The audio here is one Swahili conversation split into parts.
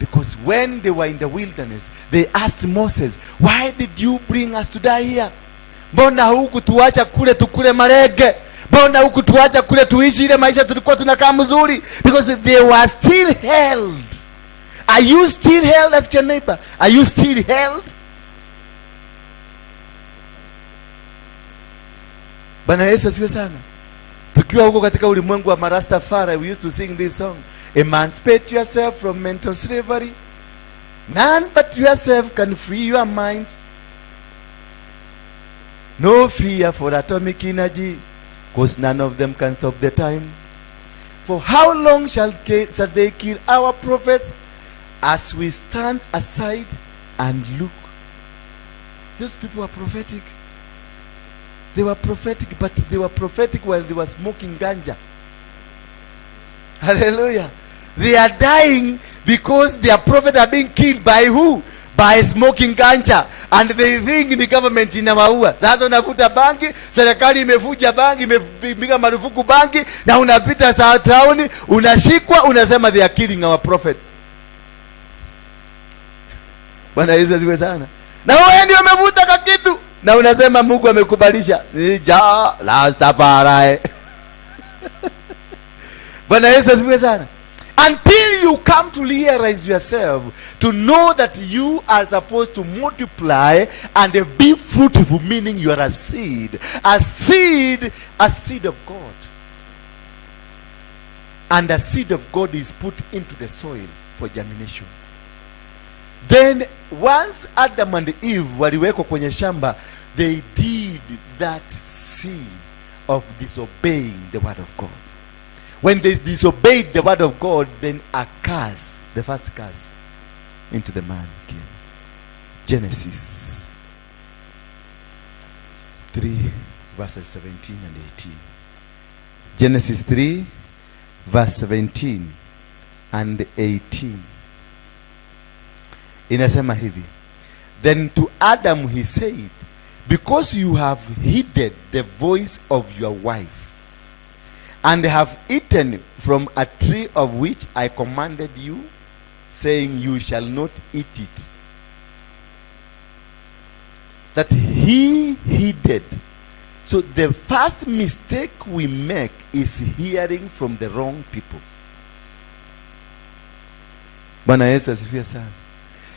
Because when they were in the wilderness, they asked Moses, why did you bring us to die here? Mbona hukutuacha kule tukule marege? Mbona hukutuacha kule tuishi ile maisha tulikuwa tunakaa mzuri? Because they were still held. Are you still held? Ask your neighbor. Are you still held? Bwana Yesu asifiwe sana. Tukiwa huko katika ulimwengu wa Marastafari, we used to sing this song. Emancipate yourself from mental slavery. None but yourself can free your minds. No fear for atomic energy, because none of them can stop the time. For how long shall they kill our prophets as we stand aside and look? Those people are prophetic. They were prophetic, but they were prophetic while they were smoking ganja. Hallelujah. They are dying because their prophets are being killed by who? By smoking ganja. And they think the government inamaua. Sasa unavuta bangi, serikali imefuja bangi, imepiga marufuku bangi, na unapita South Town, unashikwa, unasema they are killing our prophets. Bwana Yesu asifiwe sana. Na wewe ndio umevuta kakitu, na unasema Mungu amekubalisha. Ja Rastafari. Bwana Yesu asifiwe sana. Until you come to realize yourself, to know that you are supposed to multiply and be fruitful, meaning you are a seed of God. And a seed of God is put into the soil for germination. Then once Adam and Eve waliwekwa kwenye shamba, they did that sin of disobeying the word of God. When they disobeyed the word of God, then a curse, the first curse, into the man came. Genesis 3 verses 17 and 18. Genesis 3 verse 17 and 18. Inasema hivi. Then to Adam he said, because you have heeded the voice of your wife, and have eaten from a tree of which I commanded you, saying you shall not eat it. That he heeded. So the first mistake we make is hearing from the wrong people. Bwana Yesu asifiwe sana.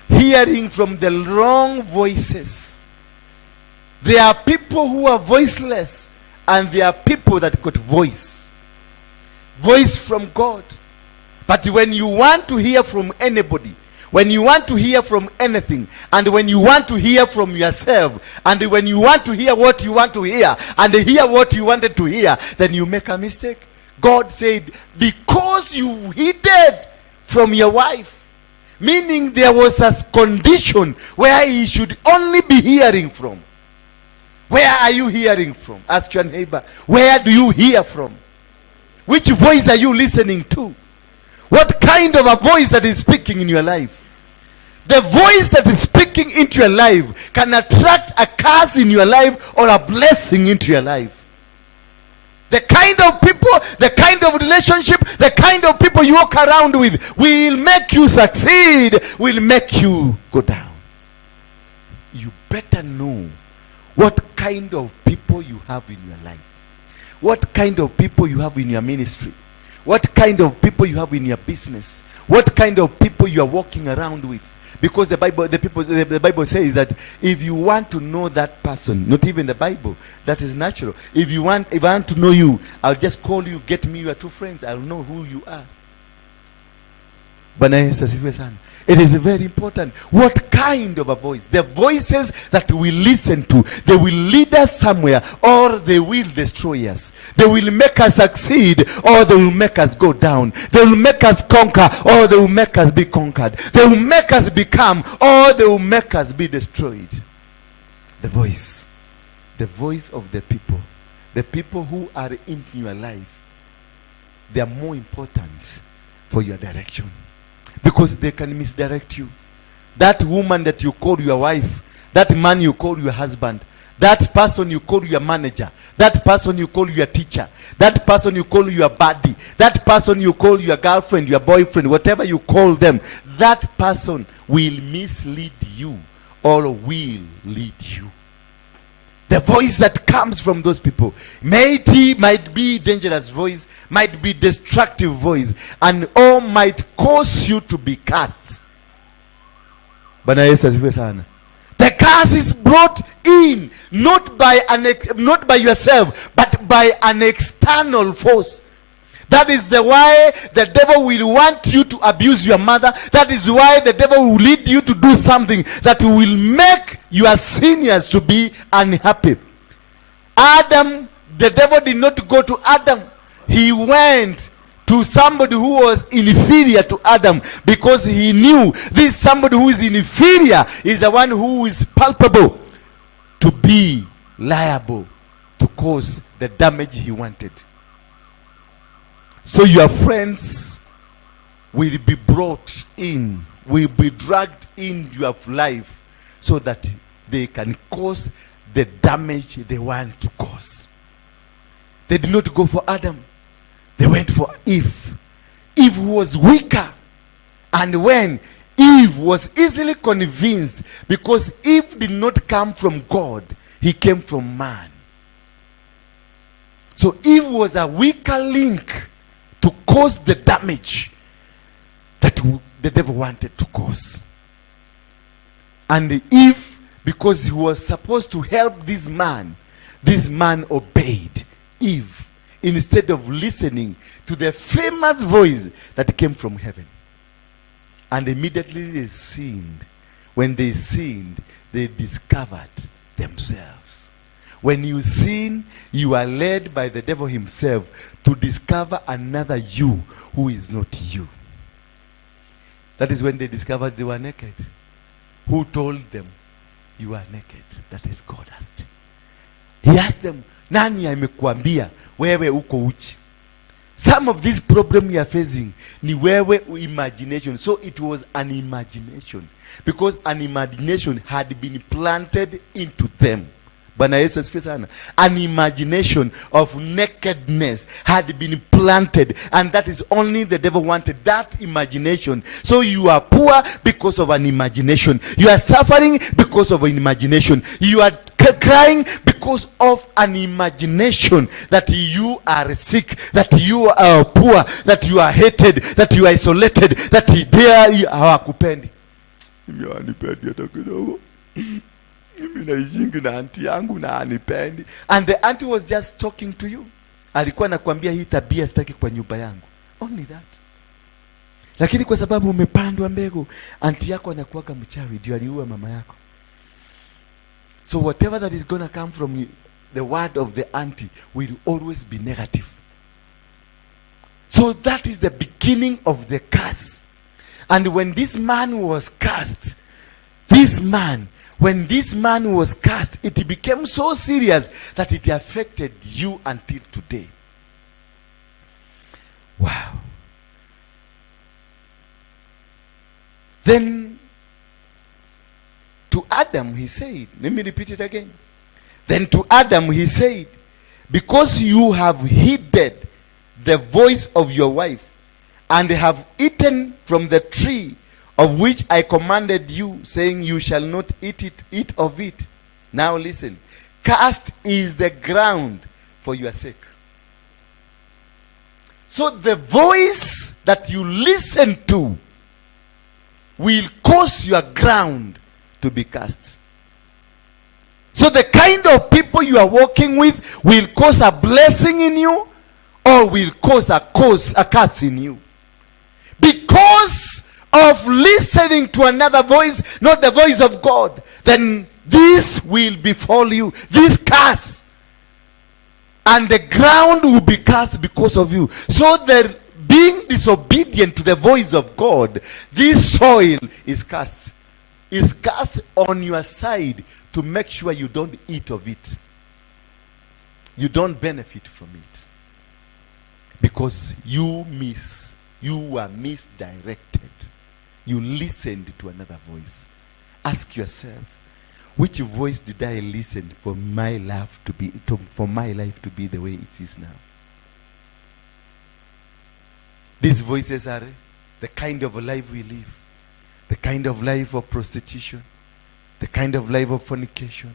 Hearing from the wrong voices. There are people who are voiceless, and there are people that got voice. Voice from God. But when you want to hear from anybody, when you want to hear from anything, and when you want to hear from yourself, and when you want to hear what you want to hear, and hear what you wanted to hear, then you make a mistake. God said, because you heeded from your wife, meaning there was a condition where he should only be hearing from. Where are you hearing from? Ask your neighbor, where do you hear from? Which voice are you listening to? What kind of a voice that is speaking in your life? The voice that is speaking into your life can attract a curse in your life or a blessing into your life. The kind of people, the kind of relationship, the kind of people you walk around with will make you succeed, will make you go down. You better know what kind of people you have in your life. What kind of people you have in your ministry. What kind of people you have in your business. What kind of people you are walking around with. Because the Bible says that if you want to know that person, not even the Bible, that is natural. If I want to know you, I'll just call you, get me your two friends. I'll know who you are. Bwana Yesu asifiwe sana. It is very important. What kind of a voice? The voices that we listen to, they will lead us somewhere, or they will destroy us. They will make us succeed, or they will make us go down. They will make us conquer, or they will make us be conquered. They will make us become, or they will make us be destroyed. The voice of the people who are in your life, they are more important for your direction. Because they can misdirect you. That woman that you call your wife, that man you call your husband, that person you call your manager, that person you call your teacher, that person you call your buddy, that person you call your girlfriend, your boyfriend, whatever you call them, that person will mislead you or will lead you. The voice that comes from those people might be dangerous voice, might be destructive voice, and all might cause you to be cast. Bwana Yesu asifiwe sana. The curse is brought in not by yourself, but by an external force. That is the why the devil will want you to abuse your mother. That is why the devil will lead you to do something that will make your seniors to be unhappy. Adam, the devil did not go to Adam. He went to somebody who was inferior to Adam, because he knew this somebody who is inferior is the one who is palpable to be liable to cause the damage he wanted. So your friends will be brought in, will be dragged into your life so that they can cause the damage they want to cause. They did not go for Adam. They went for Eve. Eve was weaker. And when Eve was easily convinced, because Eve did not come from God, he came from man. So Eve was a weaker link to cause the damage that the devil wanted to cause. And Eve, because he was supposed to help this man obeyed Eve instead of listening to the famous voice that came from heaven. And immediately they sinned. When they sinned, they discovered themselves. When you sin, you are led by the devil himself to discover another you who is not you. That is when they discovered they were naked. Who told them you are naked? That is God asked. He asked them, nani amekuambia wewe uko uchi? Some of this problem you are facing ni wewe imagination. So it was an imagination, because an imagination had been planted into them. Bwana Yesu asifiwe sana. An imagination of nakedness had been planted, and that is only the devil wanted, that imagination. So you are poor because of an imagination. You are suffering because of an imagination. You are crying because of an imagination that you are sick, that you are poor, that you are hated, that you are isolated, that they hawakupendi. And the auntie was just talking to you. Alikuwa nakwambia hii tabia sitaki kwa nyumba yangu. Only that. Lakini kwa sababu umepandwa mbegu, auntie yako anakuwa mchawi, ndio aliua mama yako. So whatever that is gonna come from you, the word of the auntie will always be negative. So that is the beginning of the curse. And when this man was cast, when this man was cast, it became so serious that it affected you until today. Wow. Then to Adam he said, let me repeat it again. Then to Adam he said, because you have heeded the voice of your wife and have eaten from the tree of which I commanded you, saying you shall not eat of it. Now listen. Cursed is the ground for your sake. So the voice that you listen to will cause your ground to be cursed. So the kind of people you are walking with will cause a blessing in you, or will cause a curse in you. Because of listening to another voice, not the voice of God, then this will befall you, this curse, and the ground will be cursed because of you. So the being disobedient to the voice of God, this soil is cursed on your side to make sure you don't eat of it, you don't benefit from it, because you were misdirected. You listened to another voice. Ask yourself, which voice did I listen for my life to be the way it is now? These voices are the kind of life we live. the kind of life of prostitution, the kind of life of fornication,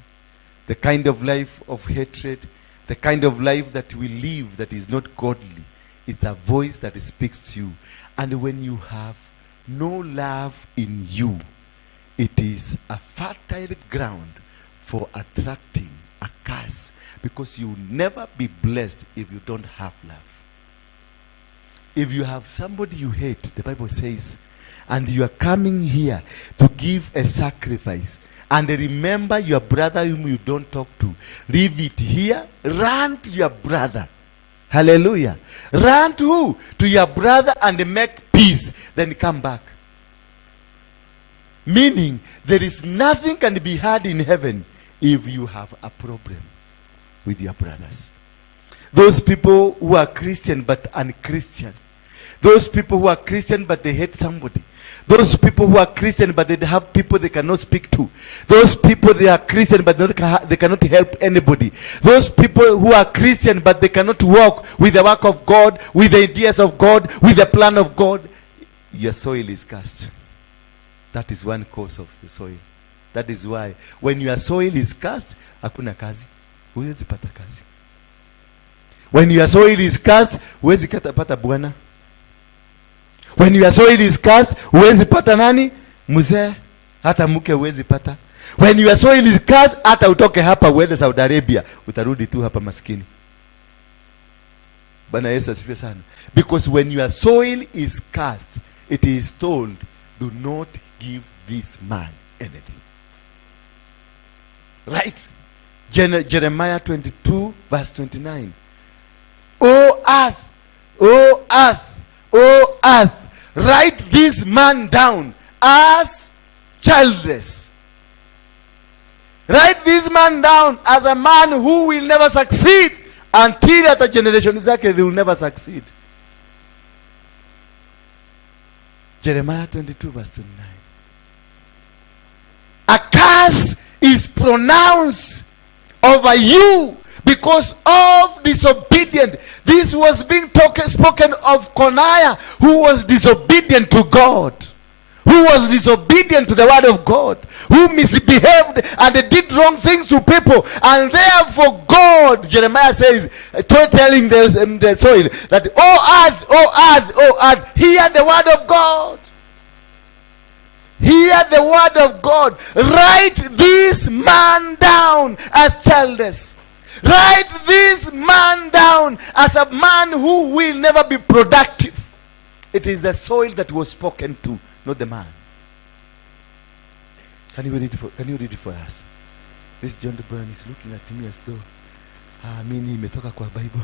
the kind of life of hatred, the kind of life that we live that is not godly. It's a voice that speaks to you. And when you have no love in you, it is a fertile ground for attracting a curse, because you will never be blessed if you don't have love. If you have somebody you hate, the Bible says, and you are coming here to give a sacrifice, and remember your brother whom you don't talk to, leave it here, run to your brother. Hallelujah. Run to who? To your brother, and make peace, then come back. Meaning, there is nothing can be heard in heaven if you have a problem with your brothers. Those people who are Christian but unchristian. Those people who are Christian but they hate somebody. Those people who are Christian but they have people they cannot speak to. Those people, they are Christian but they cannot help anybody. Those people who are Christian but they cannot walk with the work of God, with the ideas of God, with the plan of God. Your soil is cast. That is one cause of the soil. That is why when your soil is cast, hakuna kazi. Huwezi pata kazi. When your soil is cast, huwezi pata bwana. When your soil is cast, huwezi pata nani? Mzee. Hata mke huwezi pata. When your soil is cast, hata utoke hapa uende Saudi Arabia, utarudi tu hapa maskini. Bwana Yesu asifiwe sana. Because when your soil is cast, it is told, do not give this man anything. Right? Jeremiah 22 verse 29. O earth, O earth, O earth, write this man down as childless. Write this man down as a man who will never succeed, until at a generation zake they will never succeed. Jeremiah 22 verse 29. A curse is pronounced over you because of disobedience. This was being spoken of Coniah, who was disobedient to God, who was disobedient to the word of God, who misbehaved and did wrong things to people. And therefore God, Jeremiah says, telling the soil that, O earth, O earth, O earth, hear the word of God. Hear the word of God. Write this man down as childless. Write this man down as a man who will never be productive. It is the soil that was spoken to, not the man. Can you read it for us? This John Brown is looking at me as though mimi nimetoka kwa Bible.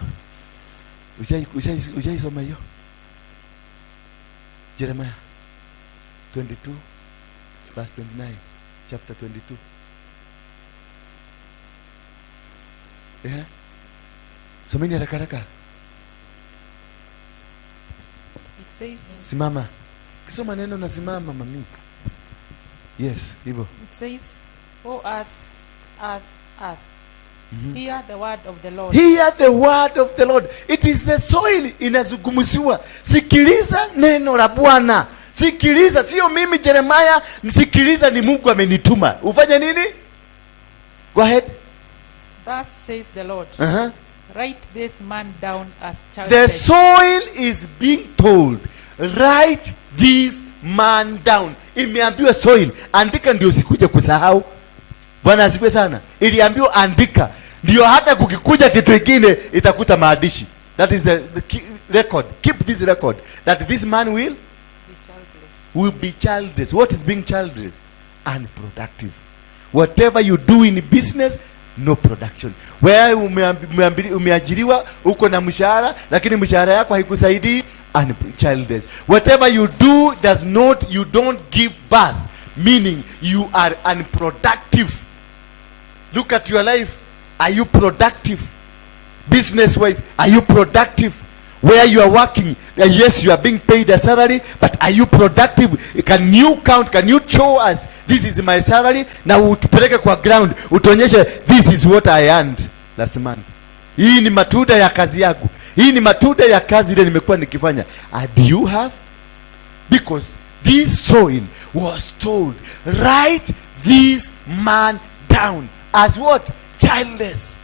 Ujaisoma hiyo? Jeremiah 22 verse 29, chapter 22. Yeah? Someni haraka haraka. It says, simama. Kisoma neno na simama mami. Yes, hivyo. It says, O earth, earth, earth, hear the word of the Lord. Hear the word of the Lord. It is the soil inazungumziwa. Sikiliza neno la Bwana. Sikiliza, sio mimi Jeremiah, sikiliza ni Mungu amenituma. Ufanye nini? Go ahead. Thus says the Lord. Write this man down as childless. The soil is being told, write this man down. Imeambiwa soil, andika ndio usikuje kusahau. Bwana asifiwe sana. Iliambiwa andika, ndio hata kukikuja kitu kingine itakuta maandishi. That is the record. Keep this record that this man will be childless. What is being childless? Unproductive. Whatever you do in business, no production. Where umeajiriwa uko na mshahara lakini mshahara yako haikusaidii, childless. Whatever you do you don't give birth, meaning you are unproductive. Look at your life. Are you productive? Business wise, are you productive? Where you are working, yes, you are being paid a salary, but are you productive? Can you count? Can you show us, this is my salary? Na utupeleke kwa ground, utuonyeshe, this is what I earned last month. Hii ni matunda ya kazi yangu. Hii ni matunda ya kazi ile nimekuwa nikifanya. Do you have? Because this soil was told, write this man down as what? Childless.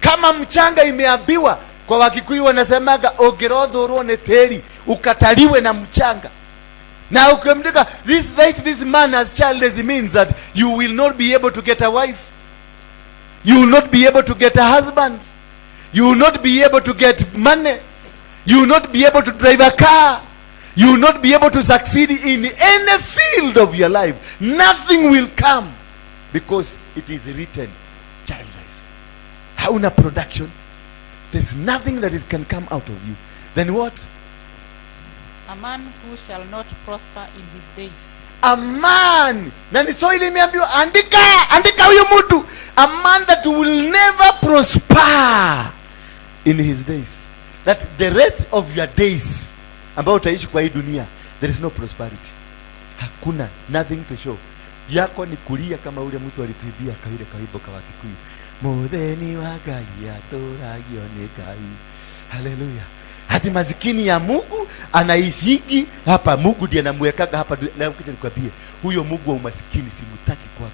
Kama mchanga imeambiwa, kwa Wakikuyu wanasemaga ogerodhorwo ni teri, ukataliwe na mchanga. Na ukimdika write this man as childless means that you will not be able to get a wife. You will not be able to get a husband. You will not be able to get money. You will not be able to drive a car. You will not be able to succeed in any field of your life. Nothing will come because it is written childless. Hauna production. There's nothing that can come out of you. Then what? A man who shall not prosper in his days. A man. Na ni so imeambiwa andika huyo mtu. A man that will never prosper in his days. That the rest of your days ambao utaishi kwa hii dunia, there is no prosperity. Hakuna, nothing to show. Yako ni kulia kama ule mtu alituibia kaile kaibo kwa Wakikuyu. Mutheni wa Ngai aturagio ni Ngai. Hallelujah. Hadi mazikini ya Mungu anaishiki hapa. Mungu ndiye anamwekaga hapa. Na ukija nikwambie, huyo Mungu wa umasikini simutaki kwako.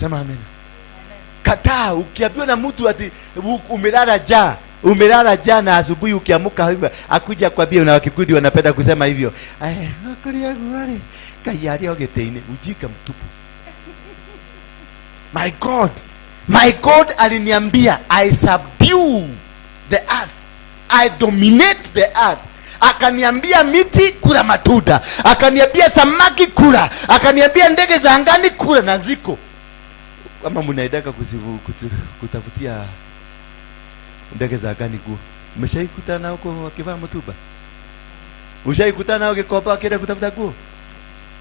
Sema amen. Kataa. Ukiambiwa na mtu ati umelala jana asubuhi ukiamuka hivyo akuja kwambia, na Wakikuyu wanapenda kusema hivyo, kulia wale kayari ogeteine ujika mtupu. My God aliniambia I subdue the earth, I dominate the earth. Akaniambia miti kula matunda, akaniambia samaki kula, akaniambia ndege za angani kula, na ziko kama mnaidaka kutafutia ndege za angani guo. Umeshaikutana huko wakivaa mtuba? Ushaikutana ukikopa kile kutafuta guo?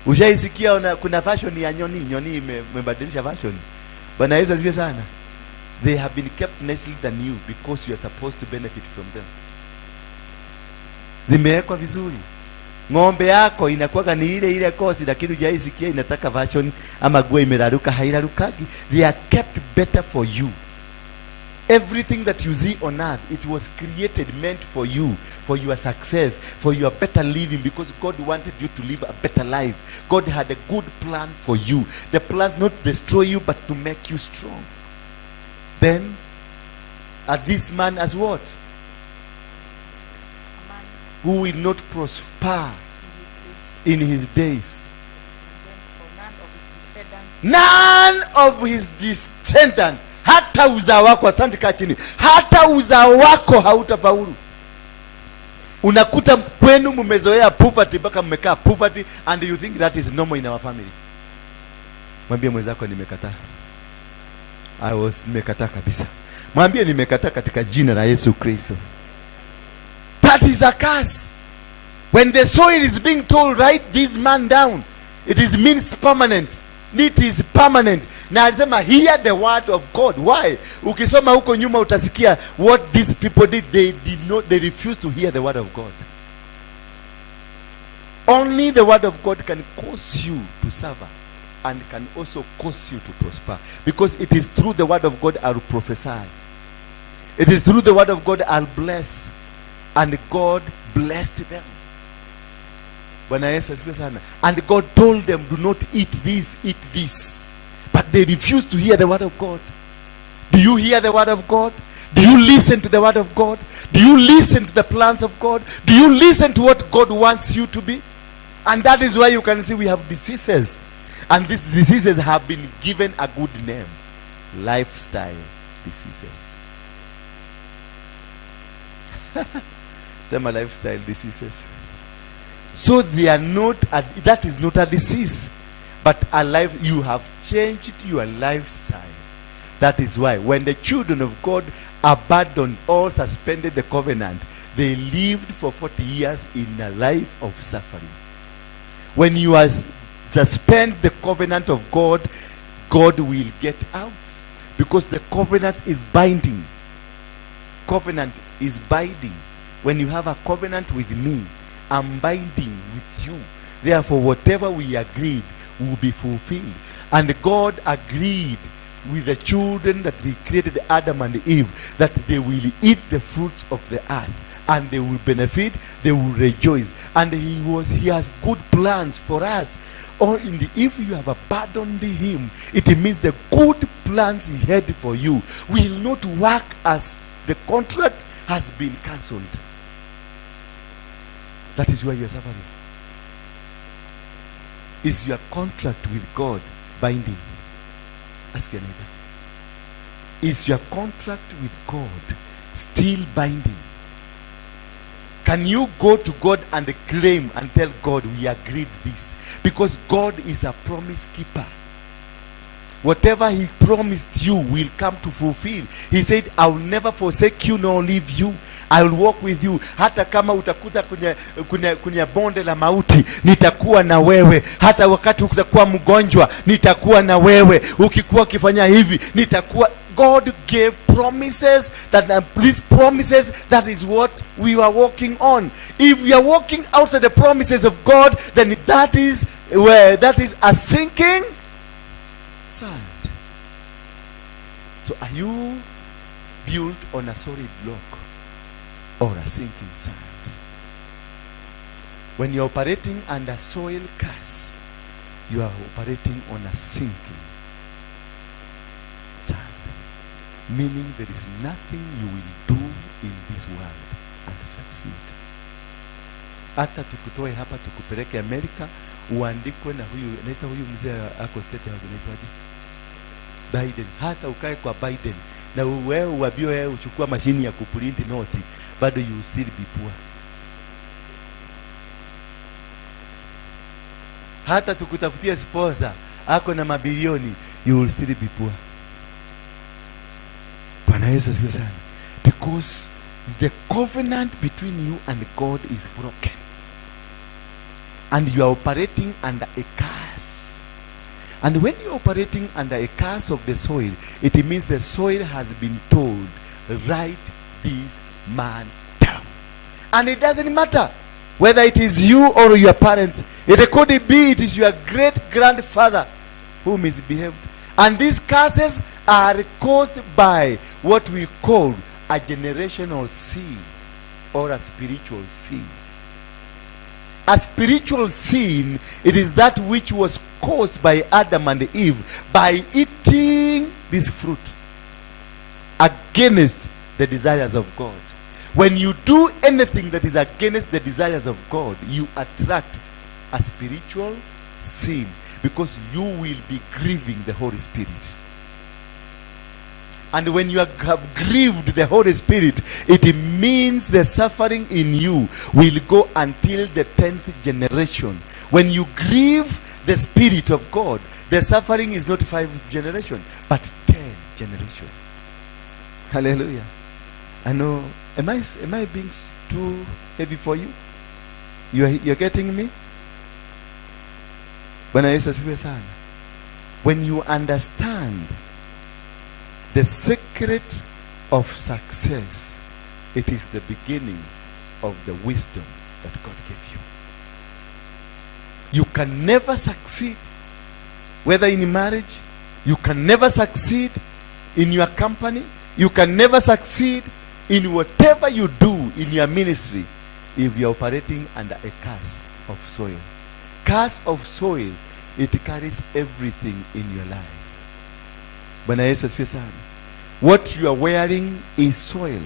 Ushaisikia kuna fashion ya nyoni imebadilisha fashion? Bwana Yesu asifiwe sana. They have been kept nicely than you because you are supposed to benefit from them. Zimewekwa vizuri. Ng'ombe yako inakuwa ni ile kosi, lakini hujaisikia inataka fashion ama guo imeraruka, hairarukagi. They are kept better for you. Everything that you see on earth, it was created meant for you, for your success, for your better living, because God wanted you to live a better life. God had a good plan for you. The plan not to destroy you, but to make you strong. Then, this man as what? Who will not prosper in his days. None of his descendants. Hata uzao wako, asante kaa chini, hata uzao wako hautafaulu. Unakuta kwenu mmezoea poverty mpaka mmekaa poverty, and you think that is normal in our family. Mwambie mwenzako nimekataa. Nimekataa kabisa. Mwambie nimekataa katika jina la Yesu Kristo. That is a curse. When the soil is being told, write this man down, it means permanent. It is permanent. Na alisema hear the word of God. Why? Ukisoma huko nyuma utasikia what these people did. They refused to hear the word of God. Only the word of God can cause you to suffer and can also cause you to prosper, because it is through the word of God I'll prophesy. It is through the word of God I'll bless, and God blessed them. Bwana Yesu asifiwe sana. And God told them, do not eat this. But they refused to hear the word of God. Do you hear the word of God? Do you listen to the word of God? Do you listen to the plans of God? Do you listen to what God wants you to be? And that is why you can see we have diseases. And these diseases have been given a good name. Lifestyle diseases. Sema lifestyle diseases. So they are not, that is not a disease, but a life. You have changed your lifestyle. That is why when the children of God abandoned or suspended the covenant, they lived for 40 years in a life of suffering. When you suspend the covenant of God, God will get out, because the covenant is binding. Covenant is binding. When you have a covenant with me, I'm binding with you. Therefore, whatever we agreed will be fulfilled. And God agreed with the children that He created, Adam and Eve, that they will eat the fruits of the earth and they will benefit, they will rejoice. And he has good plans for us. Or if you have abandoned him, it means the good plans he had for you will not work, as the contract has been cancelled. That is why you are suffering. Is your contract with God binding? Ask your neighbor. Is your contract with God still binding? Can you go to God and claim and tell God, we agreed this? Because God is a promise keeper. Whatever he promised you will come to fulfill. He said, I will never forsake you nor leave you. I will walk with you. Hata kama utakuta kwenye bonde la mauti, nitakuwa na wewe. Hata wakati utakuwa mgonjwa, nitakuwa na wewe. Ukikuwa ukifanya hivi, nitakuwa. God gave promises, these promises, that is what we are walking on. If we are walking outside the promises of God, then that is a sinking sand. So are you built on a solid block or a sinking sand? When you're operating under soil curse, you are operating on a sinking sand. Meaning there is nothing you will do in this world and succeed. Hata tukutoe hapa tukupeleke Amerika, uandikwe na huyu mzee ako State House, anaitwaje? Biden. Hata ukae kwa Biden na wewe uambiwe wewe uchukua mashini ya kuprint note, bado you still be poor. Hata tukutafutia sponsor ako na mabilioni, you will still be poor. Because the covenant between you and God is broken, and you are operating under a curse. And when you are operating under a curse of the soil, it means the soil has been told, write this man down. And it doesn't matter whether it is you or your parents. It could be it is your great grandfather who misbehaved. And these curses are caused by what we call a generational sin or a spiritual sin. A spiritual sin, it is that which was caused by Adam and Eve by eating this fruit against the desires of God. When you do anything that is against the desires of God, you attract a spiritual sin, because you will be grieving the Holy Spirit. And when you have grieved the Holy Spirit, it means the suffering in you will go until the 10th generation. When you grieve the Spirit of God, the suffering is not 5 generations, but 10 generations. Hallelujah. I know. Am I being too heavy for you? You're getting me? When you understand the secret of success, it is the beginning of the wisdom that God gave you. You can never succeed, whether in marriage, you can never succeed in your company, you can never succeed in whatever you do in your ministry if you are operating under a curse of soil. Curse of soil, it carries everything in your life. Bwana Yesu asifiwe sana. What you are wearing is soil.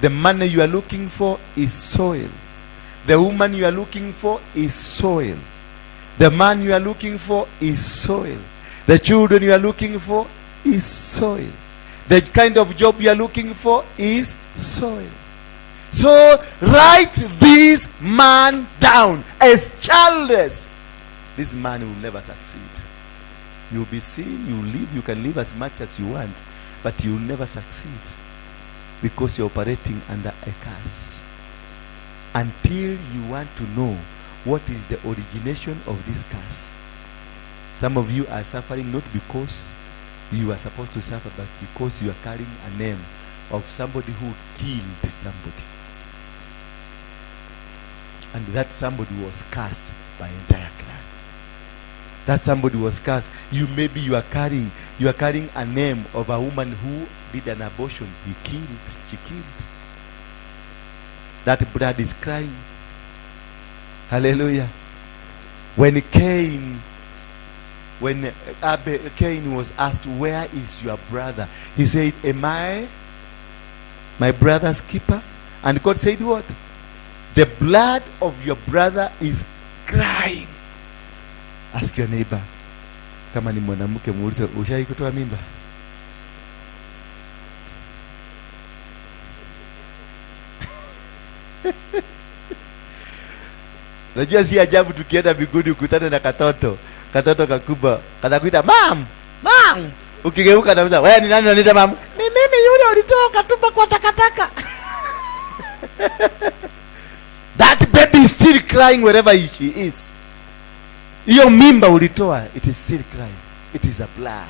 The money you are looking for is soil. The woman you are looking for is soil. The man you are looking for is soil. The children you are looking for is soil. The kind of job you are looking for is soil. So write this man down as childless. This man will never succeed. You'll be seen, you can live as much as you want, but you'll never succeed, because you're operating under a curse. Until you want to know what is the origination of this curse. Some of you are suffering not because you are supposed to suffer, but because you are carrying a name of somebody who killed somebody. And that somebody was cursed by entire clan. That somebody was cursed. You are carrying a name of a woman who did an abortion. She killed. That blood is crying. Hallelujah. When Cain was asked, where is your brother? He said, am I my brother's keeper? And God said what? The blood of your brother is crying. Ask your neighbor, kama ni mwanamke muulize, ushai kutoa mimba? Najua si ajabu tukienda mbinguni ukutane na katoto kakubwa katakuita mam. Ukigeuka na wewe ni nani unaniita mam? Ni mimi yule ulitoa katupa kwa takataka. That baby is still crying wherever she is. Hiyo mimba ulitoa, it is still crying. It is a blood.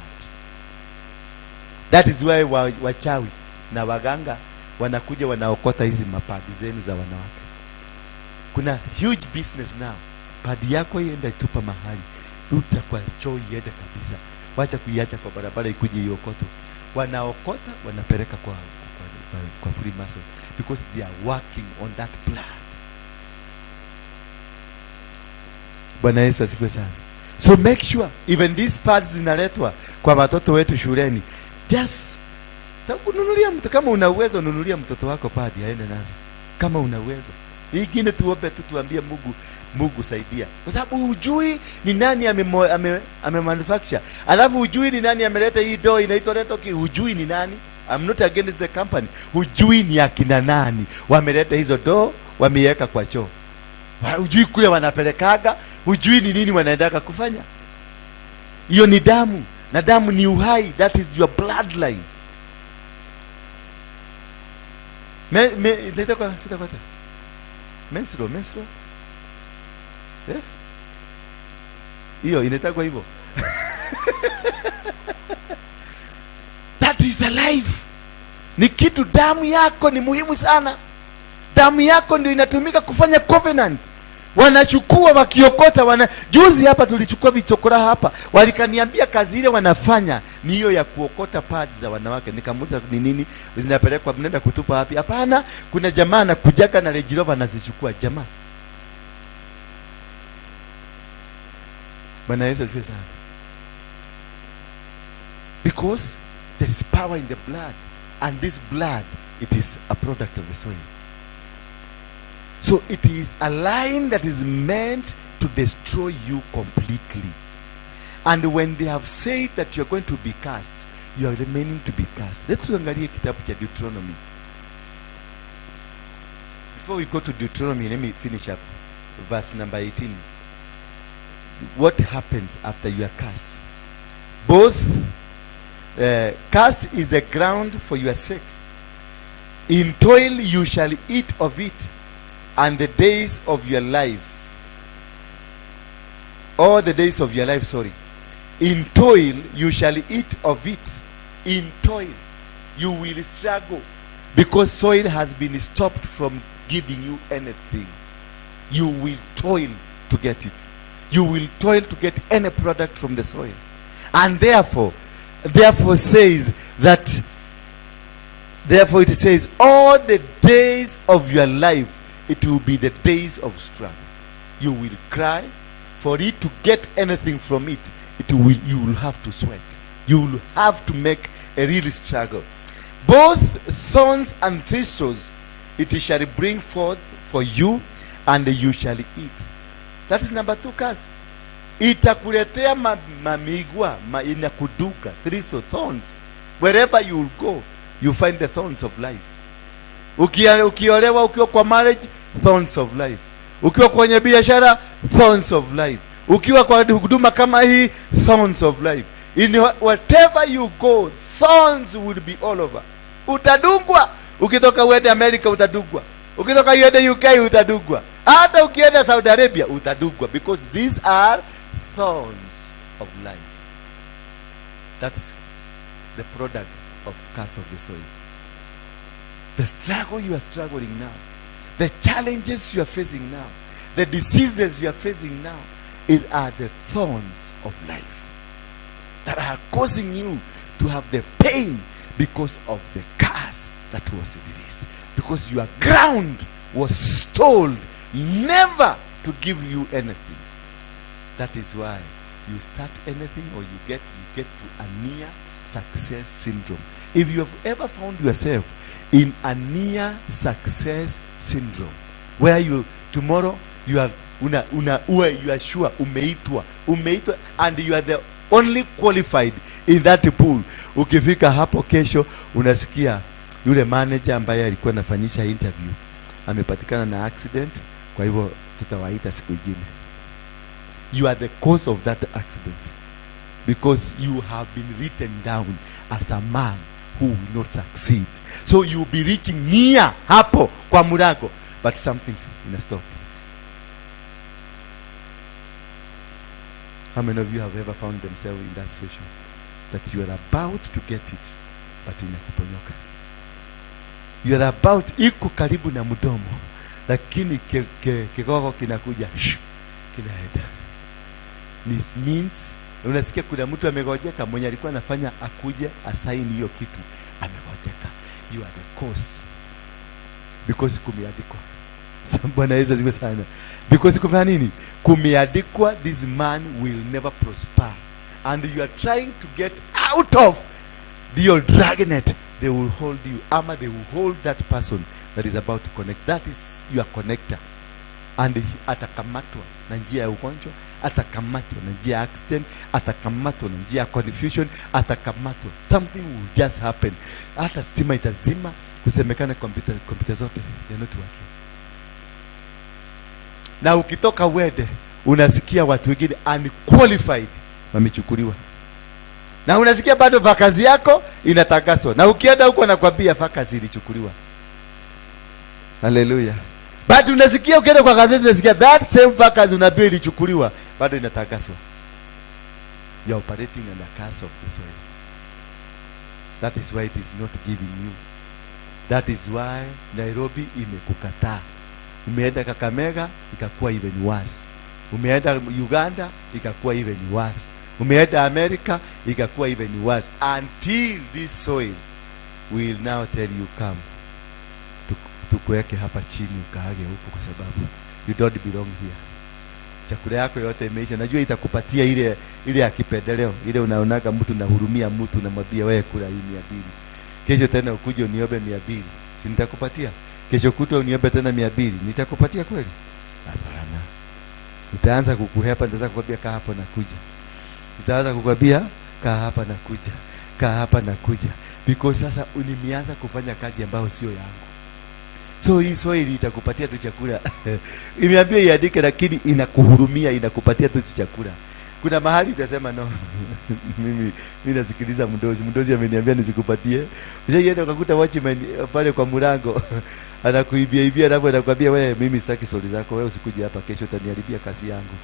That is why wachawi na waganga wanakuja wanaokota hizi mapadi zenu za wanawake. Kuna huge business now. Padi yako ienda tupa mahali, ruta kwa choo iende kabisa. Wacha kuiacha kwa barabara ikuje iokoto. Wanaokota wanapeleka kwa Freemason because they are working on that blood. Bwana Yesu asifiwe sana. So make sure even these pads zinaletwa kwa watoto wetu shuleni. Just nunulia mtu, kama una uwezo nunulia mtoto wako padi aende nazo. Kama una uwezo. Ingine tuombe tu, tuambie Mungu saidia. Kwa sababu hujui ni nani ame manufacture. Alafu hujui ni nani ameleta hii dough inaitwa Retoki, hujui ni nani. I'm not against the company. Hujui ni akina nani wameleta hizo dough wameiweka kwa choo. Hujui kule wanapelekaga, hujui ni nini wanaendaka kufanya. Hiyo ni damu, na damu ni uhai. That is your bloodline. Menstrual. Hiyo inaitwa hivyo. That is alive. Ni kitu, damu yako ni muhimu sana. Damu yako ndio inatumika kufanya covenant. Wanachukua wakiokota, juzi hapa tulichukua vichokora hapa. Walikaniambia kazi ile wanafanya ni hiyo ya kuokota pads za wanawake. Nikamuuliza ni nini? Zinapelekwa mnaenda kutupa wapi? Hapana, kuna jamaa anakujaga na Range Rover anazichukua jamaa. Bwana Yesu asifiwe sana. Because there is power in the blood, and this blood, it is a product of the soil. So it is a line that is meant to destroy you completely. And when they have said that you are going to be cast, you are remaining to be cast. Let's tuangalie kitabu cha Deuteronomy. Before we go to Deuteronomy, let me finish up verse number 18. What happens after you are cast? Cast is the ground for your sake. In toil you shall eat of it, and the days of your life, all the days of your life, in toil you shall eat of it. In toil you will struggle, because soil has been stopped from giving you anything. You will toil to get it. You will toil to get any product from the soil. And therefore it says, all the days of your life, it will be the days of struggle. You will cry. For it to get anything from it, you will have to sweat. You will have to make a real struggle. Both thorns and thistles it shall bring forth for you, and you shall eat. That is number 2 curse. Itakuletea mamigwa, inakuduka, thistle, thorns. Wherever you will go, you find the thorns of life. Ukiolewa, ukiwa kwa marriage, thorns of life. Ukiwa kwenye biashara, thorns of life. Ukiwa kwa huduma kama hii, thorns of life. In whatever you go, thorns will be all over. Utadungwa. Ukitoka uende America utadungwa. Ukitoka uende UK utadungwa. Hata ukienda Saudi Arabia utadungwa, because these are thorns of life. That's the products of curse of the soil. The struggle you are struggling now, the challenges you are facing now, the diseases you are facing now, it are the thorns of life that are causing you to have the pain because of the curse that was released. Because your ground was told never to give you anything. That is why you start anything or you get to a near success syndrome. If you have ever found yourself in a near success syndrome, where you tomorrow you are you are sure umeitwa and you are the only qualified in that pool. Ukifika hapo kesho unasikia yule manager ambaye alikuwa anafanyisha interview amepatikana na accident, kwa hivyo tutawaita siku nyingine. You are the cause of that accident because you have been written down as a man who will not succeed. So you will be reaching near hapo kwa mlango, but something in a stop. How many of you have ever found themselves in that situation that you are about to get it but inakuponyoka? You are about, iko karibu na mdomo lakini kigogo kinakuja kinaenda. This means unasikia kuna mtu amegojeka, mwenye alikuwa anafanya akuje asaini hiyo kitu amegojeka. You are the cause because kumeandikwa. Bwana Yesu asifiwe sana. Because kufanya nini? Kumeandikwa, this man will never prosper, and you are trying to get out of your dragnet. They will hold you, ama they will hold that person that is about to connect. That is your connector, and atakamatwa na njia ya ugonjwa, atakamatwa na njia ya accident, atakamatwa na njia ya confusion, atakamatwa. Something will just happen. Hata stima itazima, kusemekana computer zote they are not working. Na ukitoka wede unasikia watu wengine unqualified wamechukuliwa, na unasikia bado vakazi yako inatakaswa, na ukienda huko nakwambia vakazi ilichukuliwa. Haleluya. But unasikia ukienda kwa gazeti unasikia that same vakazi unabii ilichukuliwa, bado inatakaswa. You are operating under curse of the soil. That is why it is not giving you. That is why Nairobi imekukataa. Umeenda Kakamega ikakuwa even worse. Umeenda Uganda ikakuwa even worse. Umeenda America ikakuwa even worse, until this soil will now tell you come tukuweke hapa chini ukaage huko, kwa sababu you don't belong here. Chakula yako yote imeisha. Najua itakupatia ile ya kipendeleo, ile unaonaga mtu na hurumia mtu na mwambia wewe kula hii 200. Kesho tena ukuje uniombe 200. Si nitakupatia? Kesho kutwa uniombe tena 200. Nitakupatia kweli? Hapana. Nitaanza kukuhepa, nitaanza kukwambia kaa hapo na kuja. Nitaanza kukwambia kaa hapa na kuja. Kaa hapa na kuja. Because sasa unimeanza kufanya kazi ambayo sio yangu. So hii soil itakupatia tu chakula. Imeambiwa iandike, lakini inakuhurumia, inakupatia tu chakula. Kuna mahali utasema no. mimi nasikiliza mdozi ameniambia nisikupatie. Ushaenda ukakuta watchman pale kwa mlango anakuibia alafu anakuambia wewe, mimi sitaki stori zako, wewe usikuje hapa kesho utaniharibia kazi yangu.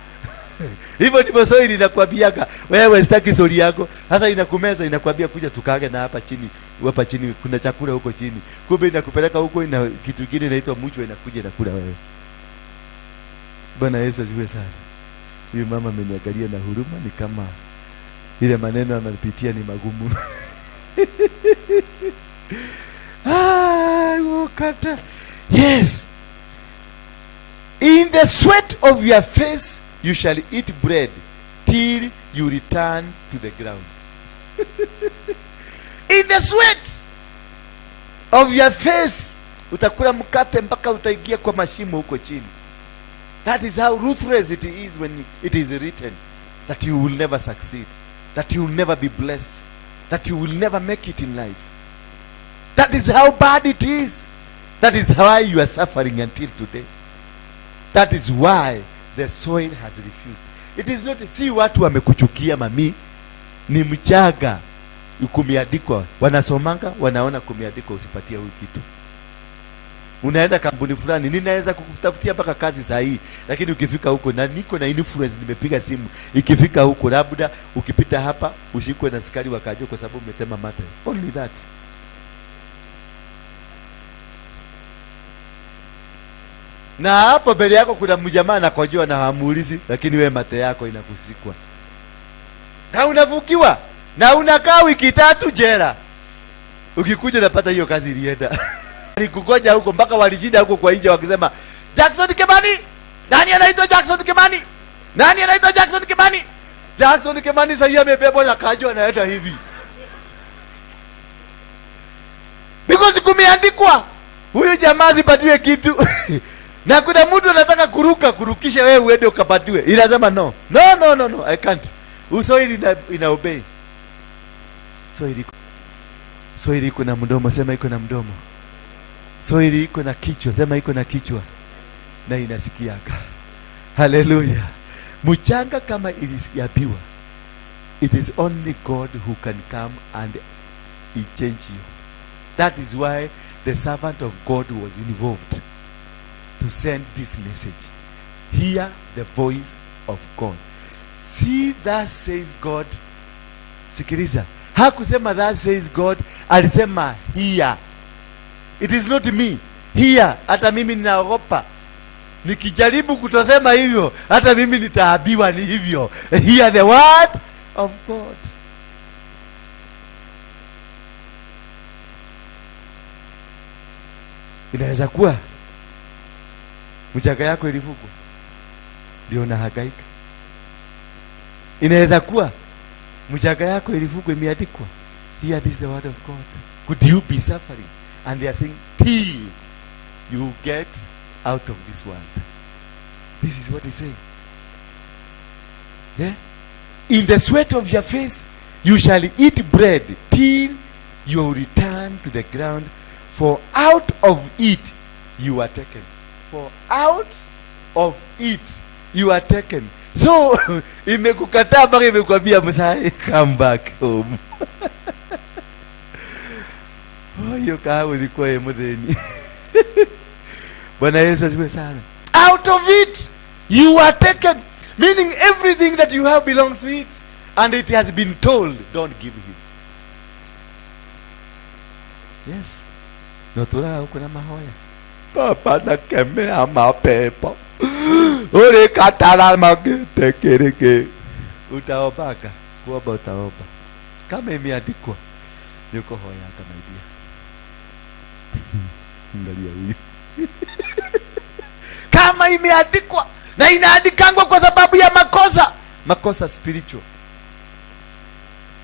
Hivyo ndivyo soil inakwambiaga, wewe sitaki stori yako. Sasa inakumeza, inakwambia kuja tukaage na hapa chini kuna chakula huko chini. Kumbe inakupeleka huko ina kitu kingine inaitwa mchwa, inakuja inakula wewe. Bwana Yesu asifiwe sana. Huyu mama ameniangalia na huruma, ni kama ile maneno anapitia ni magumu. Ukata. Yes. In the sweat of your face you shall eat bread till you return to the ground. In the sweat of your face utakula mkate mpaka utaingia kwa mashimo huko chini. That is how ruthless it is when it is written that you will never succeed, that you will never be blessed, that you will never make it in life. That is how bad it is. That is why you are suffering until today. That is why the soil has refused. It is not, si watu wamekuchukia mami, ni mchaga kumeandikwa. Wanasomanga, wanaona kumeandikwa usipatie huyu kitu. Unaenda kampuni fulani, ninaweza kukutafutia mpaka kazi saa hii, lakini ukifika huko na niko na influence, nimepiga simu, ikifika huko labda ukipita hapa ushikwe na askari wakaje kwa sababu umetema mate. Only that. Na hapo mbele yako kuna mjamaa anakojoa na hamuulizi, lakini we mate yako inakushikwa. Na unavukiwa, na unakaa wiki 3 jela. Ukikuja unapata hiyo kazi ilienda. Walikugoja huko mpaka walijida huko kwa nje wakisema, Jackson Kimani, nani anaitwa Jackson Kimani? Nani anaitwa Jackson Kimani? Jackson Kimani sasa amebebwa na kajo anaenda hivi. Because kumeandikwa huyu jamaa sipatiwe kitu. Na kuna mtu anataka kurukisha wewe uende ukapatiwe. Inasema no. No, I can't. Uswahili ina obey. Swahili iko na mdomo, sema iko na mdomo. Swahili iko na kichwa, sema iko na kichwa. Na inasikiaga. Hallelujah. Mchanga kama ilisiabiwa. It is only God who can come and he change you. That is why the servant of God was involved to send this message. Hear the voice of God. See, thus says God. Sikiliza. Hakusema thus says God, alisema hear. It is not me. Hear. Hata mimi ninaogopa. Nikijaribu kutosema hivyo, hata mimi nitaabiwa ni hivyo. Hear the word of God. Inaweza kuwa mchanga yako ilifugwa ndio unahangaika. Inaweza kuwa mchanga yako ilifugwa imeandikwa, here is the word of God. Could you be suffering? And they are saying, till you get out of this world. This is what he's saying. Yeah? In the sweat of your face you shall eat bread till you return to the ground, for out of it you are taken. For out of it you are taken. So imekukataa mpaka imekwambia msai, come back home. Hiyo kahawa ilikuwa ya mudheni. Bwana Yesu asifiwe sana. Out of it you are taken, meaning everything that you have belongs to it, and it has been told, don't give him. Yes. Notura huko na mahoya. Papa nakemea mapepo. Ule katala magete kereke. Utaobaga, kuomba utaomba. Kama imeandikwa, yuko hoya kama idia. Angalia huyu. Kama imeandikwa, na inaandikangwa kwa sababu ya makosa spiritual.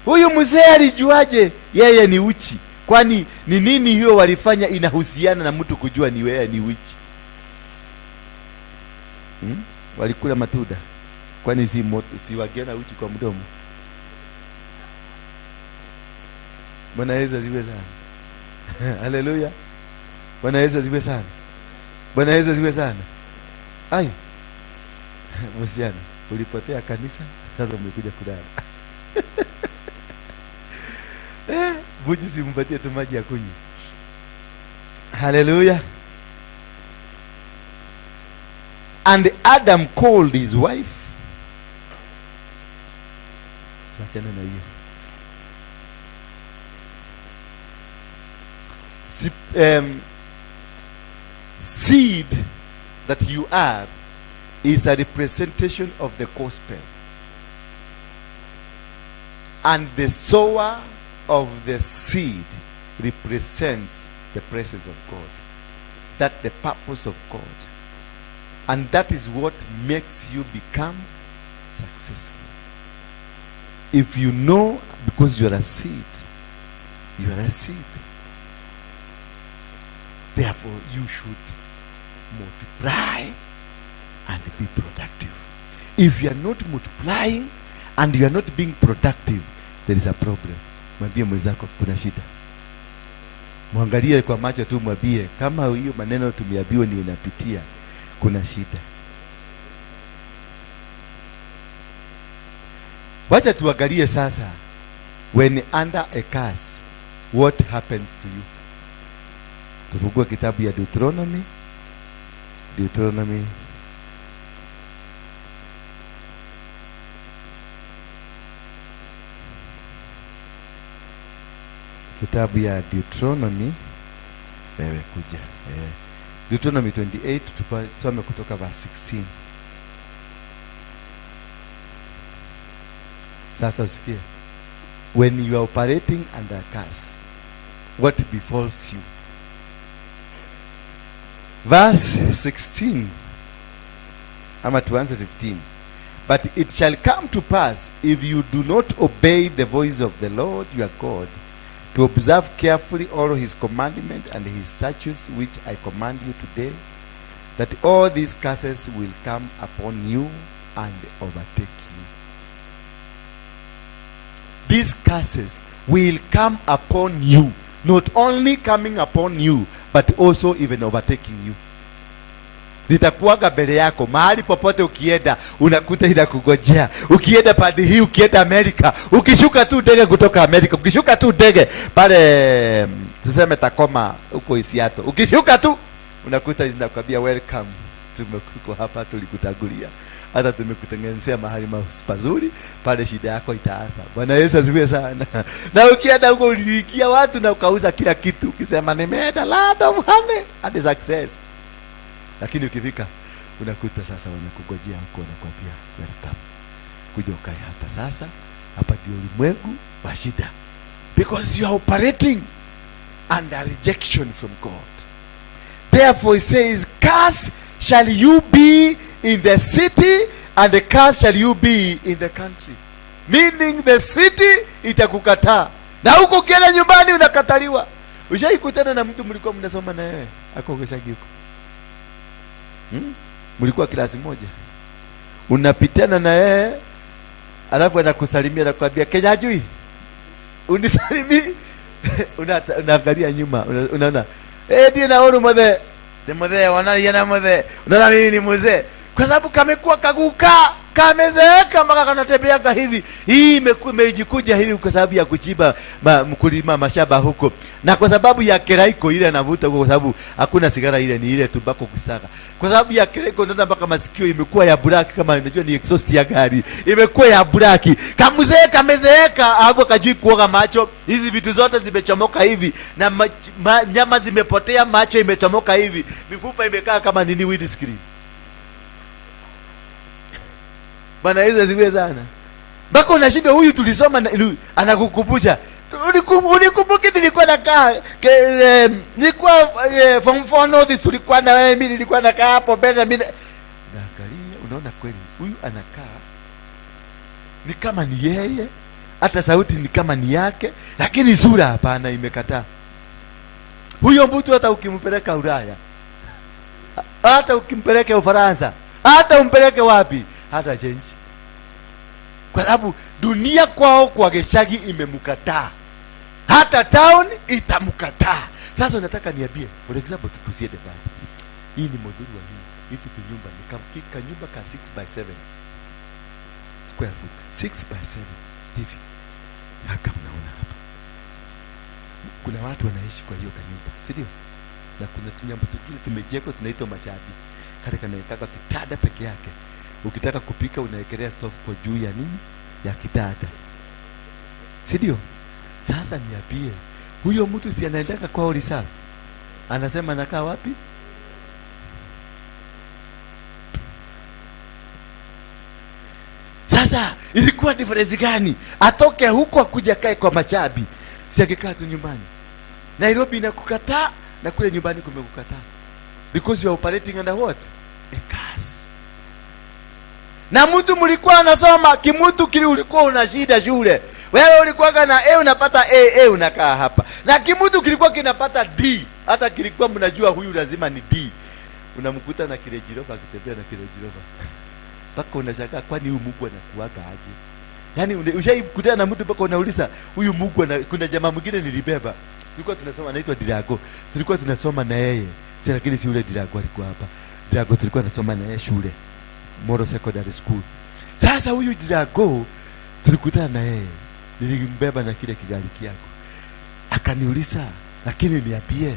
Huyu mzee alijuaje yeye ni uchi? Kwani ni nini hiyo walifanya inahusiana na mtu kujua ni wewe ni uchi? Walikula matunda. Kwani si wagiona uchi kwa mdomo? Bwana Yesu asifiwe sana. Haleluya. Bwana Yesu asifiwe sana. Bwana Yesu asifiwe sana. Ai. Msichana, ulipotea kanisa, sasa umekuja kulala. Buji simpatie tu maji ya kunywa. Hallelujah. And Adam called his wife. Tuachane na hiyo. Seed that you are is a representation of the gospel. And the sower of the seed represents the presence of God. That's the purpose of God. And that is what makes you become successful. If you know, because you are a seed, you are a seed. Therefore, you should multiply and be productive. If you are not multiplying and you are not being productive, there is a problem. Mwambie mwenzako kuna shida. Mwangalie kwa macho tu, mwambie kama hiyo maneno tumeambiwa ni unapitia, kuna shida. Wacha tuangalie sasa, when under a curse, what happens to you? Tufungue kitabu ya Deuteronomy. Kitabu ya Deuteronomy. Wewe kuja. Deuteronomy 28, tusome kutoka verse 16. Sasa usikie. When you are operating under curse, what befalls you? Verse 16. Ama tuanze 15. But it shall come to pass, if you do not obey the voice of the Lord your God, to observe carefully all his commandments and his statutes which I command you today, that all these curses will come upon you and overtake you. These curses will come upon you, not only coming upon you, but also even overtaking you. Zitakuwaga mbele yako mahali popote ukienda, unakuta inakungojea. Ukienda pande hii, ukienda Amerika, ukishuka tu ndege kutoka Amerika, ukishuka tu ndege pale tuseme Tacoma huko Isiato, ukishuka tu unakuta zinakwambia welcome, tumekuko hapa, tulikutangulia, hata tumekutengenezea mahali pazuri, pale shida yako itaanza. Bwana Yesu asifiwe sana. Na ukienda huko ulifikia watu na ukauza kila kitu, ukisema nimeenda land of honey and success, lakini ukifika unakuta sasa wanakungojea huko, wanakuambia welcome, kuja ukae hapa sasa, hapa ndio ulimwengu wa shida, because you are operating under rejection from God. Therefore he says, curse shall you be in the city and the curse shall you be in the country. Meaning the city itakukataa, na huko ukienda nyumbani unakataliwa. Ushaikutana na mtu mlikuwa mnasoma na yeye akogeshagi huko, mlikuwa klasi moja, unapitana na yeye alafu anakusalimia na kuambia Kenya hajui unisalimi unaangalia nyuma, unaona ndiye naona mzee mzee wanaliana mzee, unaona mimi ni mzee, kwa sababu kamekuwa kaguka, kamezeeka mpaka kanatembea hivi. Hii imejikuja hivi kwa sababu ya kuchiba mkulima mashamba huko, na kwa sababu ya keraiko ile anavuta huko, kwa sababu hakuna sigara ile, ni ile tumbako kusaga. Kwa sababu ya keraiko ndio mpaka masikio imekuwa ya black, kama unajua ni exhaust ya gari imekuwa ya black. Kamzee kamezeeka, hapo kajui kuoga macho, hizi vitu zote zimechomoka hivi, na nyama zimepotea, macho imechomoka hivi, mifupa imekaa kama nini windscreen. Bwana Yesu asifiwe sana. Mpaka unashinda huyu tulisoma anakukumbusha. Unikumbuke nilikuwa nakaa nilikuwa form 4 notes, tulikuwa na wewe, mimi nilikuwa nakaa hapo mbele, mimi naangalia, unaona kweli huyu anakaa ni kama ni yeye, hata sauti ni kama ni yake, lakini sura hapana, imekataa. Huyo mtu hata ukimpeleka Ulaya, hata ukimpeleka Ufaransa, hata umpeleke wapi, hata change, kwa sababu dunia kwao kwa geshagi imemkataa, hata town itamkataa. Sasa nataka niambie, for example, tusiende bali hii ni moduli wa hii kitu, nyumba ni kama nyumba ka 6x7 square foot, 6x7 hivi haka, mnaona hapa kuna watu wanaishi kwa hiyo kanyumba, si ndio? Na kuna tunyambo tukile tumejeko tunaitwa machabi, kale kanaweka kitanda peke yake. Ukitaka kupika unawekelea stove kwa juu ya nini, ya kitanda, si ndio? Sasa niambie, huyo mtu si anaendaka kwa Orisa, anasema anakaa wapi? Sasa ilikuwa difference gani atoke huko akuja kae kwa machabi? Si angekaa tu nyumbani. Nairobi inakukataa na kule nyumbani kumekukataa, because you are operating under what? A curse. Na mtu mlikuwa anasoma kimutu kile, ulikuwa una shida shule, wewe ulikuwa na A unapata A unakaa hapa, na kimutu kilikuwa kinapata D, hata kilikuwa mnajua huyu lazima ni D, unamkuta na kile jiroba akitembea na kile jiroba mpaka unashaka, kwani huyu Mungu anakuaga aje? Yaani ushaikutana na mtu mpaka unauliza huyu Mungu kuna jamaa mwingine nilibeba, tulikuwa tunasoma, anaitwa Dirago, tulikuwa tunasoma na yeye, si lakini si yule Dirago alikuwa hapa. Dirago tulikuwa tunasoma na yeye shule Moro Secondary School. Sasa huyu Dirago tulikutana na yeye, nilimbeba na kile kigari kiako, akaniuliza, lakini niambie,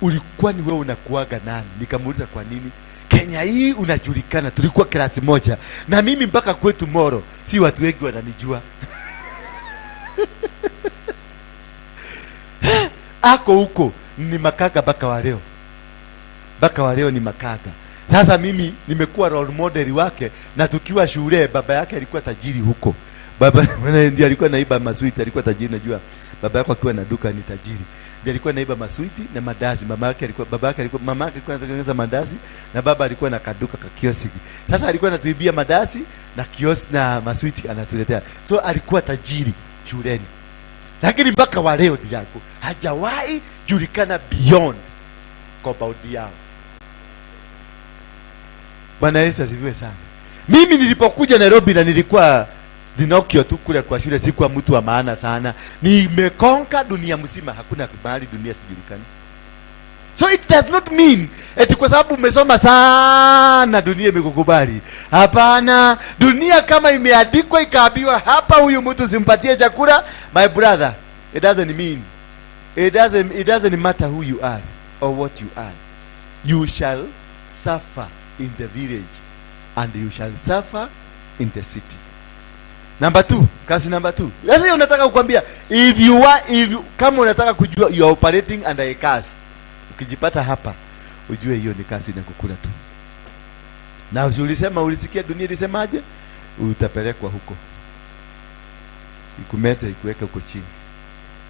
ulikuwa ni wewe unakuaga nani? Nikamuuliza kwa nini? Kenya hii unajulikana, tulikuwa klasi moja na mimi mpaka kwetu Moro, si watu wengi wananijua. Ako huko ni makaka mpaka wa leo ni makaka. Sasa mimi nimekuwa role model wake, na tukiwa shule baba yake alikuwa tajiri huko. Baba ndiye alikuwa naiba maswiti, alikuwa tajiri. Najua baba yako akiwa na duka ni tajiri. Ndiye alikuwa naiba maswiti na mandazi. Mama yake alikuwa anatengeneza mandazi, na baba alikuwa na kaduka ka kioski. Sasa alikuwa anatuibia mandazi na kioski na maswiti anatuletea. So alikuwa tajiri shuleni. Lakini mpaka wa leo yako hajawahi julikana beyond compound yao. Bwana Yesu asifiwe sana. Mimi nilipokuja Nairobi na nilikuwa Dinokio tu kule kwa shule, sikuwa mtu wa maana sana. Nimekonka dunia mzima, hakuna mahali dunia sijulikani. So it does not mean eti kwa sababu umesoma sana dunia imekukubali. Hapana, dunia kama imeandikwa ikaambiwa hapa huyu mtu simpatie chakula, my brother, it doesn't mean, it doesn't matter who you are or what you are. You shall suffer in the village and you shall suffer in the city. Number 2, kazi number 2. Sasa unataka kukwambia kama unataka kujua you are operating under a curse, ukijipata hapa ujue hiyo ni kazi inakukula tu. Na ulisikia dunia ilisemaje? Utapelekwa huko, ikumeze ikuweke huko chini.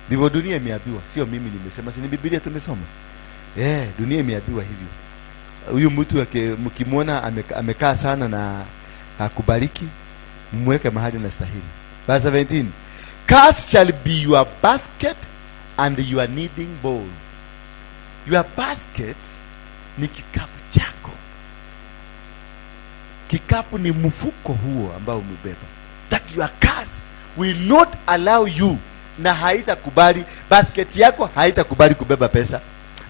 Ndivyo dunia imeambiwa, sio mimi nimesema, si ni Biblia tumesoma. Dunia imeambiwa hivyo. Huyu mtu mkimwona amekaa sana na hakubariki, mweke mahali na stahili. Verse 17. Curse shall be your basket and your kneading bowl. Your basket ni kikapu chako. Kikapu ni mfuko huo ambao umebeba. That your curse will not allow you, na haitakubali, basket yako haitakubali kubeba pesa.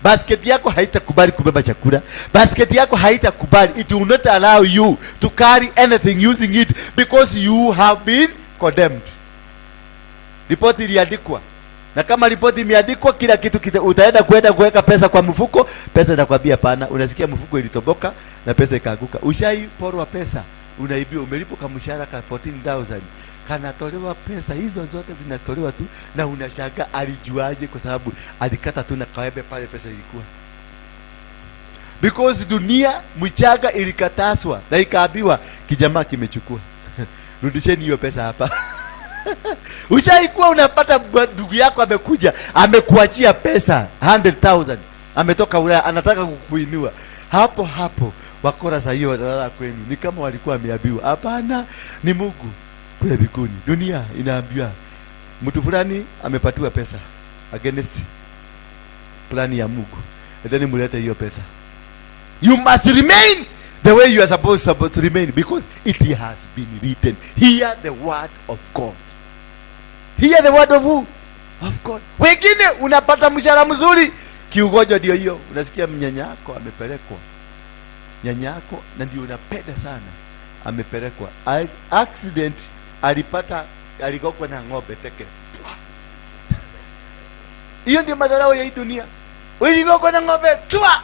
Basket yako haitakubali kubeba chakula. Basket yako haitakubali. It will not allow you to carry anything using it because you have been condemned. Ripoti iliandikwa. Na kama ripoti imeandikwa, kila kitu utaenda kuweka pesa kwa mfuko, pesa inakwambia pana. Unasikia mfuko ilitoboka na pesa ikaanguka. Ushaiporwa pesa, unaibiwa, umelipo kama mshahara ka 14,000. Kanatolewa pesa, hizo zote zinatolewa tu, na unashangaa alijuaje? Kwa sababu alikata tu na kawebe pale pesa ilikuwa. Because dunia mchaga ilikataswa na ikaambiwa kijamaa kimechukua. Rudisheni hiyo pesa hapa. Ushaikuwa unapata ndugu yako amekuja, amekuachia pesa 100,000. Ametoka Ulaya, anataka kukuinua. Hapo wakora saa hiyo watalala kwenu. Ni kama walikuwa wameambiwa. Hapana, ni Mungu kule mbinguni. Dunia inaambiwa mtu fulani amepatiwa pesa against plani ya Mungu. Ndani mulete hiyo pesa. You must remain the way you are supposed to remain, because it has been written. Hear the word of God. Hear the word of who? Of God. Wengine unapata mshahara mzuri, kiugonjwa ndio hiyo. Unasikia mnyanyako amepelekwa. Nyanyako na ndio unapenda sana, amepelekwa. Accident aligokwa na ng'ombe peke. Hiyo ndio madharau ya hii dunia. Uligokwa na ng'ombe tua.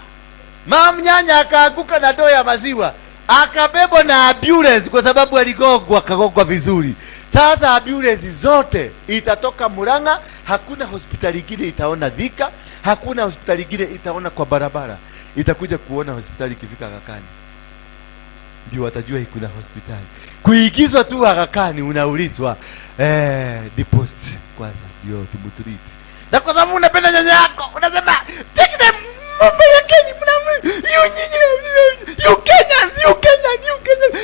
Mama mnyanya akaanguka na ndoo ya maziwa, akabebwa na ambulance kwa sababu akagogwa vizuri. Sasa ambulance zote itatoka Murang'a, hakuna hospitali ingine itaona Thika, hakuna hospitali ingine itaona kwa barabara. Itakuja kuona hospitali ikifika Agakani, ndio watajua hii kuna hospitali. Kuigizwa tu Agakani unaulizwa deposit kwanza ndio tumutreat. Na kwa sababu unapenda nyanya yako, unasema take them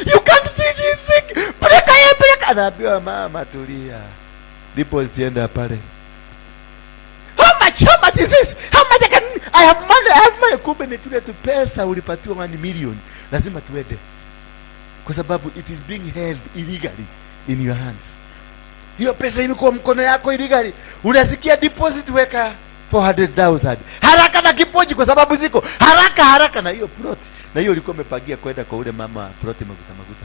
you can't see she's sick. Peleka. Anaambiwa mama tulia. Deposit enda pale. How much is this? How much I have money. Kumbe ni tule tu pesa ulipatiwa 1 million. Lazima tuende. Kwa sababu it is being held illegally in your hands. Hiyo pesa imekuwa mkono yako illegally. Unasikia deposit weka 400,000. Haraka na kipoji kwa sababu ziko. Haraka na hiyo plot. Na hiyo ulikuwa umepangia kwenda kwa ule mama plot maguta.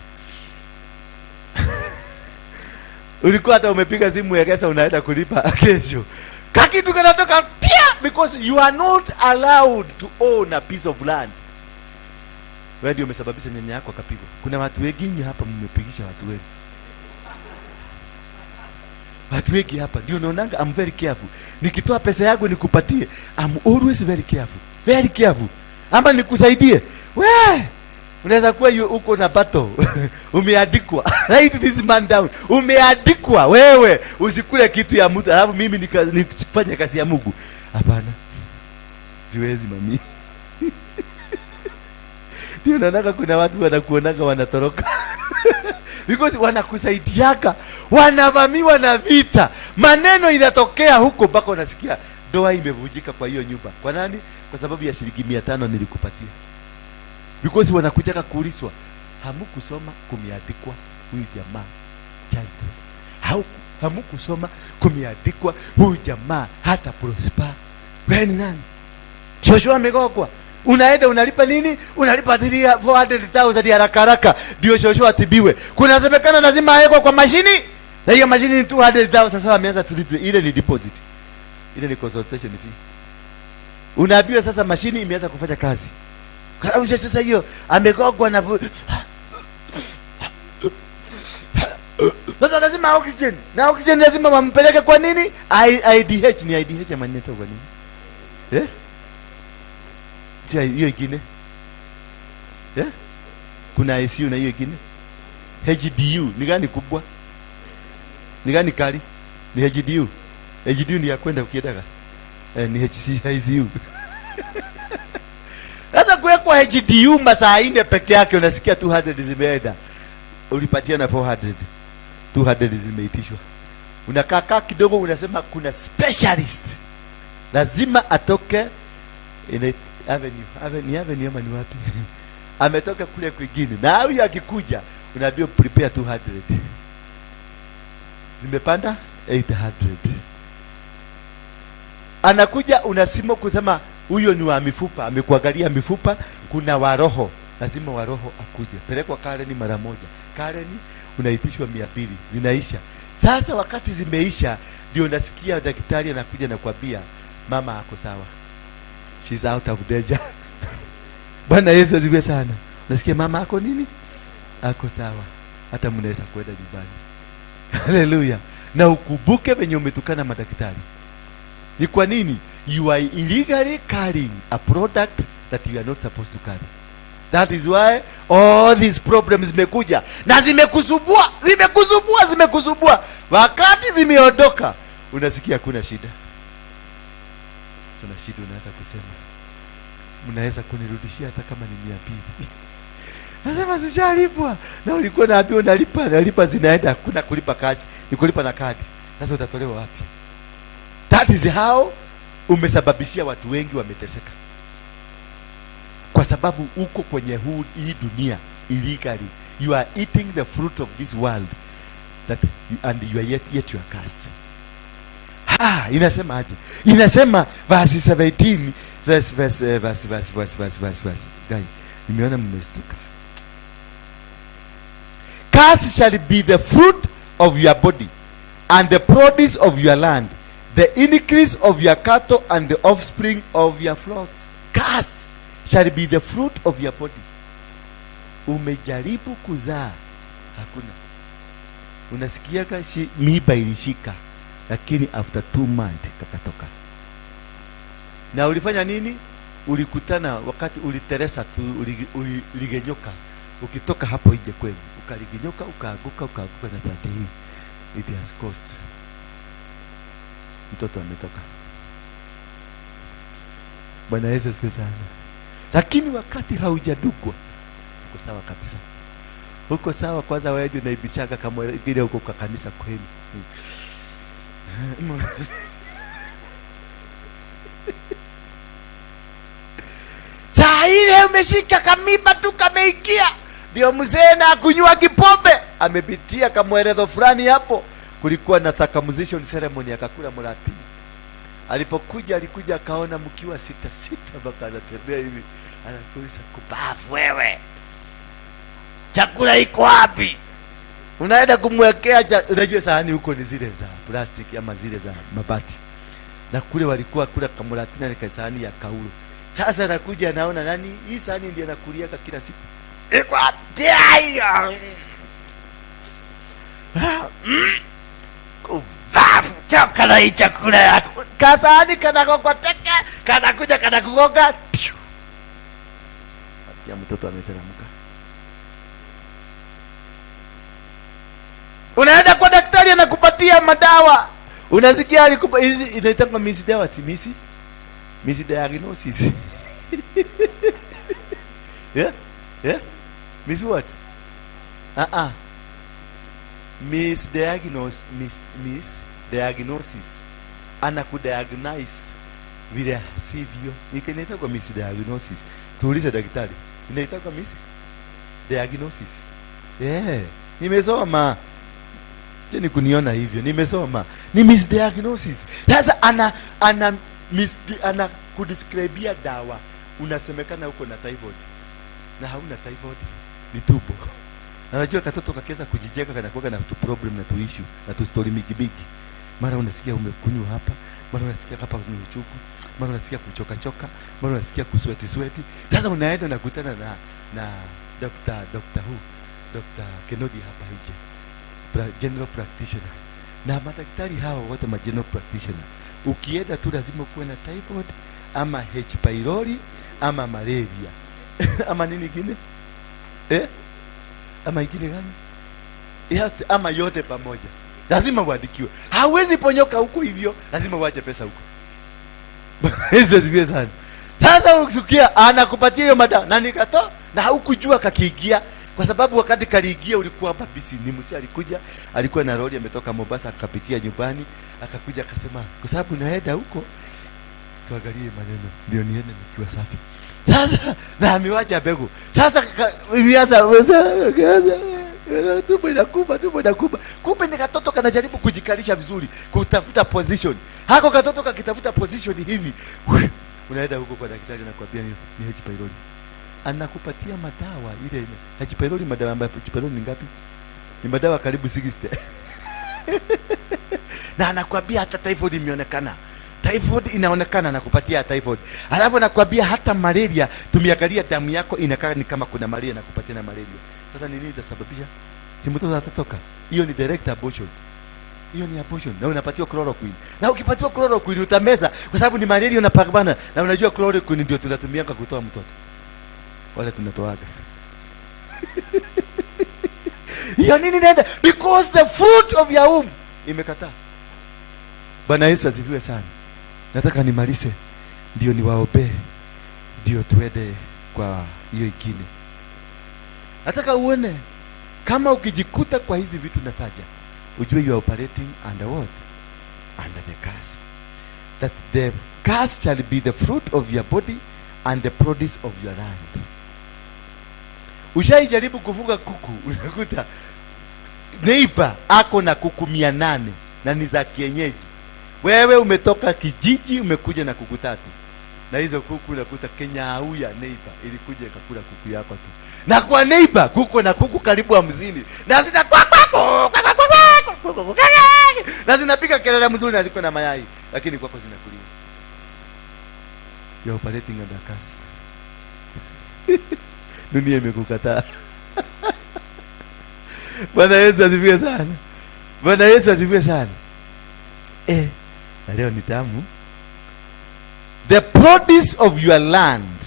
Ulikuwa hata umepiga simu ya pesa unaenda kulipa kesho. Kakitu kanatoka pia, because you are not allowed to own a piece of land. Wewe ndio umesababisha nyanya yako akapigwa. Kuna watu wengi hapa mmepigisha watu wengi. Watu wengi hapa ndio naonanga I'm very careful. Nikitoa pesa yangu nikupatie, I'm always very careful. Very careful. Ama nikusaidie. Unaweza kuwa uko na battle umeandikwa write this man down, umeandikwa wewe usikule kitu ya mtu alafu mimi nikifanya kazi ya Mungu. Hapana, siwezi mami. Ndio naona kuna watu wanakuonaga wanatoroka because wanakusaidiaga, wanavamiwa na vita, maneno inatokea huko mpaka unasikia ndoa imevunjika kwa hiyo nyumba. Kwa nani? Kwa sababu ya shilingi 500 nilikupatia. Because wanakutaka kuulizwa, hamukusoma kumeandikwa huyu jamaa childless. Hamukusoma kumeandikwa huyu jamaa hata prosper. Wewe ni nani? Joshua amegogwa. Unaenda unalipa nini? Unalipa 400,000 haraka haraka ndio Joshua atibiwe. Kunasemekana lazima aekwe kwa mashini. Na hiyo mashini ni 200,000. Sasa ameanza tulipe. Ile ni deposit. Ile ni consultation fee. Unaambiwa sasa mashini imeanza kufanya kazi. Kwa sasa hiyo amegogwa na sasa lazima oxygen. Na oxygen lazima wampeleke kwa nini? IDH ni IDH ya maneno kwa nini? Eh? Tia hiyo ingine. Eh? Kuna ICU na hiyo ingine. HDU ni gani kubwa? Ni gani kali? Ni HDU. HDU ni ya kwenda ukiendaga. Ni ICU. Sasa kuwekwa HDU masaa 4 peke yake unasikia 200 zimeenda. Ulipatia na 400. 200 zimeitishwa. Unakaa kidogo unasema kuna specialist. Lazima atoke ile avenue ama ni wapi? Ametoka kule kwingine. Na huyu akikuja unaambiwa prepare 200. Zimepanda 800. Anakuja unasimo kusema huyo ni wa mifupa, amekuangalia mifupa, kuna wa roho. Lazima wa roho akuje. Pelekwa Karen mara moja. Karen unaitishwa 200, zinaisha. Sasa wakati zimeisha ndio unasikia daktari anakuja na kuambia mama ako sawa. She's out of danger. Bwana Yesu asifiwe sana. Unasikia mama ako nini? Ako sawa. Hata mnaweza kwenda nyumbani. Haleluya. Na ukubuke venye umetukana madaktari. Ni kwa nini? You are illegally carrying a product that you are not supposed to carry. That is why all these problems zimekuja. Na zimekusumbua. Wakati zimeondoka, unasikia kuna shida. Sina shida unaweza kusema. Mnaweza kunirudishia hata kama ni 200. Nasema sishalipwa. Na ulikuwa naambiwa nalipa zinaenda, kuna kulipa cash, ni kulipa na kadi. Sasa utatolewa wapi? That is how umesababishia watu wengi wameteseka. Kwa sababu uko kwenye hii dunia illegally. You are eating the fruit of this world and you are yet you are cursed. Inasema aje? Inasema verse 17 verse. Guys, nimeona mmestuka. Cursed shall be the fruit of your body and the produce of your land, the increase of your cattle and the offspring of your flocks. Cursed shall be the fruit of your body. Umejaribu kuzaa, hakuna. Unasikia miiba ilishika, lakini after 2 months kakatoka. Na ulifanya nini? Ulikutana wakati uliteresa tu, uligenyoka. Ukitoka hapo nje kwenu, ukaligenyoka, ukaaguka na tate hii. It has cost. Mtoto ametoka. Bwana Yesu asifiwe sana. Lakini wakati haujadugwa, uko sawa kabisa. Uko sawa. Kwanza wewe ndio unaibishaga kama vile uko kwa kanisa kwenu. Saa ile umeshika kamiba tu kameikia. Ndio mzee na kunywa kipombe. Amepitia kamweredo fulani hapo. Kulikuwa na circumcision ceremony, akakula mlati. Alikuja akaona mkiwa 6 mpaka anatembea hivi. Anakuuliza, kubafu wewe, chakula iko wapi? Unaenda kumwekea unajua sahani huko ni zile za plastiki ama zile za mabati. Na kule walikuwa kula kamulatina ni sahani ya kaulo. Sasa anakuja anaona nani? Hii sahani ndio anakulia kila siku. Iko hiyo. Kubafu chakula hii chakula yako. Kasahani kanakuja kanakugonga. Asikia mtoto ameteremka. anakupatia madawa. Unasikia alikupa hizi inaitwa misdiagnosis. Yeah? Yeah? Miss what? Misdiagnosis. Anakudiagnose vile sivyo. Inaitwa kwa misdiagnosis. Tuulize daktari. Inaitwa kwa misdiagnosis. Yeah. Nimesoma. Teni kuniona hivyo. Nimesoma. Ni misdiagnosis. Sasa ana kudescribea dawa. Unasemekana uko na typhoid. Na hauna typhoid. Ni tupo. Unajua katoto kakiweza kujijeka kanakuwa na tu problem na tu issue na tu story big. Mara unasikia umekunywa hapa, mara unasikia hapa ni uchuku, mara unasikia kuchoka, mara unasikia kusweti. Sasa unaenda unakutana na Dr. Kennedy hapa nje. General practitioner. Na madaktari hawa wote general practitioner. Ukienda tu lazima kuwe na typhoid ama H pylori ama malaria. Ama nini kingine? Ama ingine gani? Yote ama yote pamoja. Lazima uandikiwe. Hauwezi ponyoka huko hivyo, lazima uache pesa huko. Hizo zivyo sana. Sasa ukisikia anakupatia hiyo madawa na nikato na haukujua kakiingia kwa sababu wakati kaliingia ulikuwa hapa bisi ni msi alikuja, alikuwa na lori ametoka Mombasa akapitia nyumbani, akakuja akasema kwa sababu naenda huko tuangalie maneno ndio niende nikiwa safi. Sasa na amewacha bego. Sasa tumbo inakuba. Kumbe ni katoto kanajaribu kujikalisha vizuri, kutafuta position. Hako katoto kakitafuta position hivi. Unaenda huko kwa daktari anakuambia ni H pylori. Anakupatia madawa ile H pylori. Madawa ambayo H pylori ni ngapi? Ni madawa karibu 60. Na anakuambia hata typhoid imeonekana. Typhoid inaonekana na kupatia typhoid. Alafu nakwambia hata malaria, tumiangalia damu yako inakaa ni kama kuna malaria na kupatia na malaria. Sasa nini itasababisha? Si mtoto atatoka. Hiyo ni direct abortion. Hiyo ni abortion. Na unapatiwa chloroquine. Na ukipatiwa chloroquine utameza kwa sababu ni malaria unapambana na unajua chloroquine ndio tunatumia kwa kutoa mtoto. Wala tunatoaga. Hiyo nini nenda? Because the fruit of your womb imekataa. Bwana Yesu asifiwe sana. Nataka nimalize ndio niwaombe ndio tuende kwa hiyo ingine. Nataka uone kama ukijikuta kwa hizi vitu nataja, ujue you are operating under what? Under the curse. That the curse shall be the fruit of your body and the produce of your land. Ushaijaribu kufuga kuku, unakuta neighbor ako na kuku 800 na ni za kienyeji. Wewe umetoka kijiji umekuja na kuku 3. Na hizo kuku unakuta Kenya auya neighbor ilikuja ikakula kuku yako tu. Na kwa neighbor kuku na kuku karibu 50. Na zina na zinapiga kelele mzuri na ziko na mayai, lakini kwako zinakuliwa. You are operating under curse. Dunia imekukataa. Bwana Yesu asifiwe sana. Bwana Yesu asifiwe sana. Na leo ni tamu. The produce of your land,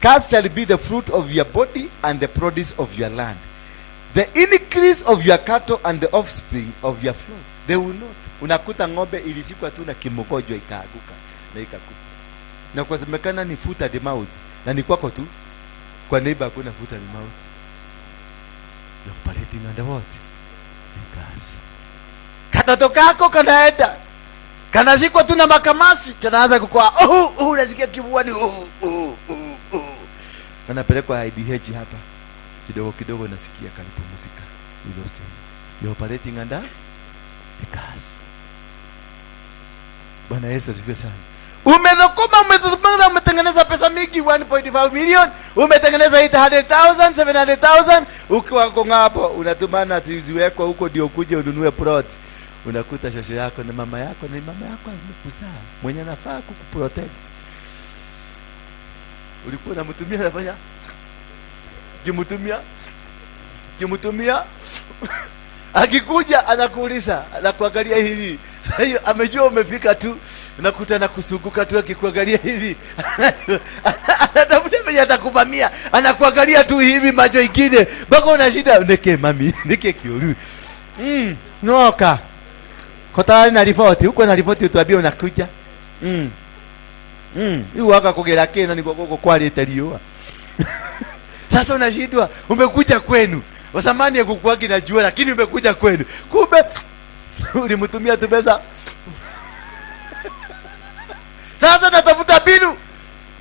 curse shall be the fruit of your body and the produce of your land. The increase of your cattle and the offspring of your flocks, they will not. Unakuta ng'ombe ilishikwa tu na kimogojo ikaaguka na ikakufa. Na kwa semekana ni foot at the mouth. Na ni kwako tu. Kwa neighbor hakuna foot at the mouth. You're operating under what? Curse. Katoto kako kanaenda. Kanashikwa tu na makamasi, kanaanza kukua. Unasikia kivuani. Kanapelekwa IDH hapa. Kidogo nasikia kanipumzika. You lost him. You're operating under the curse. Bwana Yesu asifiwe sana. Umetengeneza pesa mingi 1.5 million, umetengeneza 800,000, 700,000, ukiwa hapo unatumana ziwekwa huko ndio ukuje ununue plot. Unakuta shosho yako na mama yako amekuzaa. Mwenye nafaa kukuprotect. Ulikuwa unamtumia nafanya? Kimutumia. Akikuja anakuuliza, anakuangalia hivi. Sasa amejua umefika tu, unakuta na kusunguka tu akikuangalia hivi. Anatafuta mwenye atakuvamia, anakuangalia tu hivi macho ingine. Bako una shida, neke mami, neke kiolu. Noka. Kotari na ripoti, uko na ripoti utuambie unakuja. Yu waka kugera kena ni kwa kwalite liwa. Sasa unashindwa, umekuja kwenu. Wasamani ya kukuwagi na jua lakini umekuja kwenu. Kumbe ulimtumia tu pesa. Sasa natafuta binu.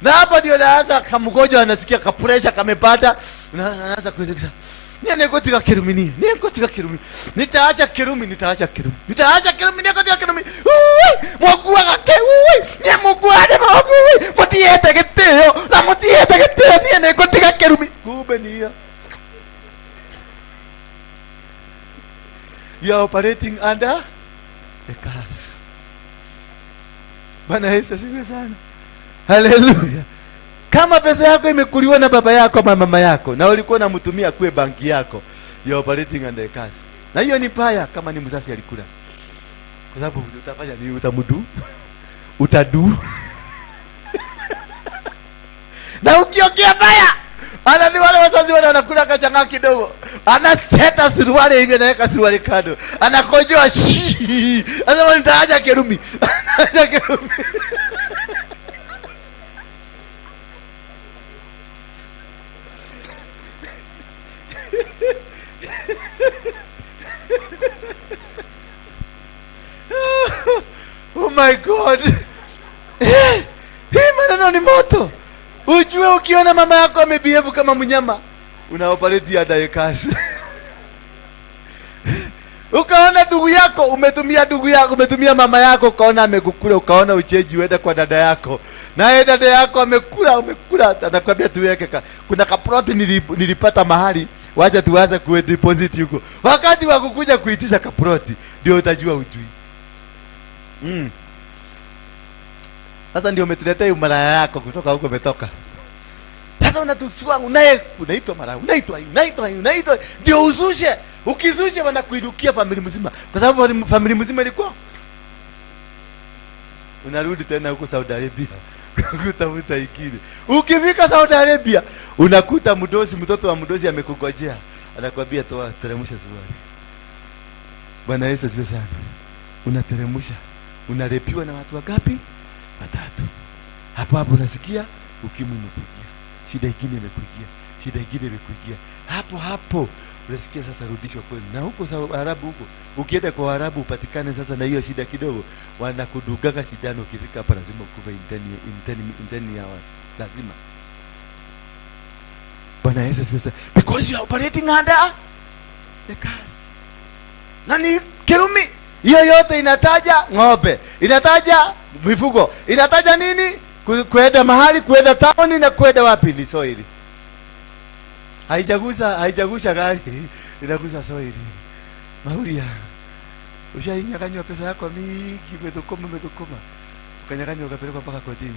Na hapa ndio naanza kamgojo anasikia kapresha kamepata. Anaanza kuelekea. Niko tika kirumi. Nitaacha kirumi. Niko tika kirumi. Mogua kake. Ni mogua de mogui. Motieta keteo. La motieta keteo niko tika kirumi. Kumbe nia. You are operating under the curse. Bwana Yesu asifiwe sana. Haleluya. Kama pesa yako imekuliwa na baba yako ama mama yako na ulikuwa unamtumia kwe banki yako, you are operating under the curse. Na hiyo ni mbaya kama ni mzazi alikula. Kwa sababu utafanya nini? Utamudu. Utadu. Na ukiongea baya, ni wale wazazi wanakula kachanga kidogo. Anaseta suruali hivi anaweka suruali kando. Anakojoa shi. Anasema nitaacha kirumi. Anaacha kirumi. Oh my God. Hii maneno ni moto. Ujue ukiona mama yako amebehave kama mnyama, una operate ya diecast. Ukaona ndugu yako, umetumia mama yako, ukaona amekukula, ukaona ucheji uende kwa dada yako. Na dada yako amekula, atakwambia tuweke kuna kaproti nilipata mahali, wacha tuanze ku deposit huko. Wakati wa kukuja kuitisha kaproti, ndio utajua ujui. Sasa ndio umetuletea umalaya yako kutoka huko umetoka. Sasa unatusua unaitwa mara, unaitwa ndio uzushe. Ukizushe wanakuinukia familia mzima. Kwa sababu familia mzima ilikuwa. Unarudi tena huko Saudi Arabia. Kutafuta ikini. Ukifika Saudi Arabia, unakuta mtoto wa mdosi amekungojea. Anakuambia toa teremsha suruali. Bwana Yesu asifiwe sana. Unateremsha. Unarepiwa na watu wangapi? 3. Hapo unasikia ukimwi umekuja. Shida ingine imekuja. Hapo unasikia sasa rudishwa kwenu. Na huko Arabu huko, ukienda kwa Arabu upatikane sasa na hiyo shida kidogo, wanakudugaga shidano ukifika hapa lazima ukuve in 10 hours. Lazima. Bwana Yesu asifiwe. Because you are operating under the curse. Nani kirumi? Hiyo yote inataja ng'ombe, inataja mifugo, inataja nini? Kwenda mahali, kwenda town na kwenda wapi? Ni soili. Haijagusha gari, inagusa soili. Mauria. Ushainyang'anywa pesa yako mingi, umedokoma. Ukanyang'anywa ukapelekwa mpaka kotini.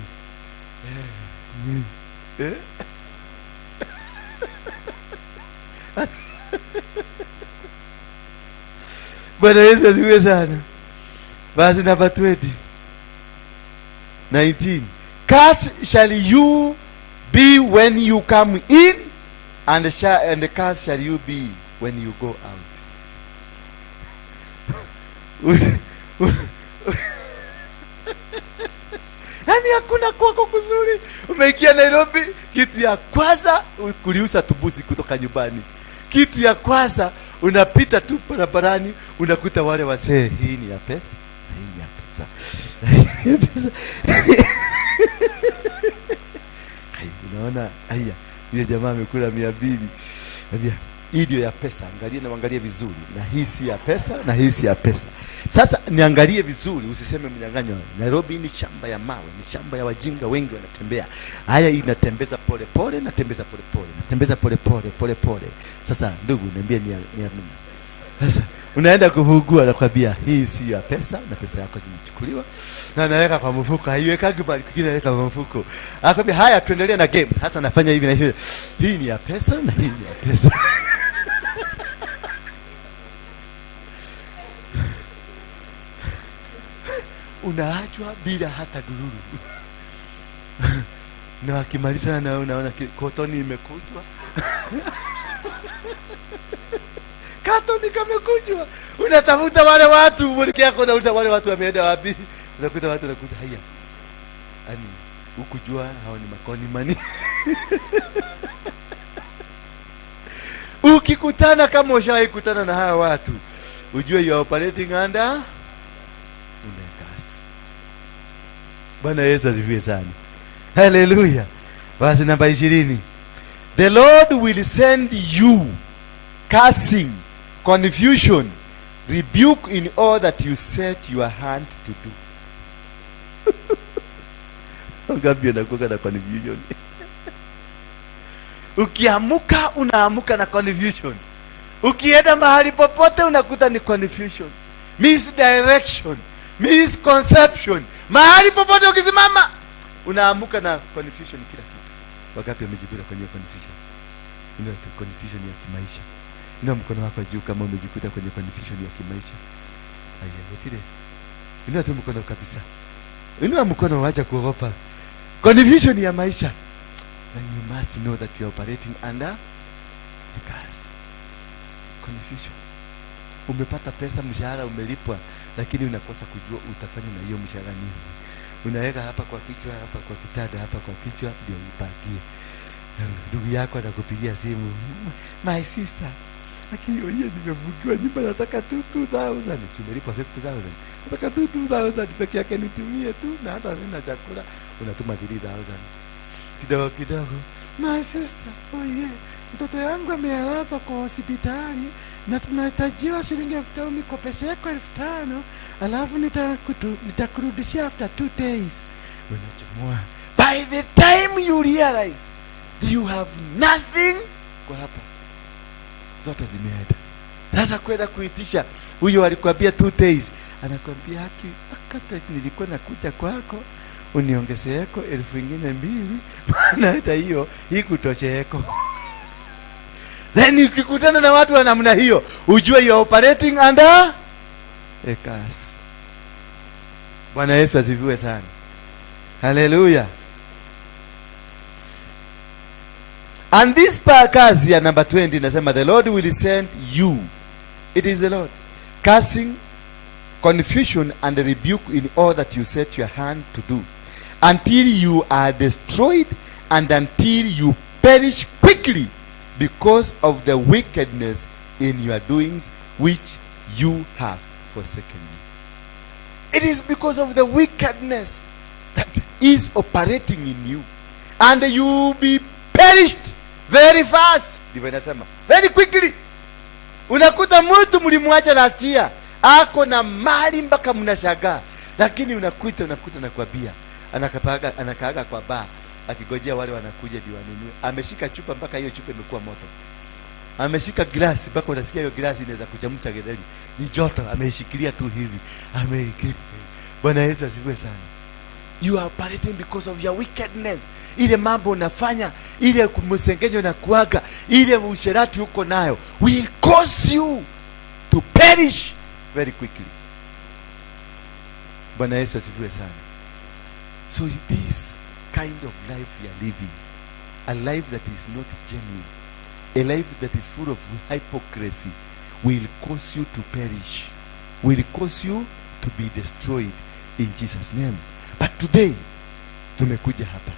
Bwana Yesu asifiwe sana. Verse number 19. Cursed shall you be when you come in, and cursed shall you be when you go out. Yaani hakuna kwako kuzuri. Umeingia Nairobi, kitu ya kwanza kuliusa tubusi kutoka nyumbani. Kitu ya kwanza unapita tu barabarani, unakuta wale wasee, hii ni ya pesa. Unaona, yule jamaa amekula 200. Nabia, hii ndio ya pesa. Angalia vizuri. Na hii si ya pesa, na hii si ya pesa. Sasa niangalie vizuri, usiseme mnyang'anywa. Nairobi ni shamba ya mawe, ni shamba ya wajinga wengi wanatembea. Haya inatembeza pole, natembeza pole. Sasa ndugu, niambie ni nini? Sasa unaenda kufungua na kwambia hii si ya pesa na pesa yako zimechukuliwa na naweka kwa mfuko. Haiwekagi bali kingine naweka kwa mfuko. Akwambia haya tuendelee na game. Sasa nafanya hivi na hivi. Hii ni ya pesa na hii ni ya pesa. Unaachwa bila hata gururu. Na akimaliza na unaona kotoni imekujwa. kato nikamekujwa. Unatafuta wale watu, mwelekeo yako unauliza wale watu wameenda wapi? Unakuta watu wanakuja haya. Ani ukujua hao ni makoni mani. Ukikutana kama ushawahi kutana na hawa watu, ujue you are operating under curse. Bwana Yesu asifiwe sana. Hallelujah. Verse number 20. The Lord will send you cursing, confusion, rebuke in all that you set your hand to do. Ngapi unakuwa na confusion? Ukiamuka unaamuka na confusion. Ukienda mahali popote unakuta ni confusion, misdirection, misconception. Mahali popote ukisimama unaamuka na confusion kila kitu. Wangapi wamejikuta kwenye confusion? Ina confusion ya kimaisha. Ina mkono wako juu kama umejikuta kwenye confusion ya kimaisha. Haya, kile. Ina tu mkono kabisa. Ina mkono, waacha kuogopa confusion ya maisha. Then you must know that you are operating under the curse. Confusion. Umepata pesa, mshahara umelipwa, lakini unakosa kujua utafanya na hiyo mshahara nini. Unaweka hapa kwa kichwa, hapa kwa kitanda, hapa kwa kichwa ndio upakie. Ndugu yako anakupigia simu, my sister, lakini wewe nimevukiwa nyumba, nataka 2,000. Umelipwa 50,000. Nataka 2,000 peke yake nitumie tu, na hata sina chakula. Unatuma 3,000. Kidogo kidogo. My sister, oh yeah, mtoto yangu ameelazwa kwa hospitali na tunahitajiwa shilingi 5,000, nikopeshe yako 5,000, alafu nitakurudishia after 2 days. Unachomoa. By the time you realize you have nothing kwa hapa, zote zimeenda. Sasa kwenda kuitisha, huyo alikwambia 2 days, anakwambia haki, akata nilikuwa nakuja kwako uniongezeko 2,000, maana hata hiyo hikutosheeko. Then ukikutana na watu wa namna hiyo, ujue you are operating under a curse. Bwana Yesu asifiwe sana. Hallelujah. And this curse ya number 20 nasema the Lord will send you. It is the Lord. Cursing, confusion and rebuke in all that you set your hand to do, until you are destroyed and until you perish quickly because of the wickedness in your doings which you have forsaken me. It is because of the wickedness that is operating in you, and you will be perished very fast. Ndivyo inasema, very quickly. Unakuta mtu mlimwacha last year ako na mali mpaka mnashangaa, lakini unakuta na kwambia anakaaga kwa bar akigojea wale wanakuja diwanunue. Ameshika chupa mpaka hiyo chupa imekuwa moto. Ameshika glasi mpaka unasikia hiyo glasi inaweza kuchamcha gedeli. Ni joto, ameshikilia tu hivi. Bwana Yesu asifiwe sana. You are operating because of your wickedness. Ile mambo unafanya, ile kumsengenyo na kuaga, ile usherati uko nayo will cause you to perish very quickly. Bwana Yesu asifiwe sana. So this kind of life we are living, a life that is not genuine, a life that is full of hypocrisy, will cause you to perish, will cause you to be destroyed in Jesus' name. But today tumekuja hapa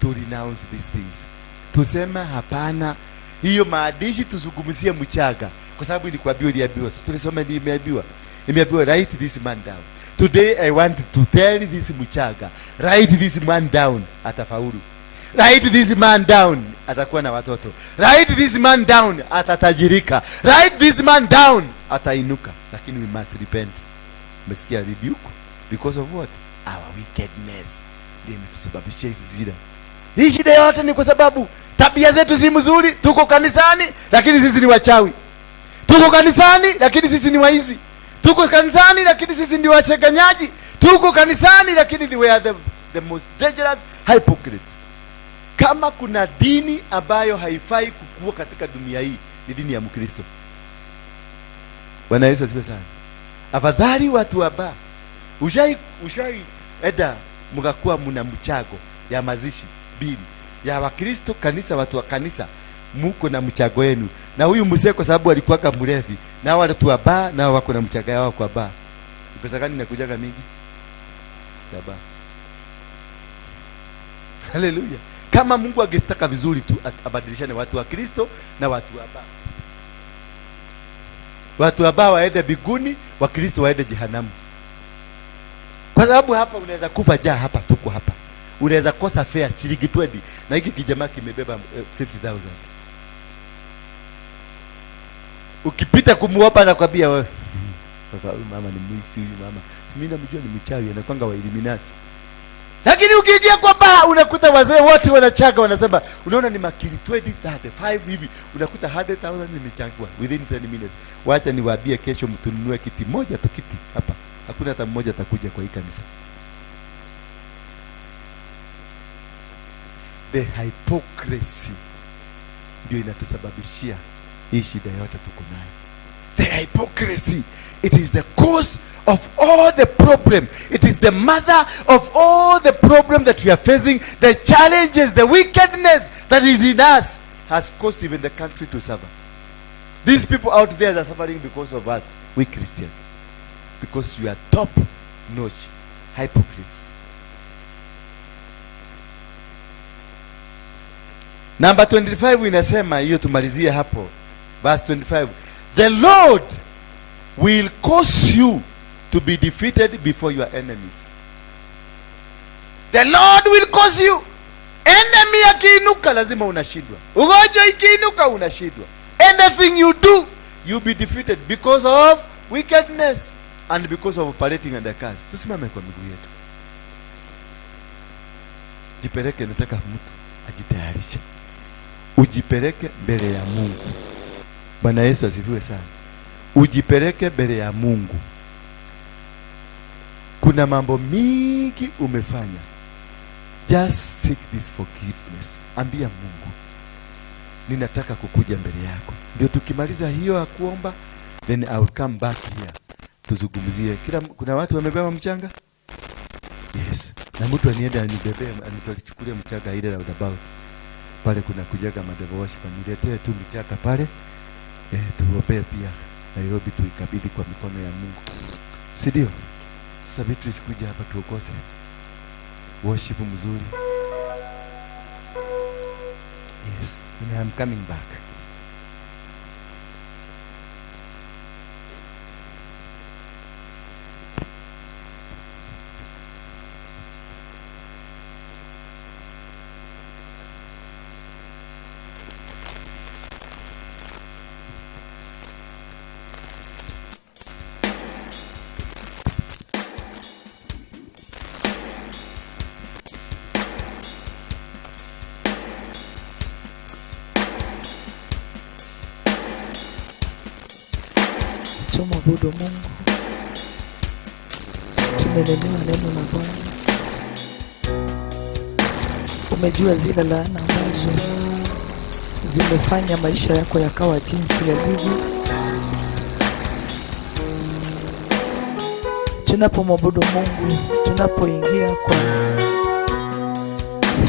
to renounce these things, tusema hapana hiyo maadishi, tuzungumzie mchaga, kwa sababu ilikuambiwa, iliambiwa, tulisoma imeambiwa write this man down. Today I want to tell this mchaga, write this man down, atafaulu. Write this man down, atakuwa na watoto. Write this man down, atatajirika. Write this man down, atainuka. Lakini we must repent. Umesikia? Rebuke because of what? Our wickedness. Ndio imetusababishia hizi shida. Hii shida yote ni kwa sababu tabia zetu si mzuri. Tuko kanisani lakini sisi ni wachawi. Tuko kanisani lakini sisi ni waizi. Tuko kanisani lakini sisi ndio wacheganyaji. Tuko kanisani lakini we are the most dangerous hypocrites. Kama kuna dini ambayo haifai kukua katika dunia hii, ni dini ya Mkristo. Bwana Yesu asifiwe sana. Afadhali watu waba ushai eda mkakuwa mna mchago ya mazishi bili ya Wakristo kanisa, watu wa kanisa muko na mchago wenu. Na huyu mzee kwa sababu alikuwa kama mlevi, na watu wa baa nao wako na mchago wao kwa baa. Pesa gani inakujaga mingi? Ya baa. Haleluya. Kama Mungu angetaka vizuri tu abadilishane watu wa Kristo na watu wa baa. Watu wa baa waende biguni, wa Kristo waende jehanamu. Kwa sababu hapa unaweza kufa jaa, hapa tuko hapa. Unaweza kosa fare shilingi 20 na hiki kijamaa kimebeba 50,000. Ukipita kumuomba na kwambia wewe, huyu mama ni mwizi, huyu mama mimi namjua ni mchawi, anakwanga wa Illuminati. Lakini ukiingia kwa baa unakuta wazee wote wanachaga, wanasema unaona ni makili 20 35 hivi, unakuta 100,000 zimechangwa within 10 minutes. Wacha niwaambie, kesho mtununue kiti moja tu, kiti hapa hakuna hata mmoja atakuja kwa hii kanisa. The hypocrisy ndio inatusababishia hii shida yote tuko nayo. The hypocrisy, it is the cause of all the problem. It is the mother of all the problem that we are facing. The challenges, the wickedness that is in us has caused even the country to suffer. These people out there are suffering because of us, we Christians. Because you are top-notch hypocrites. Number 25 inasema, hiyo tumalizie hapo. Verse 25. The Lord will cause you to be defeated before your enemies. The Lord will cause you. Enemy akiinuka lazima unashindwa. Ugonjwa ikiinuka unashindwa. Anything you do, you'll be defeated because of wickedness and because of operating under curse. Tusimame kwa miguu yetu. Jipeleke, nataka mtu ajitayarishe. Ujipeleke mbele ya Mungu. Bwana Yesu asifiwe sana. Ujipeleke mbele ya Mungu. Kuna mambo mingi umefanya. Just seek this forgiveness. Ambia Mungu, ninataka kukuja mbele yako. Ndio tukimaliza hiyo ya kuomba, then I will come back here. Tuzungumzie. Kuna watu wamebeba mchanga? Yes. Na mtu aniende anibebee, anituchukulie mchanga ile roundabout. Pale kuna kujaga madevoshi, niletee tu mchanga pale. Tuombe pia Nairobi tuikabidhi kwa mikono ya Mungu. Si ndio? Sasa vitu isikuja hapa tuokose. Worship mzuri. Yes, and I'm coming back. Tumwabudu Mungu. Tumelemewa neno la Bwana. Umejua zile laana ambazo zimefanya maisha yako yakawa jinsi yalivyo. Tunapomwabudu Mungu, tunapoingia kwa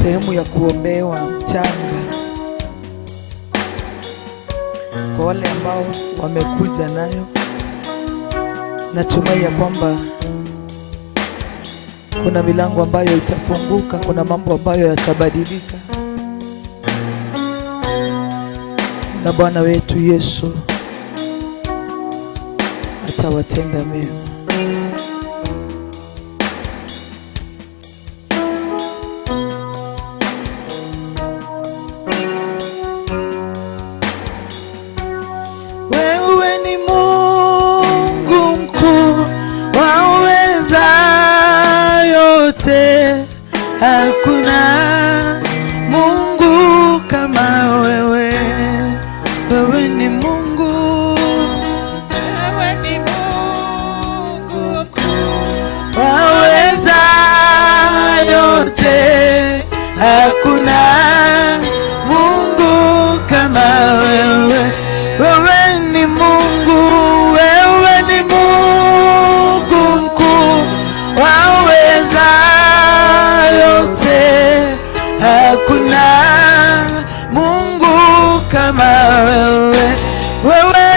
sehemu ya kuombewa mchanga, kwa wale ambao wamekuja nayo, natumai ya kwamba kuna milango ambayo itafunguka, kuna mambo ambayo yatabadilika, na Bwana wetu Yesu atawatenda mema. Hakuna Mungu kama wewe. Wewe ni Mungu. Wewe ni Mungu.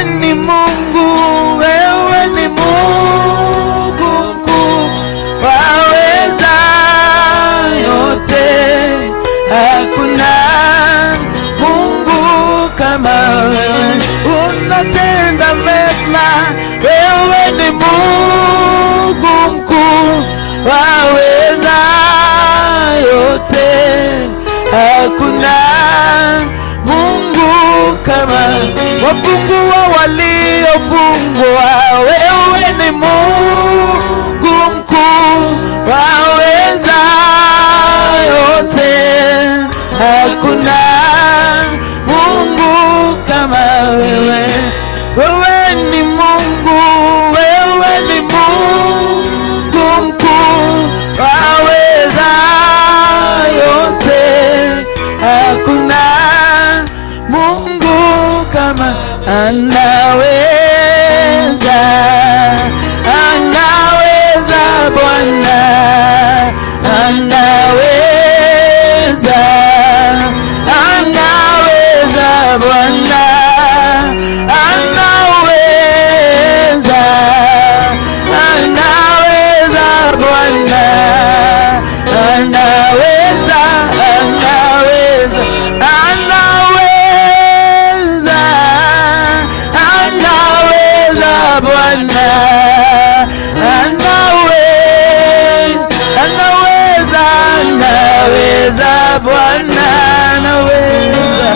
ni Mungu, wewe ni Mungu mkuu, waweza yote, hakuna Mungu kama wewe, unatenda mema, wewe ni Mungu mkuu, waweza yote, hakuna Mungu kama, wafungua waliofungwa, wewe ni Mungu mkuu, waweza yote, hakuna Mungu kama wewe, wewe ni Mungu, wewe ni Mungu mkuu, waweza yote, hakuna Mungu kama, anaweza, anaweza Bwana, anaweza, anaweza Bwana, anaweza, anaweza Bwana, anaweza, anaweza, anaweza, anaweza Bwana, anaweza, anaweza, anaweza Bwana, anaweza,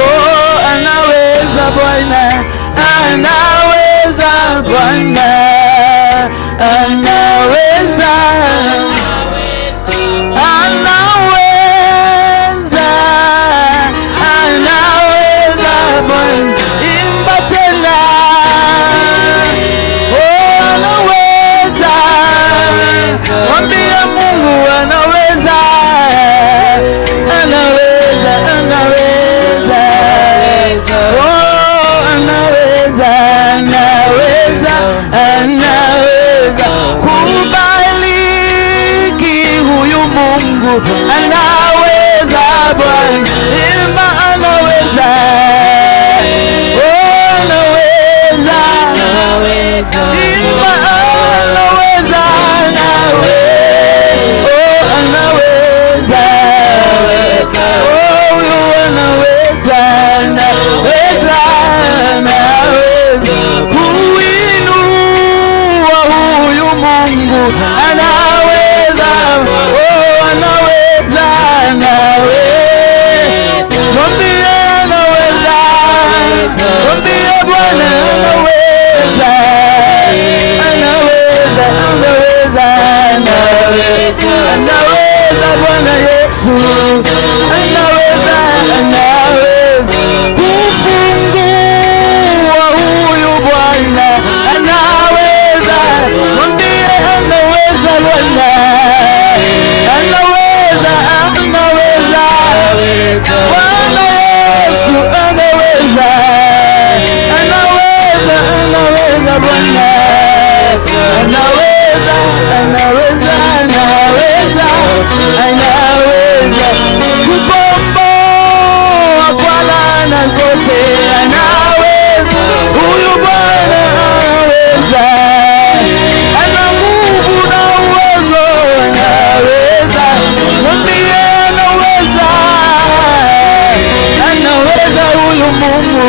oh, anaweza Bwana, anaweza Bwana, anaweza, anaweza, anaweza Bwana, imba tena, oh, anaweza, mwambie Mungu anaweza, anaweza, anaweza, oh, anaweza, anaweza, anaweza kubariki huyu Mungu, anaweza Bwana, imba anaweza, oh, anaweza, imba anaweza, anaweza, oh, anaweza, oh, huyu anaweza, anaweza, anaweza kuinua huyu Mungu, anaweza, oh, anaweza, anaweza, mwambie anaweza, mwambie Bwana anaweza, anaweza, anaweza, anaweza, anaweza Bwana Yesu, anaweza, anaweza kufungua huyu Bwana, anaweza, mwambie anaweza Bwana, anaweza, anaweza Bwana Yesu, anaweza, anaweza, anaweza Bwana, anaweza, anaweza, anaweza, anaweza kukomboa kwa laana zote, anaweza huyu Bwana, anaweza, ana nguvu na uwezo, anaweza, mwambie anaweza, anaweza huyu Mungu,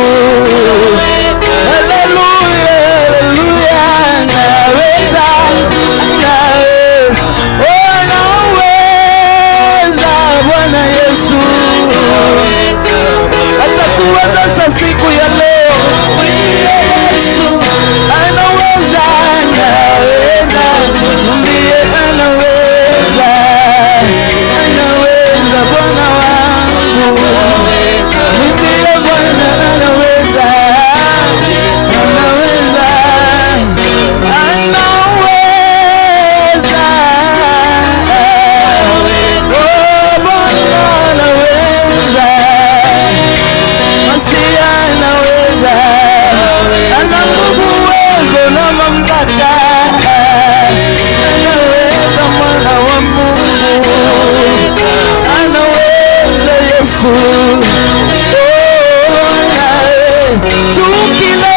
haleluya, haleluya, anaweza, anaweza, oh, anaweza Bwana Yesu, atakuwezesha siku ya leo, Yesu anaweza, anaweza, mwambie anaweza, anaweza Bwana wangu, mwambie Bwana anaweza, anaweza, anaweza, oh, Bwana anaweza, Masia anaweza, ana nguvu, uwezo na mamlaka, anaweza Mwana wa Mungu, anaweza Yesu, oh, tukile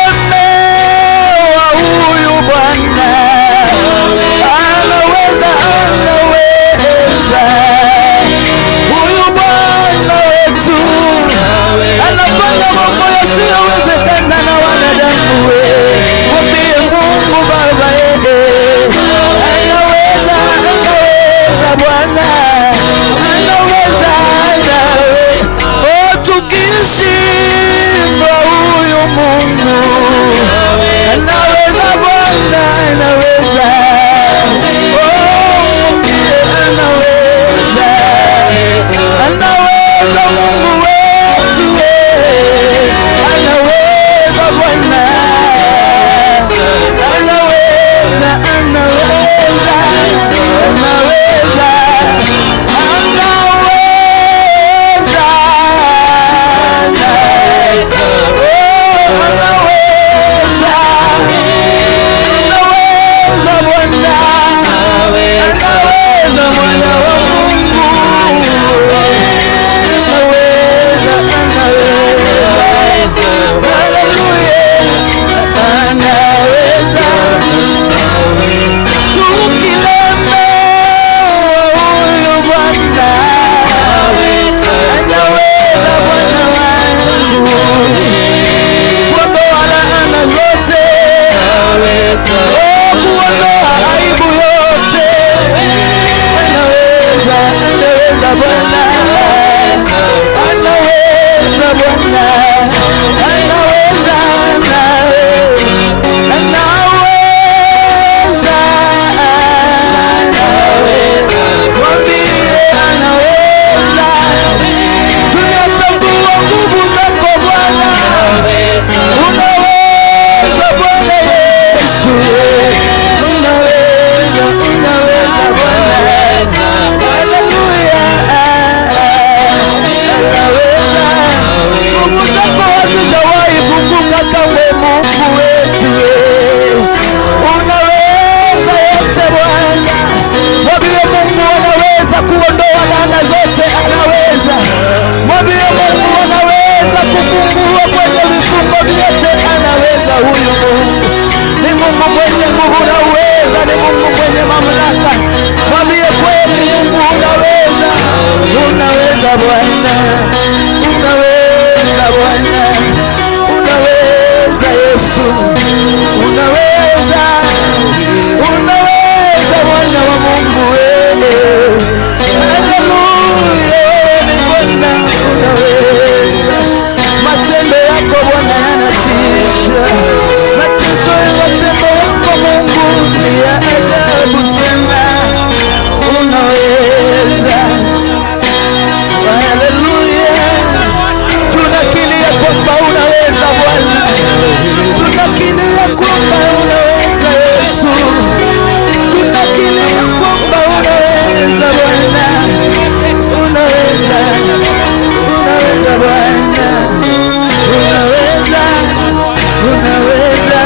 unaweza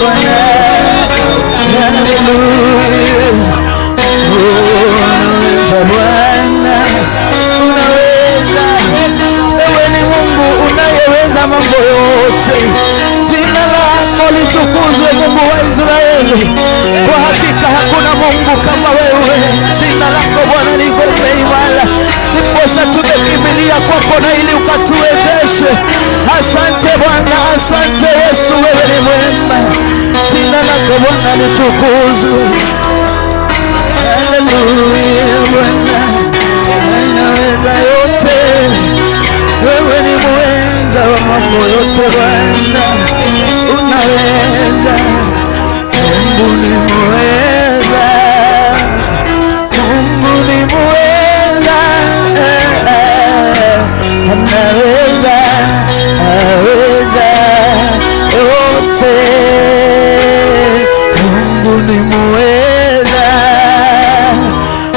Bwana. Hallelujah. Unaweza Bwana, unaweza. Ewe ni Mungu unayeweza mambo yote. Jina lako litukuzwe, Mungu wa Israeli. Kwa hakika hakuna Mungu kama wewe. Jina lako Bwana liko imara. Ndiposa tumekimbilia kwako na ili ukatuwezeshe. Asante Bwana, asante Yesu, wewe ni mwema. Jina lako Bwana litukuzwe. Hallelujah. Bwana unaweza yote, wewe ni muweza wa mambo yote Bwana. Unaweza, Mungu ni muweza, Mungu ni muweza, anaweza, aweza yote. Mungu ni muweza,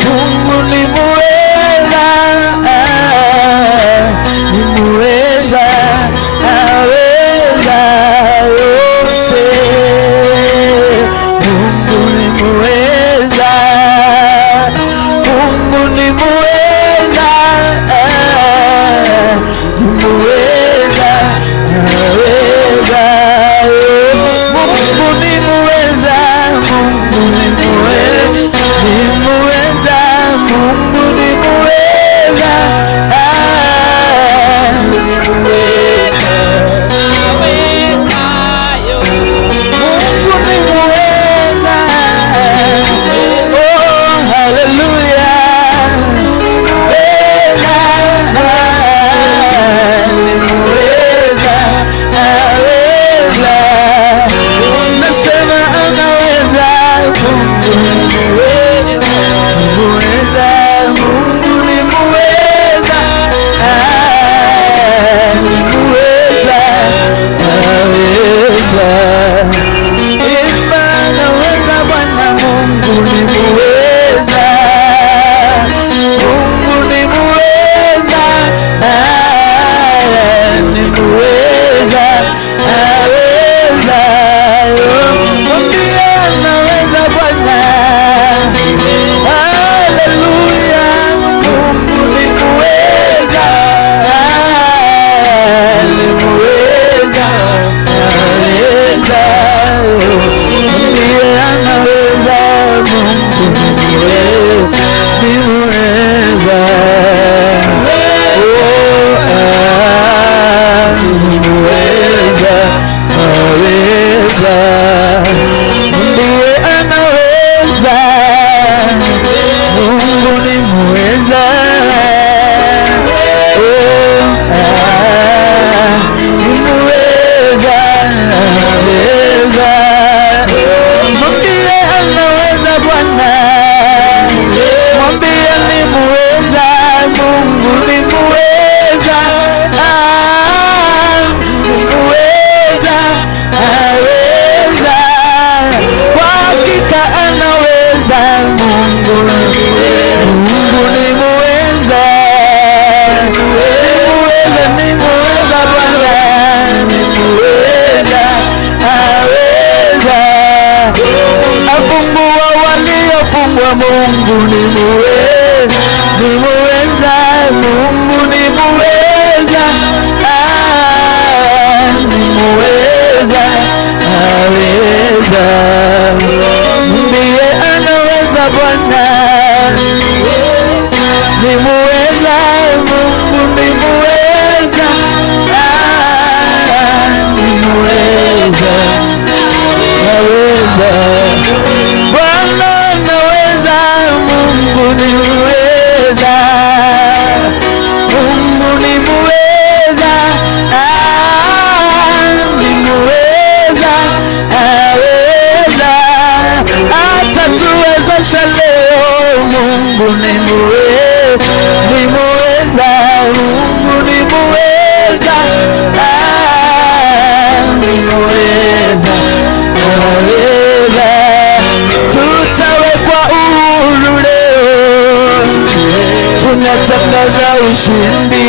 Mungu ni muweza, ni muweza, aweza yote. Mungu ni muweza, Mungu ni muweza, ni muweza, aweza yote. Mungu ni muweza, Mungu ni muweza, ni muweza, Mungu ni muweza, Mungu ni muweza. Oh, hallelujah. Ni muweza, aweza. Nasema anaweza. Mungu ni muweza, muweza. Mungu ni muweza, ni muweza, aweza. Imba anaweza Bwana. Mungu ni muweza, Mungu ni muweza, ni muweza, aweza. Mwambie anaweza Bwana. Haleluya. Mungu ni muweza, ni muweza, aweza. Mwambie anaweza. Mungu ni muweza, ni muweza. Ni muweza, aweza. Mwambie anaweza. Mungu ni muweza, ni muweza, aweza. Mwambie anaweza Bwana. Mwambie ni muweza. Mungu ni muweza, ni muweza, aweza. Kwa hakika anaweza. Mungu ni muweza, ni muweza, ni muweza Bwana, ni muweza, aweza. Afungua waliofungwa. Mungu ni muweza, ni muweza. Mungu ni muweza, ni muweza, aweza. Ndiye anaweza Bwana, ni muweza. Mungu ni muweza, ni muweza, aweza. Bwana anaweza. Mungu ni muweza, Mungu ni muweza, ni muweza, aweza. Atatuwezesha leo. Mungu ni muweza, ni muweza. Mungu ni muweza, ni muweza, aweza. Tutawekwa uhuru leo. Tunatangaza ushindi.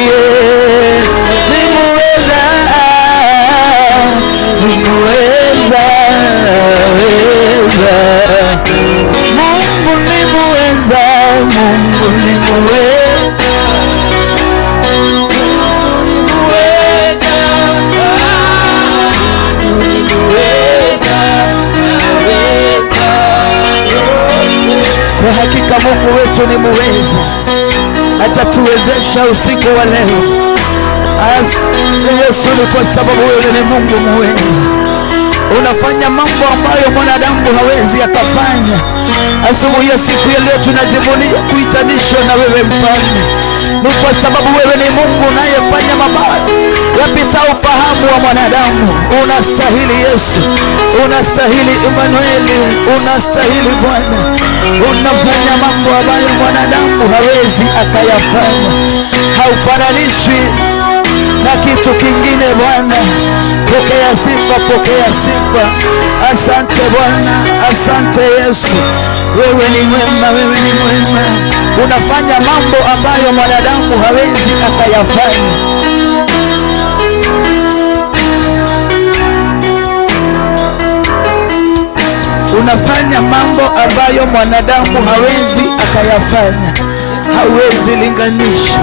Ni muweza, ni muweza. wetu ni muweza, atatuwezesha usiku wa leo. Yesu, ni kwa sababu wewe ni Mungu muweza. Unafanya mambo ambayo mwanadamu hawezi akafanya. Asubuhi ya siku ya leo tunajivunia kuitanishwa na wewe Mfalme. Ni kwa sababu wewe ni Mungu unayefanya mabaya yapita ufahamu wa mwanadamu. Unastahili Yesu, unastahili Emanueli, unastahili Bwana. Unafanya mambo ambayo mwanadamu hawezi akayafanya. Haufananishwi na kitu kingine Bwana. Pokea sifa, pokea sifa. Asante Bwana, asante Yesu. Wewe ni mwema, wewe ni mwema. Unafanya mambo ambayo mwanadamu hawezi akayafanya. Unafanya mambo ambayo mwanadamu hawezi akayafanya. Hawezi linganisha.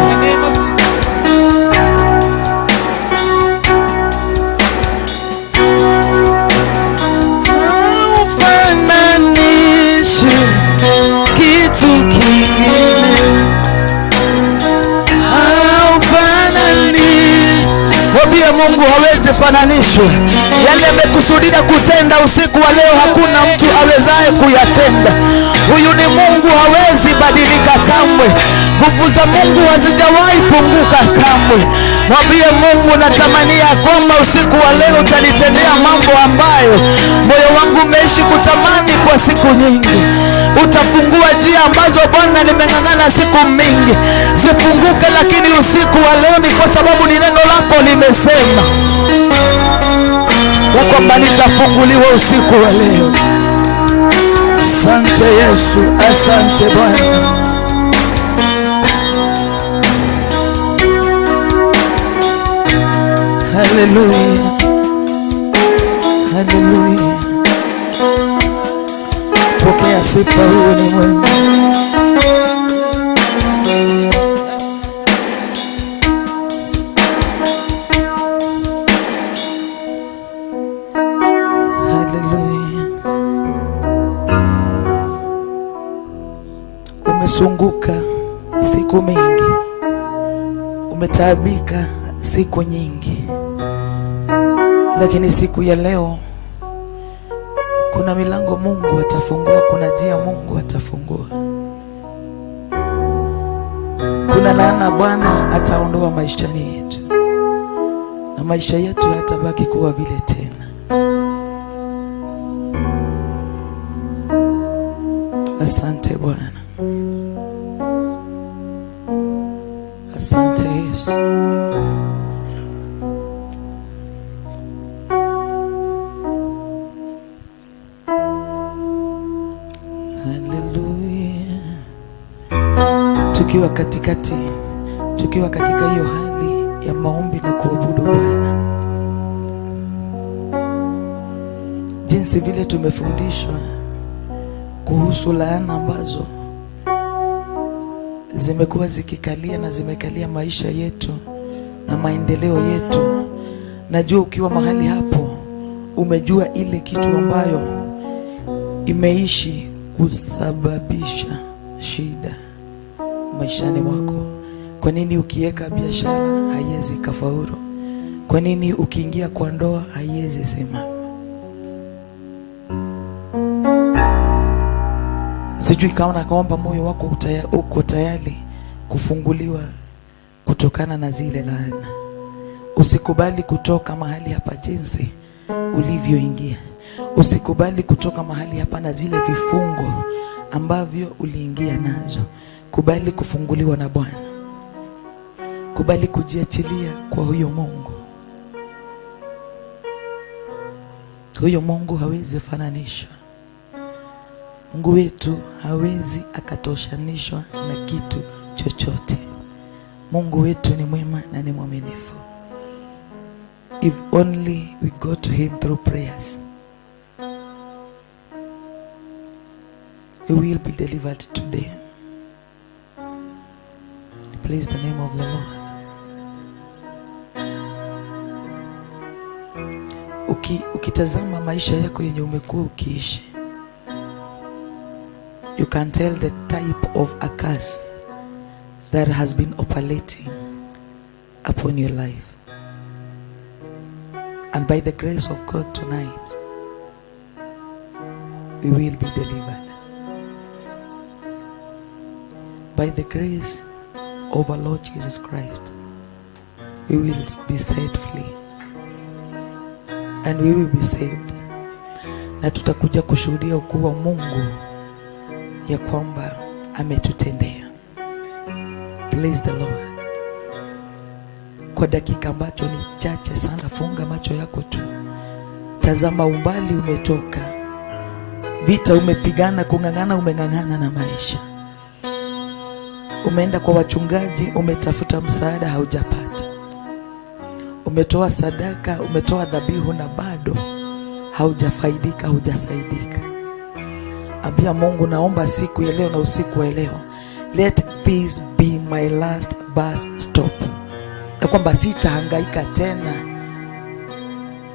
Mungu hawezi fananishwa. Yale amekusudia kutenda usiku wa leo hakuna mtu awezaye kuyatenda. Huyu ni Mungu, hawezi badilika kamwe. Nguvu za Mungu hazijawahi punguka kamwe. Mwambie Mungu, natamania kwamba usiku wa leo utanitendea mambo ambayo moyo wangu umeishi kutamani kwa siku nyingi. Utafungua njia ambazo Bwana nimeng'ang'ana siku mingi zifunguke, lakini usiku wa leo ni kwa sababu ni neno lako limesema ya kwamba nitafunguliwa usiku wa leo. Asante Yesu, asante Bwana. Haleluya, haleluya. Pokea sifa, wewe ni mwema. Haleluya. Umesunguka siku mingi, umetaabika siku nyingi, lakini siku ya leo kuna milango Mungu atafungua, kuna njia Mungu atafungua. Kuna laana Bwana ataondoa maishani yetu, na maisha yetu yatabaki kuwa vile tena. Asante Bwana, asante Yesu. Tukiwa katika hiyo hali ya maombi na kuabudu Bwana, jinsi vile tumefundishwa kuhusu laana ambazo zimekuwa zikikalia na zimekalia maisha yetu na maendeleo yetu. Najua ukiwa mahali hapo umejua ile kitu ambayo imeishi kusababisha shida maishani mwako. Kwa nini ukiweka biashara haiwezi kafaulu? Kwa nini ukiingia kwa ndoa haiwezi sema? Sijui kama naomba moyo wako uko tayari kufunguliwa kutokana na zile laana. Usikubali kutoka mahali hapa jinsi ulivyoingia. Usikubali kutoka mahali hapa na zile vifungo ambavyo uliingia nazo. Kubali kufunguliwa na Bwana. Kubali kujiachilia kwa huyo Mungu. Huyo Mungu hawezi fananishwa. Mungu wetu hawezi akatoshanishwa na kitu chochote. Mungu wetu ni mwema na ni mwaminifu. If only we go to him through prayers, we will be delivered today. Praise the name of the Lord. Ukitazama maisha yako yenye umekuwa ukiishi, you can tell the type of a curse that has been operating upon your life. And by the grace of God tonight, we will be delivered. By the grace of our Lord Jesus Christ, we will be set free and we will be saved. Na tutakuja kushuhudia ukuu wa Mungu ya kwamba ametutendea. Praise the Lord. Kwa dakika ambacho ni chache sana, funga macho yako tu. Tazama umbali umetoka. Vita umepigana, kung'ang'ana umeng'ang'ana na maisha. Umeenda kwa wachungaji, umetafuta msaada, haujapata. Umetoa sadaka, umetoa dhabihu na bado haujafaidika, haujasaidika. Ambia Mungu, naomba siku ya leo na usiku wa leo, let this be my last bus stop. Ya kwamba sitahangaika tena,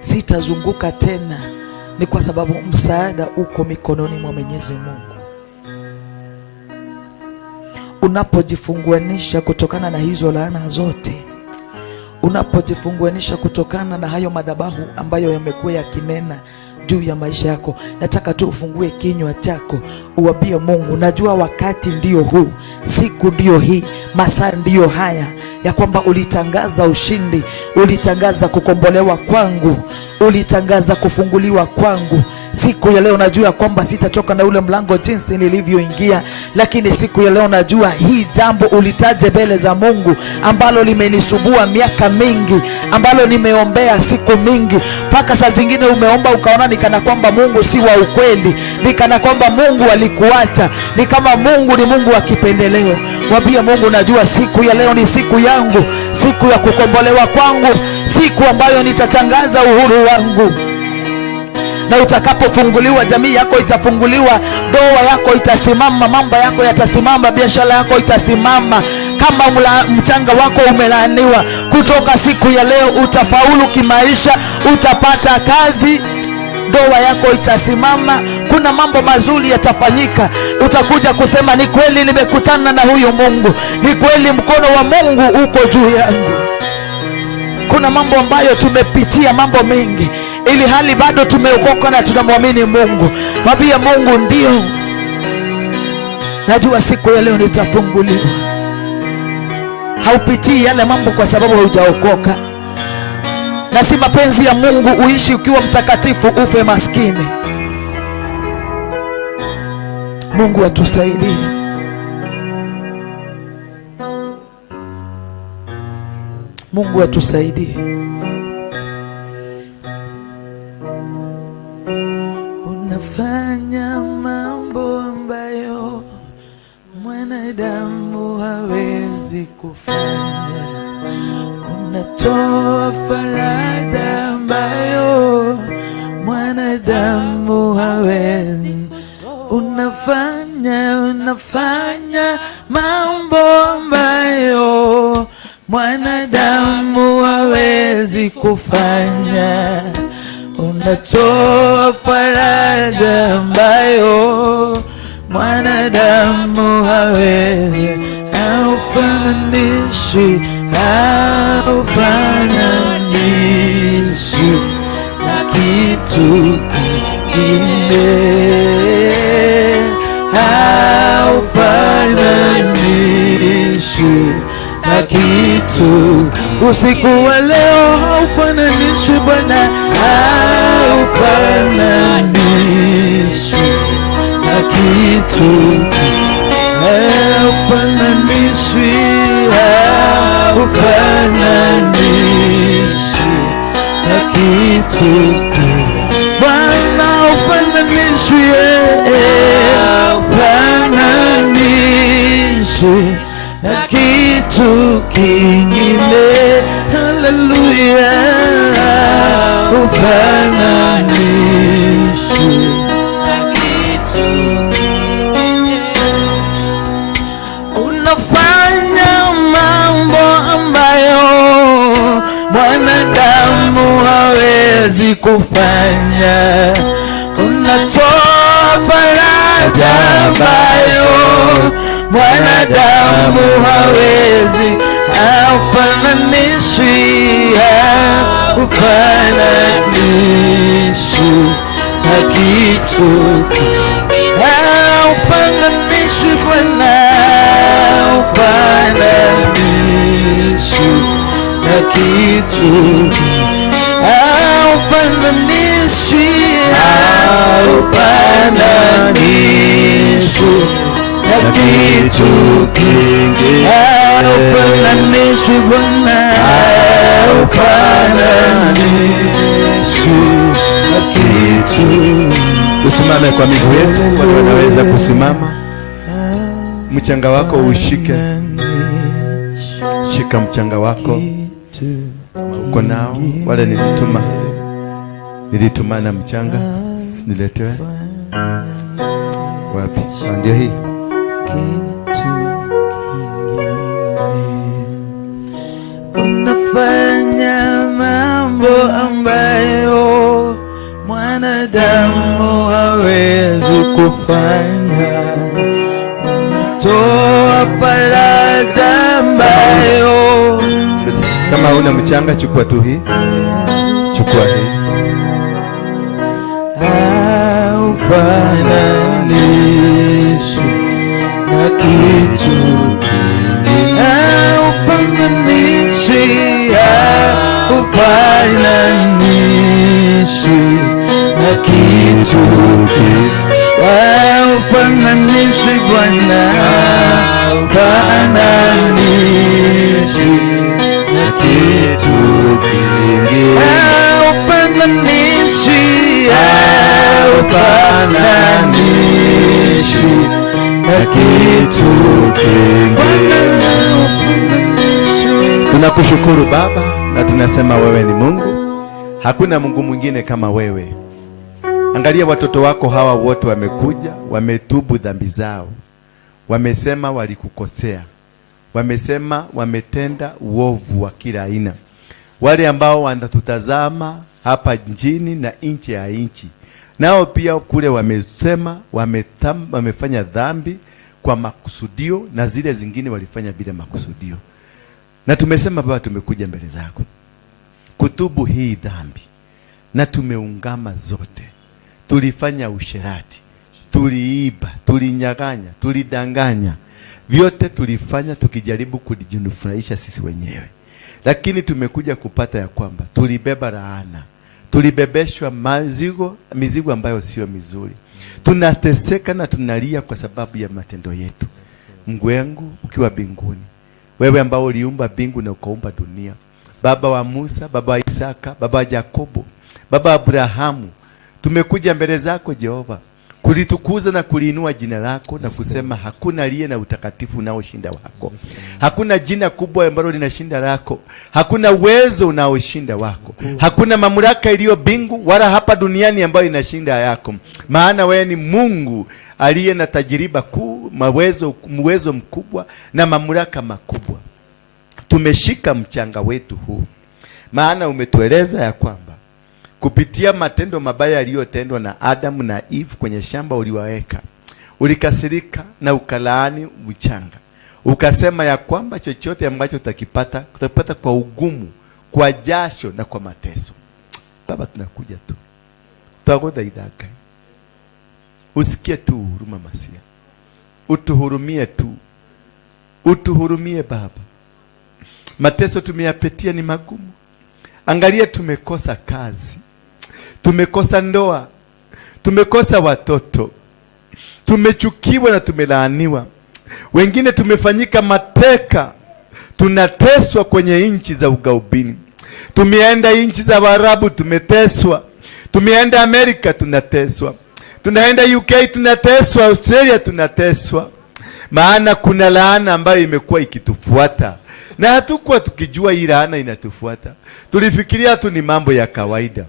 sitazunguka tena. Ni kwa sababu msaada uko mikononi mwa Mwenyezi Mungu. Unapojifunguanisha kutokana na hizo laana zote, unapojifunguanisha kutokana na hayo madhabahu ambayo yamekuwa yakinena juu ya maisha yako, nataka tu ufungue kinywa chako uambie Mungu, najua wakati ndio huu, siku ndio hii, masaa ndio haya, ya kwamba ulitangaza ushindi, ulitangaza kukombolewa kwangu, ulitangaza kufunguliwa kwangu. Siku ya leo najua kwamba sitatoka na ule mlango jinsi nilivyoingia, lakini siku ya leo najua hii jambo ulitaje mbele za Mungu ambalo limenisubua miaka mingi, ambalo nimeombea siku mingi, mpaka saa zingine umeomba ukaona nikana kwamba Mungu si wa ukweli, nikana kwamba Mungu alikuacha, ni kama Mungu ni Mungu wa kipendeleo. Mwambie Mungu, najua siku ya leo ni siku yangu, siku ya kukombolewa kwangu, siku ambayo nitatangaza uhuru wangu. Na utakapofunguliwa, jamii yako itafunguliwa, ndoa yako itasimama, mambo yako yatasimama, biashara yako itasimama. Kama mchanga wako umelaaniwa, kutoka siku ya leo utafaulu kimaisha, utapata kazi, ndoa yako itasimama, kuna mambo mazuri yatafanyika. Utakuja kusema, ni kweli nimekutana na huyo Mungu, ni kweli mkono wa Mungu uko juu yangu. Kuna mambo ambayo tumepitia, mambo mengi, ili hali bado tumeokoka na tunamwamini Mungu. Mwambie Mungu, ndio najua siku ya leo nitafunguliwa. Haupitii yale mambo kwa sababu haujaokoka, na si mapenzi ya Mungu uishi ukiwa mtakatifu ufe maskini. Mungu atusaidie. Mungu atusaidie. Unafanya mambo ambayo mwanadamu hawezi kufanya. Unatoa faraja ambayo mwanadamu hawezi. Unafanya mambo ambayo mwanadamu hawezi kufanya. Unatoa faraja ambayo mwanadamu hawezi. Haufananishi na kitu kingine. Haufananishi na kitu. Usiku wa leo haufananishwi Bwana, haufananishwi na kitu. Haufananishwi, haufananishwi na kitu. Bwana haufananishwi, haufananishwi na kitu kingine. Haleluya. Ufananishi na kitu kingine. Unafanya mambo ambayo mwanadamu hawezi kufanya. Unatoa faraja ambayo mwanadamu hawezi aufananishwi, haufananishwi na kitu, haufananishwi Bwana, haufananishwi na kitu, haufananishwi, haufananishwi na kitu kingi, haufananishwi Bwana, haufananishwi na kitu. Tusimame kwa miguu yetu, wale wanaweza kusimama. Mchanga wako ushike, shika mchanga wako uko nao. Wale nilituma na mchanga, niletewe wapi? Ndio hii. Unafanya mambo ambayo mwanadamu hawezi kufanya. Unatoa faraja ambayo, kama una mchanga chukua tu hii, chukua hii. Haufananishwi na kitu, haufananishwi, haufananishwi na kitu, haufananishwi Bwana, haufananishwi na kitu kingi, haufananishwi, haufananishwi na kitu kingi. Tunakushukuru Baba na tunasema wewe ni Mungu, hakuna Mungu mwingine kama wewe. Angalia watoto wako hawa wote wamekuja, wametubu dhambi zao, wamesema walikukosea, wamesema wametenda uovu wa kila aina. Wale ambao wanatutazama hapa nchini na nje ya nchi, nao pia kule wamesema wamefanya dhambi kwa makusudio na zile zingine walifanya bila makusudio. Na tumesema Baba, tumekuja mbele zako kutubu hii dhambi, na tumeungama zote. Tulifanya usherati, tuliiba, tulinyaganya, tulidanganya, vyote tulifanya tukijaribu kujinufurahisha sisi wenyewe. Lakini tumekuja kupata ya kwamba tulibeba laana, tulibebeshwa mizigo ambayo sio mizuri. Tunateseka na tunalia kwa sababu ya matendo yetu. Mungu wangu ukiwa mbinguni, wewe ambao uliumba mbingu na ukaumba dunia, Baba wa Musa, Baba wa Isaka, Baba wa Yakobo, Baba wa Abrahamu, tumekuja mbele zako Jehova kulitukuza na kuliinua jina lako na kusema hakuna aliye na utakatifu unaoshinda wako. Hakuna jina kubwa ambalo linashinda lako. Hakuna uwezo unaoshinda wako. Hakuna mamlaka iliyo mbingu wala hapa duniani ambayo inashinda yako. Maana wewe ni Mungu aliye na tajiriba kuu, uwezo mkubwa na mamlaka makubwa. Tumeshika mchanga wetu huu, maana umetueleza ya kwamba kupitia matendo mabaya yaliyotendwa na Adamu na Eve kwenye shamba uliwaweka, ulikasirika na ukalaani mchanga. Ukasema ya kwamba chochote ambacho utakipata kwa ugumu, kwa jasho na kwa mateso. Baba, tunakuja tu, twagodha idaka, usikie tu huruma Masia, utuhurumie tu, utuhurumie Baba. Mateso tumeyapitia ni magumu. Angalia, tumekosa kazi, tumekosa ndoa, tumekosa watoto, tumechukiwa na tumelaaniwa. Wengine tumefanyika mateka, tunateswa kwenye nchi za ugaubini. Tumeenda nchi za Waarabu, tumeteswa. Tumeenda Amerika, tunateswa. Tunaenda UK, tunateswa. Australia, tunateswa. Maana kuna laana ambayo imekuwa ikitufuata, na hatukuwa tukijua hii laana inatufuata. Tulifikiria tu ni mambo ya kawaida.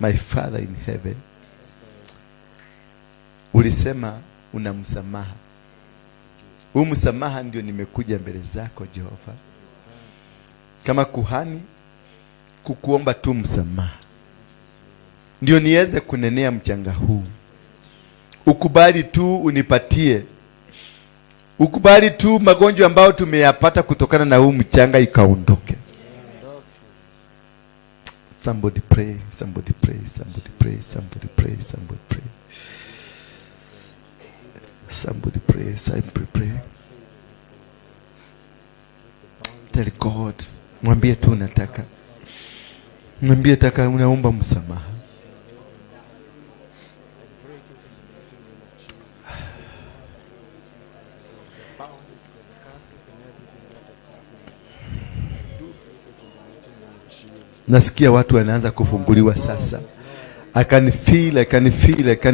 My Father in heaven, ulisema una msamaha. Huu msamaha ndio nimekuja mbele zako Jehova, kama kuhani, kukuomba tu msamaha, ndio niweze kunenea mchanga huu. Ukubali tu unipatie Ukubali tu magonjwa ambayo tumeyapata kutokana na huu mchanga ikaondoke. Somebody pray, somebody pray, somebody pray, somebody pray, somebody pray. Somebody pray, somebody pray. Tell God, mwambie tu unataka. Mwambie taka unaomba msamaha. Nasikia watu wanaanza kufunguliwa sasa. I can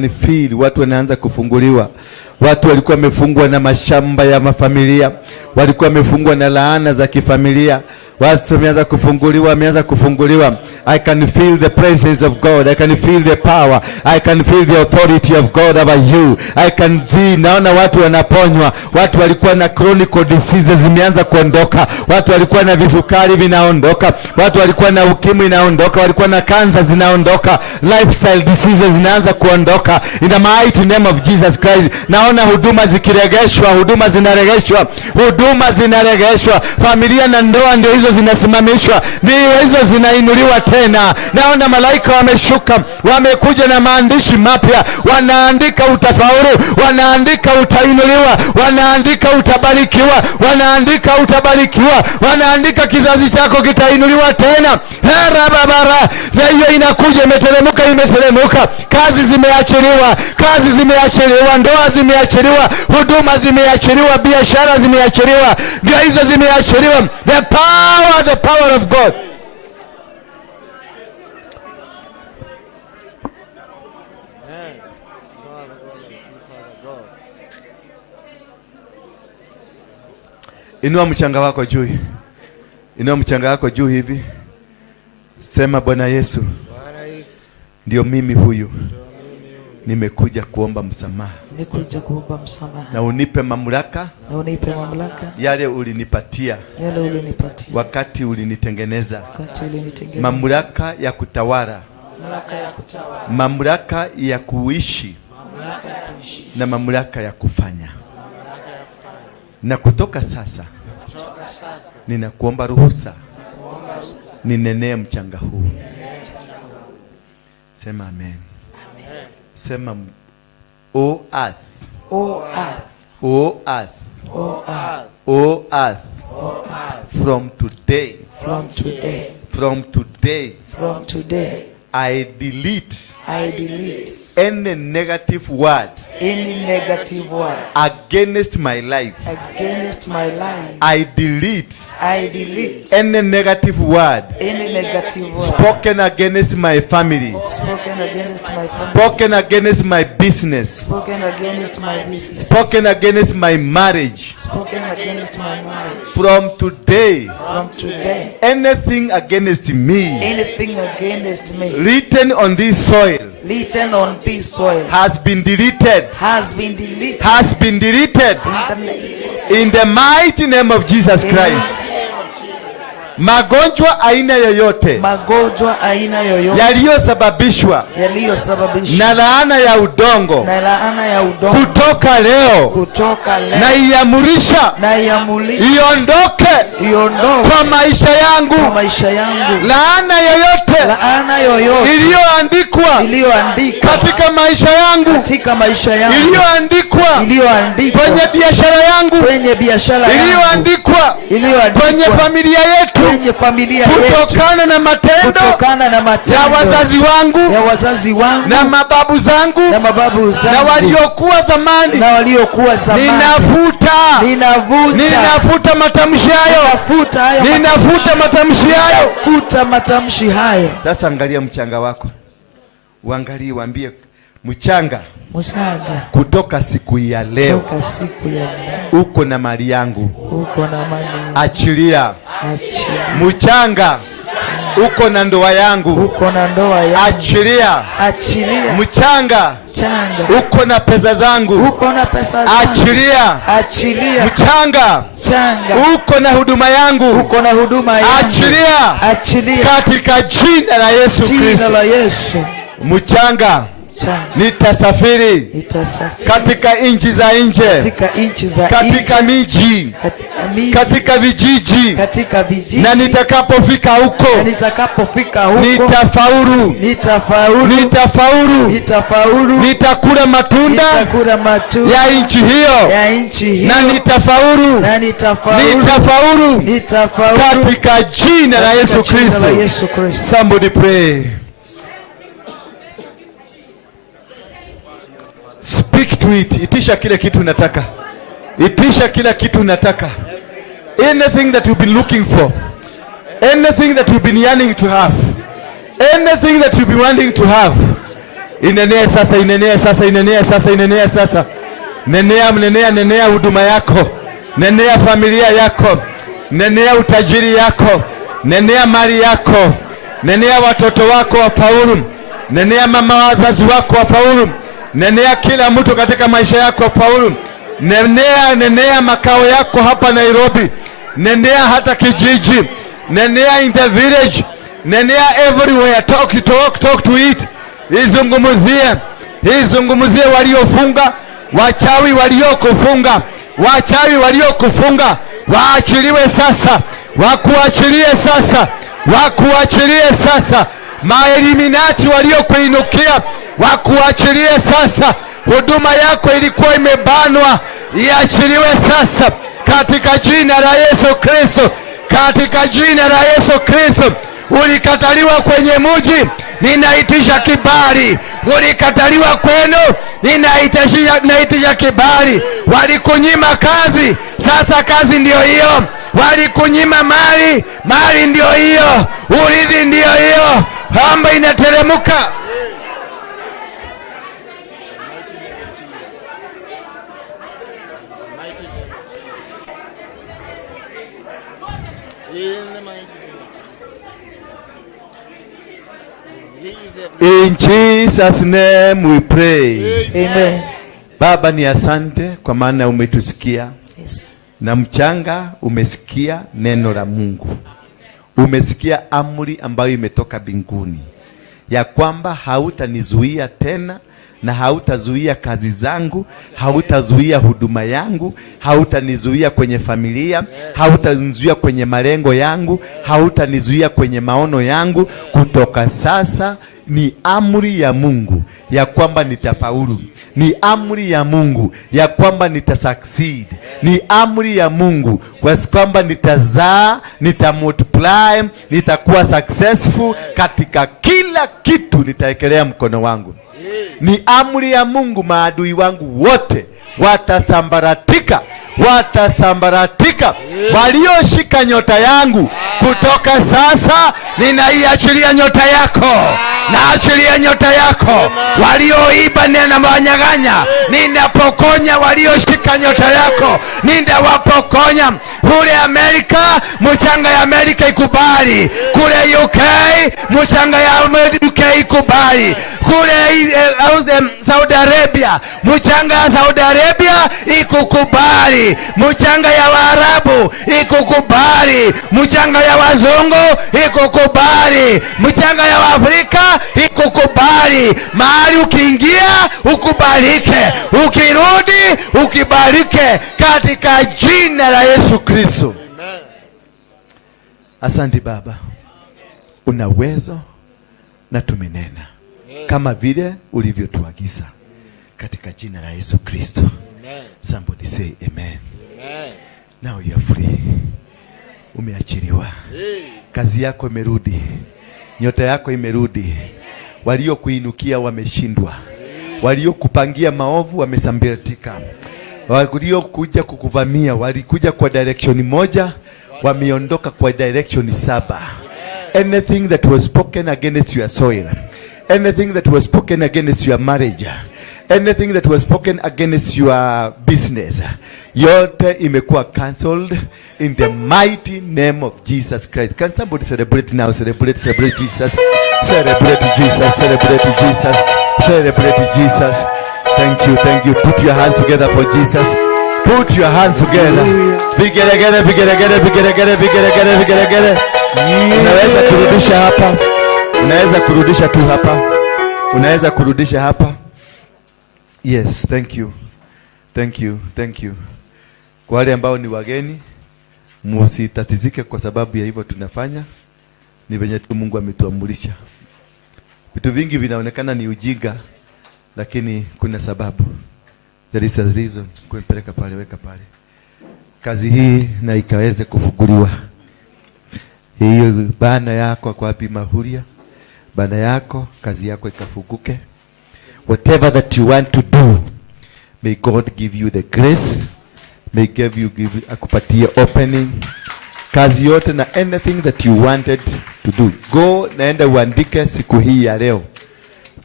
feel watu wanaanza kufunguliwa. Watu walikuwa wamefungwa na mashamba ya mafamilia, walikuwa wamefungwa na laana za kifamilia. Watu wameanza kufunguliwa, I can feel the presence of God. I can feel the power. I can feel the authority of God over you. I can see, naona watu wanaponywa. Watu walikuwa na chronic diseases zimeanza kuondoka. Watu walikuwa na visukari vinaondoka. Watu walikuwa na ukimwi inaondoka. Walikuwa na cancer zinaondoka. Lifestyle diseases zinaanza kuondoka. In the mighty name of Jesus Christ. Naona huduma zikiregeshwa, huduma zinaregeshwa. Familia na ndoa ndio hizo zinasimamishwa, ndio hizo zinainuliwa tena. Naona malaika wameshuka, wamekuja na maandishi mapya, wanaandika utafaulu, wanaandika utainuliwa, wanaandika utabarikiwa, wanaandika kizazi chako kitainuliwa tena. Hera babara, na hiyo inakuja, imeteremka. Kazi zimeachiliwa, ndoa zimeachiliwa, huduma zimeachiliwa, biashara zimeachiliwa, ndio hizo zimeachiliwa. The power of God. Inua mchanga wako juu hivi. Sema, Bwana Yesu, ndio mimi huyu. Nimekuja kuomba msamaha. Na unipe mamlaka. Yale ulinipatia. Wakati ulinitengeneza. Mamlaka ya kutawala. Mamlaka ya kuishi. Na mamlaka ya kufanya. Na kutoka sasa ninakuomba ruhusa ninenee mchanga huu. Sema amen. Sema, O earth, O earth, O earth, O earth, O earth, from today, from today, I delete any negative word against my life. I delete any negative word spoken against my family, spoken against my business, spoken against my marriage. From today, anything against me written on this soil has been deleted. In the mighty name of Jesus Christ. Magonjwa aina yoyote yaliyosababishwa na laana ya udongo kutoka leo na iamurisha iondoke kwa maisha yangu. Laana yoyote iliyoandikwa katika maisha yangu, iliyoandikwa kwenye biashara yangu, iliyoandikwa kwenye familia yetu, kutokana na matendo ya wazazi wangu na mababu zangu na waliokuwa zamani, ninafuta matamshi hayo. Sasa angalia mchanga wako, uangalie, waambie mchanga, kutoka siku ya leo uko na mali yangu. Achilia. Mchanga, uko na ndoa yangu. Achilia. Mchanga, uko na pesa zangu. Achilia. Mchanga, uko na huduma yangu. Achilia. Katika jina la Yesu Kristo. Mchanga, Nitasafiri katika nchi za nje, katika miji, katika vijiji, na nitakapofika huko nitafaulu, nitakula matunda ya nchi hiyo, na nitafaulu katika jina la Yesu Kristo. Somebody pray. Speak to it. Itisha kile kitu unataka. Itisha kila kitu unataka. Anything that you've been looking for, anything that you've been yearning to have, anything that you've been wanting to have, inenea sasa, inenea sasa, inenea sasa, inenea sasa. Nenea huduma yako, nenea familia yako, nenea utajiri yako, nenea mali yako, nenea watoto wako wafaulu, nenea mama wazazi wako wafaulu, nenea kila mtu katika maisha yako wafaulu, nenea makao yako hapa Nairobi, nenea hata kijiji, nenea in the village, nenea everywhere. Talk to it. Izungumuzie waliofunga, wachawi waliokufunga, waachiliwe sasa, wakuachilie sasa, maeliminati waliokuinukia wakuachilie sasa. Huduma yako ilikuwa imebanwa, iachiliwe sasa katika jina la Yesu Kristo, katika jina la Yesu Kristo. Ulikataliwa kwenye mji, ninaitisha kibali. Ulikataliwa kwenu, ninaitisha kibali. Walikunyima kazi, sasa kazi ndio hiyo. Walikunyima mali ndio hiyo. Urithi ndio hiyo. Hamba inateremka. In Jesus' name we pray. Amen. Baba, ni asante kwa maana umetusikia. Yes. Na mchanga umesikia neno la Mungu. Umesikia amri ambayo imetoka mbinguni, ya kwamba hautanizuia tena, na hautazuia kazi zangu, hautazuia huduma yangu, hautanizuia kwenye familia, hautanizuia kwenye malengo yangu, hautanizuia kwenye maono yangu. Kutoka sasa ni amri ya Mungu ya kwamba nitafaulu. Ni amri ya Mungu ya kwamba nitasucceed. Ni amri ya Mungu kwa kwamba nitazaa, nitamultiply, nitakuwa successful katika kila kitu nitaekelea mkono wangu. Ni amri ya Mungu, maadui wangu wote watasambaratika. Walioshika nyota yangu, kutoka sasa ninaiachilia nyota yako. Naachilia nyota yako. Walioiba na wanyang'anya, ninapokonya walioshika nyota yako. Ninawapokonya. Kule Amerika, mchanga ya Amerika ikubali. Kule UK, mchanga ya UK ikubali. Kule Saudi Arabia, mchanga ya Saudi Arabia ikukubali. Mchanga ya Waarabu ikukubali. Mchanga ya wazungu ikukubali. Mchanga ya Afrika ikukubali. Mahali ukiingia ukubalike, ukirudi ukibalike katika jina la Yesu Kristo. Asante Baba, una uwezo na tumenena kama vile ulivyotuagiza katika jina la Yesu Kristo. Somebody say amen. Now you are free. Umeachiliwa. Kazi yako imerudi. Nyota yako imerudi. Waliokuinukia wameshindwa. Waliokupangia maovu wamesambaratika. Waliokuja kukuvamia walikuja kwa direction moja, wameondoka kwa direction 7. Anything that was spoken against your soil, anything that was spoken against your marriage, anything that was spoken against your business, yote imekuwa cancelled in the mighty name of Jesus Christ. Can somebody celebrate now? Celebrate Jesus. Celebrate Jesus. Celebrate Jesus. Celebrate Jesus. Thank you. Put your hands together for Jesus. Put your hands together. Vigeregere. Unaweza kurudisha hapa. Unaweza kurudisha tu hapa. Unaweza kurudisha hapa. Yes, thank you. Thank you. Thank you. Kwa wale ambao ni wageni, msitatizike kwa sababu ya hivyo tunafanya. Ni venye tu Mungu ametuamurisha. Vitu vingi vinaonekana ni ujinga, lakini kuna sababu. There is a reason. Kumpeleka pale, weka pale. Kazi hii na ikaweze kufunguliwa. Hiyo bana yako kwa wapi Mahuria? Bana yako, kazi yako ikafunguke. Whatever that you want to do, may God give you the grace. May give akupatie opening. Kazi yote na anything that you wanted to do. Go naenda uandike siku hii ya leo.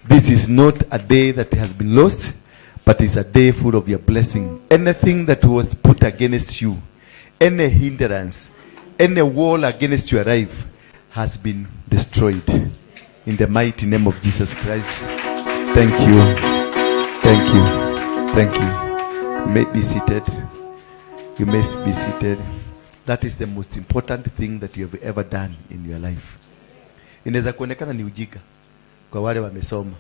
This is not a day that has been lost, but it's a day full of your blessing. Anything that was put against you, any hindrance, any wall against your life has been destroyed. In the mighty name of Jesus Christ. Thank you. Thank you. Thank you. You may be seated. You may be seated. That is the most important thing that you have ever done in your life. Inaweza kuonekana ni ujinga kwa wale wamesoma,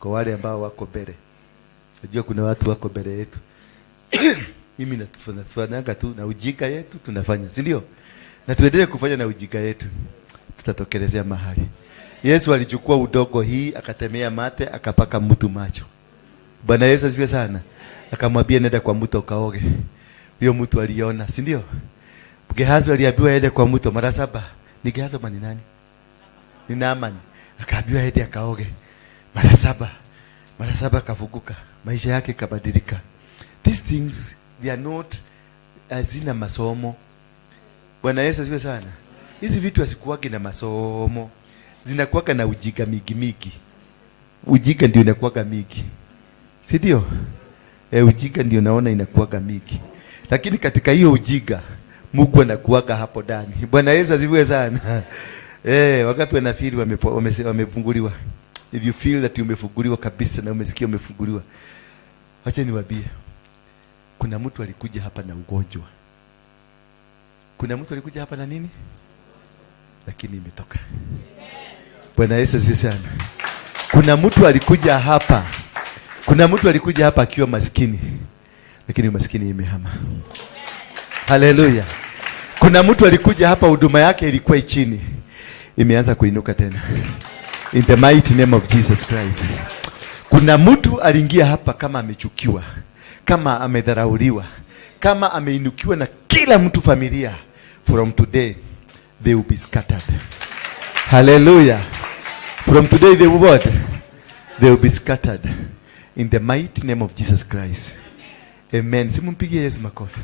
kwa wale ambao wako mbele. Unajua kuna watu wako mbele yetu. Mimi natufanya tu na ujinga yetu tunafanya, si ndio? Na tuendelee kufanya na ujinga yetu. Tutatokelezea mahali. Yesu alichukua udogo hii, akatemea mate, akapaka mtu macho. Bwana Yesu asifiwe sana. Akamwambia nenda kwa mto kaoge. Huyo mtu aliona, si ndio? Gehazi aliambiwa aende kwa mto mara 7. Ni Gehazi ni nani? Ni Naamani. Akaambiwa aende akaoge mara 7. Mara 7 akafunguka. Maisha yake kabadilika. These things they are not azina masomo. Bwana Yesu asifiwe sana. Hizi vitu asikuwage na masomo. Zinakuwaka na ujinga migi. Ujinga ndio inakuwaka migi. Si ndio? Ujinga ndio naona inakuwaka migi. Lakini katika hiyo ujinga Mungu anakuwaka hapo ndani. Bwana Yesu asifiwe sana. Wakati wanafiri wamefunguliwa. If you feel that umefunguliwa kabisa na umesikia umefunguliwa, acha niwaambie. Kuna mtu alikuja hapa na ugonjwa. Kuna mtu alikuja hapa na nini? Lakini imetoka. Bwana Yesu asifiwe sana. Kuna mtu alikuja hapa. Kuna mtu alikuja hapa akiwa maskini. Lakini maskini imehama. Haleluya. Kuna mtu alikuja hapa huduma yake ilikuwa chini. Imeanza kuinuka tena. In the mighty name of Jesus Christ. Kuna mtu aliingia hapa kama amechukiwa, kama amedharauliwa, kama ameinukiwa na kila mtu familia. From today they will be scattered. Hallelujah. From today they will what? They will be scattered. In the mighty name of Jesus Christ. Amen. Simumpigie Yesu makofi.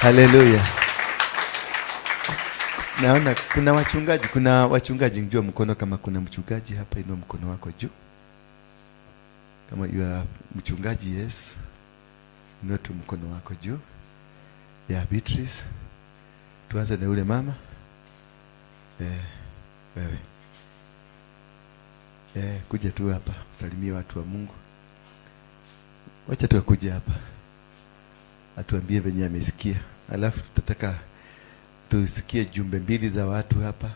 Hallelujah. Naona kuna wachungaji njoo mkono kama kuna mchungaji hapa, inua mkono wako juu. Kama you are mchungaji, yes. Inua tu mkono wako juu. Ya Beatrice. Tuanze na yule mama. Wewe. Kuja tu hapa, usalimie watu wa Mungu. Wacha tu akuje hapa. Atuambie venye amesikia. Alafu tutataka tusikie jumbe 2 za watu hapa.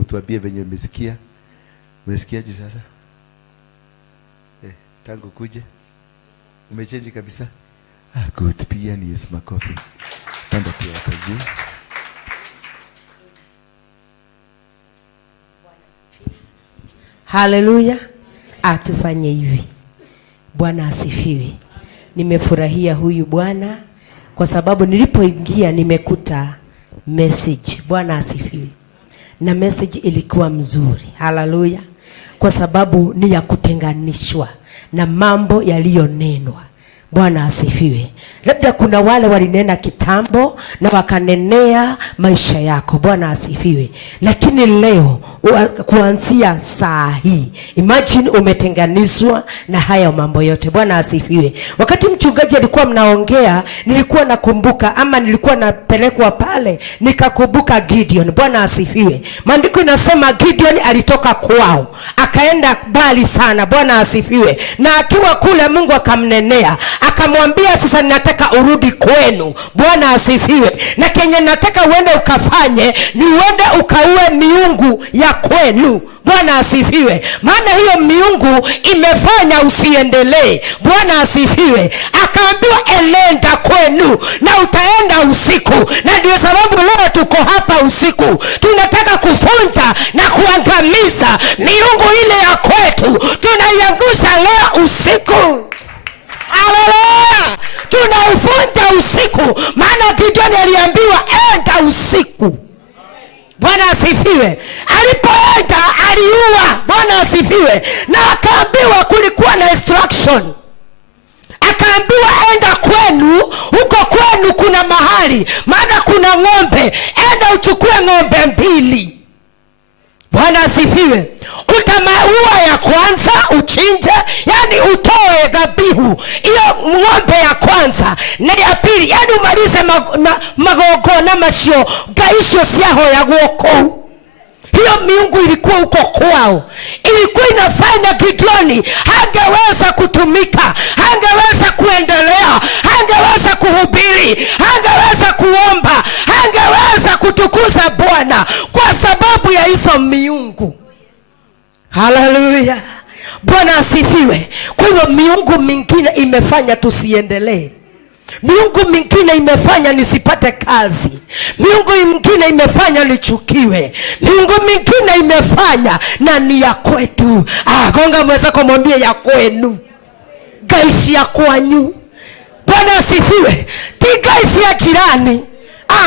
Utuambie venye umesikia. Umesikiaje sasa? Tangu kuje umechange kabisa. Good. Pia ni Yesu makofi. Panda pia hapo juu. Haleluya. Atufanye hivi. Bwana asifiwe. Nimefurahia huyu Bwana kwa sababu nilipoingia nimekuta message. Bwana asifiwe. Na message ilikuwa mzuri. Haleluya. Kwa sababu ni ya kutenganishwa na mambo yaliyonenwa. Bwana asifiwe. Labda kuna wale walinena kitambo na wakanenea maisha yako. Bwana asifiwe. Lakini leo kuanzia saa hii, imagine umetenganishwa na haya mambo yote. Bwana asifiwe. Wakati mchungaji alikuwa mnaongea, nilikuwa nakumbuka ama nilikuwa napelekwa pale, nikakumbuka Gideon. Bwana asifiwe. Maandiko inasema Gideon alitoka kwao, akaenda mbali sana. Bwana asifiwe. Na akiwa kule Mungu akamnenea, akamwambia sasa ninataka urudi kwenu. Bwana asifiwe. Na kenye nataka uende ukafanye ni uende ukaue miungu ya kwenu. Bwana asifiwe. Maana hiyo miungu imefanya usiendelee. Bwana asifiwe. Akaambiwa enenda kwenu na utaenda usiku. Na ndio sababu leo tuko hapa usiku. Tunataka kuvunja na kuangamiza miungu ile ya kwetu. Tunaiangusha leo usiku. Haleluya. Tunauvunja usiku. Maana Gideoni aliambiwa enda usiku. Bwana asifiwe. Alipoenda aliua. Bwana asifiwe. Na akaambiwa kulikuwa na instruction. Akaambiwa enda kwenu, huko kwenu kuna mahali, maana kuna ng'ombe, enda uchukue ng'ombe 2. Bwana asifiwe. Utamaua ya kwanza uchinje, yani utoe dhabihu hiyo ng'ombe ya kwanza, na ya pili yani umalize magogo na mashio gaisho siaho ya guoko. Hiyo miungu ilikuwa huko kwao. Ilikuwa inafanya Gideoni hangeweza kutumika, hangeweza kuendelea, hangeweza kuhubiri, hangeweza kuomba, hangeweza kutukuza Bwana kwa sababu ya hizo miungu. Haleluya. Bwana asifiwe. Kwa hiyo miungu mingine imefanya tusiendelee. Miungu mingine imefanya nisipate kazi. Miungu mingine imefanya nichukiwe. Miungu mingine imefanya na ni ya kwetu. Gonga mweza kumwambia ya kwenu. Gaishi ya kwanyu. Bwana asifiwe. Ti gaishi ya jirani.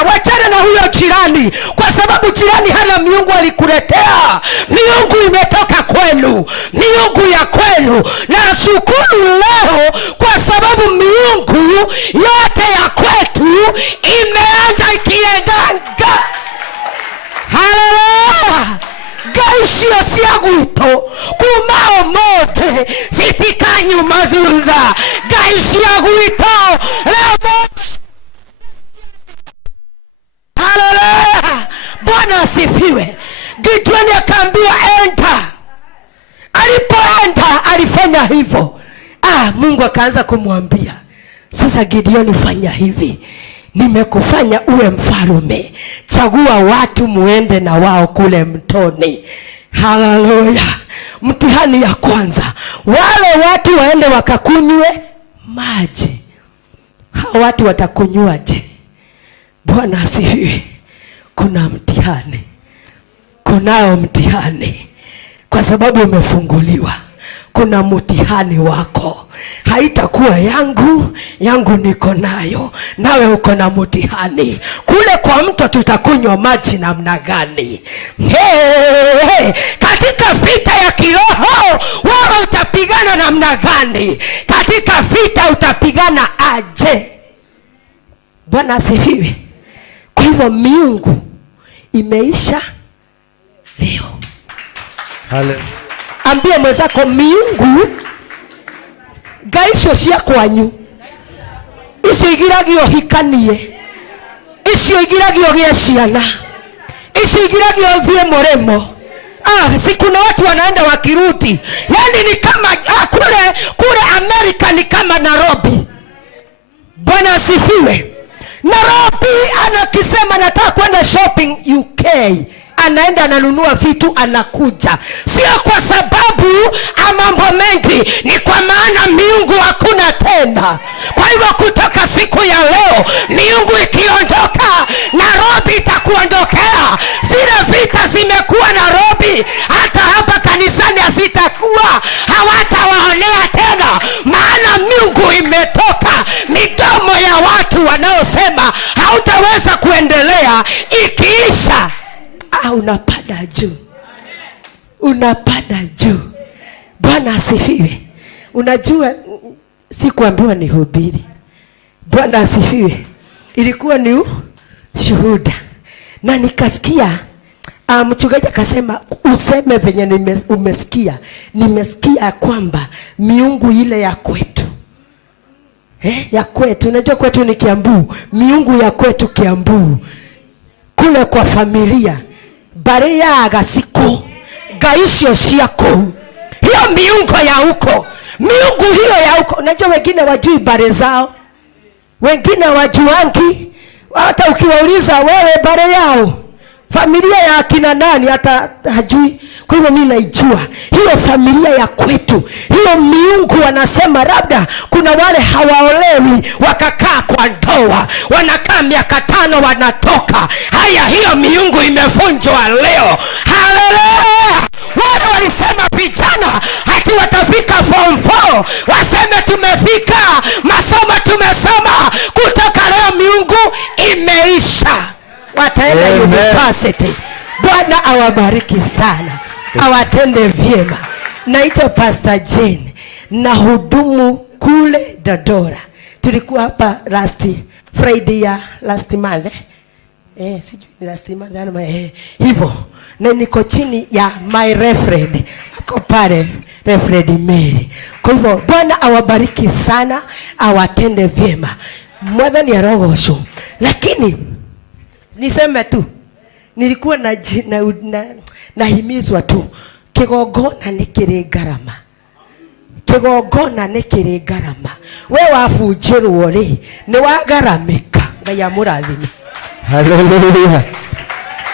Wachana na huyo jirani, kwa sababu jirani hana miungu alikuletea. Miungu imetoka kwenu, miungu ya kwenu. Na shukuru leo kwa sababu miungu yote ya kwetu imeenda ikiendanga. Haleluya. Gaishio siaguito kumao mote zitikanyu madhudha. Gaishio guito leo. Haleluya. Bwana asifiwe. Gideoni akaambiwa enda. Alipoenda alifanya hivyo. Mungu akaanza kumwambia, sasa Gideoni fanya hivi. Nimekufanya uwe mfalme. Chagua watu muende na wao kule mtoni. Haleluya. Mtihani ya kwanza, wale watu waende wakakunywe maji. Hao watu watakunywaje? Bwana asifiwe. Kuna mtihani. Kunao mtihani. Kwa sababu umefunguliwa. Kuna mtihani wako. Haitakuwa yangu, yangu niko nayo. Nawe uko na mtihani. Kule kwa mto tutakunywa maji namna gani? Katika vita ya kiroho wewe utapigana namna gani? Katika vita utapigana aje? Bwana asifiwe. Kwa hivyo miungu imeisha leo. Haleluya. Ambia mwenzako miungu gaisho cia kwanyu icio igiragio hikanie, icio igiragio gie ciana, icio igiragio thie muremo. Si kuna watu wanaenda wakirudi, yani ni kama kule Amerika ni kama Nairobi. Bwana asifiwe. Nairobi anakisema nataka kwenda shopping UK, anaenda ananunua vitu anakuja. Sio kwa sababu mambo mengi, ni kwa maana miungu hakuna tena. Kwa hivyo kutoka siku ya leo miungu ikiondoka, Nairobi itakuondokea. Zile vita zimekuwa Nairobi, hata hapa kanisani hazitakuwa, hawatawaonea tena. Maana miungu imetoka. Midomo ya watu wanaosema hautaweza kuendelea ikiisha, unapanda juu. Unapanda juu. Bwana asifiwe. Unajua sikuambiwa ni hubiri. Bwana asifiwe. Ilikuwa ni shuhuda. Na nikasikia mchungaji akasema useme venye umesikia. Nimesikia kwamba miungu ile ya kwetu. Ya kwetu. Unajua kwetu ni Kiambu. Miungu ya kwetu Kiambu. Kule kwa familia. Bare ya agasiko. Gaisho siako. Hiyo miungu ya huko. Miungu hiyo ya huko. Unajua wengine wajui bare zao. Wengine wajuangi. Hata ukiwauliza wewe bare yao, familia ya akina nani hata hajui. Kwa hivyo mimi naijua hiyo familia ya kwetu, hiyo miungu wanasema labda kuna wale hawaolewi wakakaa kwa ndoa, wanakaa miaka 5 wanatoka. Haya, hiyo miungu imevunjwa leo. Haleluya! Wale walisema vijana hati watafika form 4 waseme tumefika, masomo tumesoma, kutoka leo miungu imeisha, wataenda university. Bwana awabariki sana, awatende vyema. Naitwa Pastor Jane, na hudumu kule Dodora. Tulikuwa hapa last Friday ya last month sijui last month ama hivyo, na niko chini ya my reverend ako pale, Reverend Mary. Kwa hivyo Bwana awabariki sana, awatende vyema. Mwathani arogocwo. Lakini niseme tu, nilikuwa nahimizwa tu, kigongona ni kiri gharama. Kigongona ni kiri gharama. We wabunjirwo ri ni wagaramika. Ngai amurathime. Haleluya.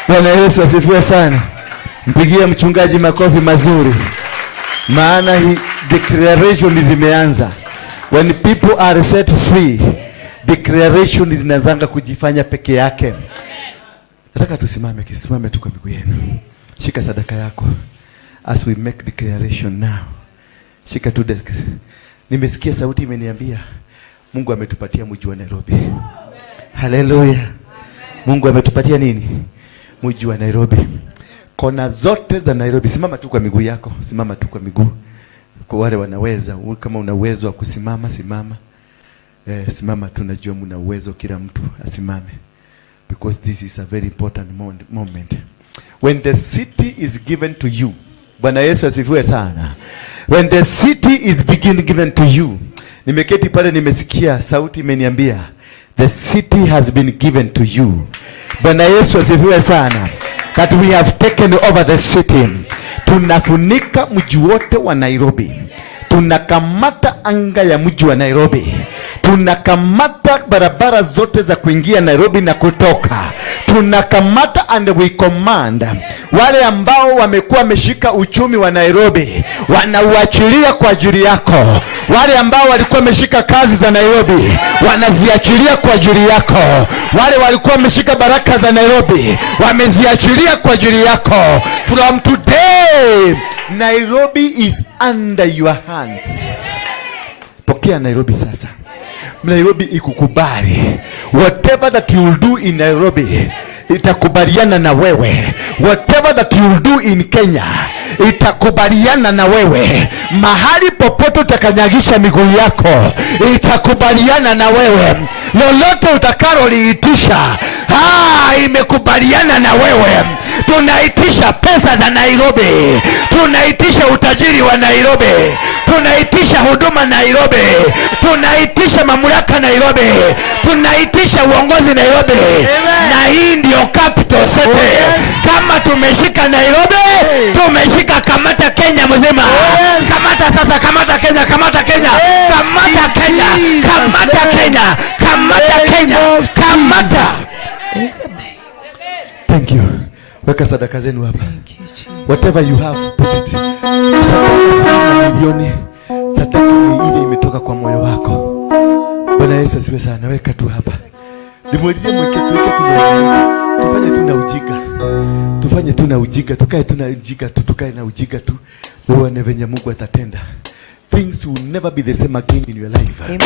Bwana Yesu asifiwe sana. Mpigie mchungaji makofi mazuri. Maana declaration zimeanza. When people are set free, declaration zinaanza kujifanya peke yake. Nataka tusimame tu kwa miguu yenu. Shika sadaka yako as we make declaration now. Shika tu. Nimesikia sauti imeniambia Mungu ametupatia mji wa Nairobi. Haleluya. Mungu ametupatia nini? Mji wa Nairobi. Kona zote za Nairobi. Simama tu kwa miguu yako. Simama tu kwa miguu. Kwa wale wanaweza, kama una uwezo wa kusimama, simama. Simama tu, najua mna uwezo, kila mtu asimame. Because this is a very important moment. When the city is given to you. Bwana Yesu asifiwe sana. When the city is given to you. Nimeketi pale nimesikia sauti imeniambia the city has been given to you. Bwana Yesu asifiwe sana. That we have taken over the city. Tunafunika mji wote wa Nairobi. Tunakamata anga ya mji wa Nairobi. Tunakamata barabara zote za kuingia Nairobi na kutoka. Tunakamata and we command wale ambao wamekuwa wameshika uchumi wa Nairobi, wanauachilia kwa ajili yako. Wale ambao walikuwa wameshika kazi za Nairobi, wanaziachilia kwa ajili yako. Wale walikuwa wameshika baraka za Nairobi, wameziachilia kwa ajili yako. From today, Nairobi is under your hands. Pokea Nairobi sasa. Nairobi ikukubali. Whatever that you will do in Nairobi, itakubaliana na wewe. Whatever that you will do in Kenya, itakubaliana na wewe. Mahali popote utakanyagisha miguu yako, itakubaliana na wewe. Lolote utakaloliitisha, imekubaliana na wewe. Tunaitisha pesa za Nairobi. Tunaitisha utajiri wa Nairobi. Tunaitisha huduma Nairobi. Tunaitisha mamlaka Nairobi. Tunaitisha uongozi Nairobi. Amen. Na hii ndio capital city. Kama tumeshika Nairobi, tumeshika kamata Kenya mzima. Kamata sasa, kamata Kenya, kamata Kenya. Kamata Kenya, kamata Kenya, kamata Kenya, kamata. Thank you. Weka sadaka zenu hapa. Whatever you have, put it. Sadaka milioni. Sadaka ni ile imetoka kwa moyo wako. Bwana Yesu asifiwe sana. Weka tu hapa. Nimweleze mweke tu tufanye tu na ujinga. Tufanye tu na ujinga. Tukae tu na ujinga tu. Tukae na ujinga tu. Uone venye Mungu atatenda. Things will never be the same again in your life. Amen.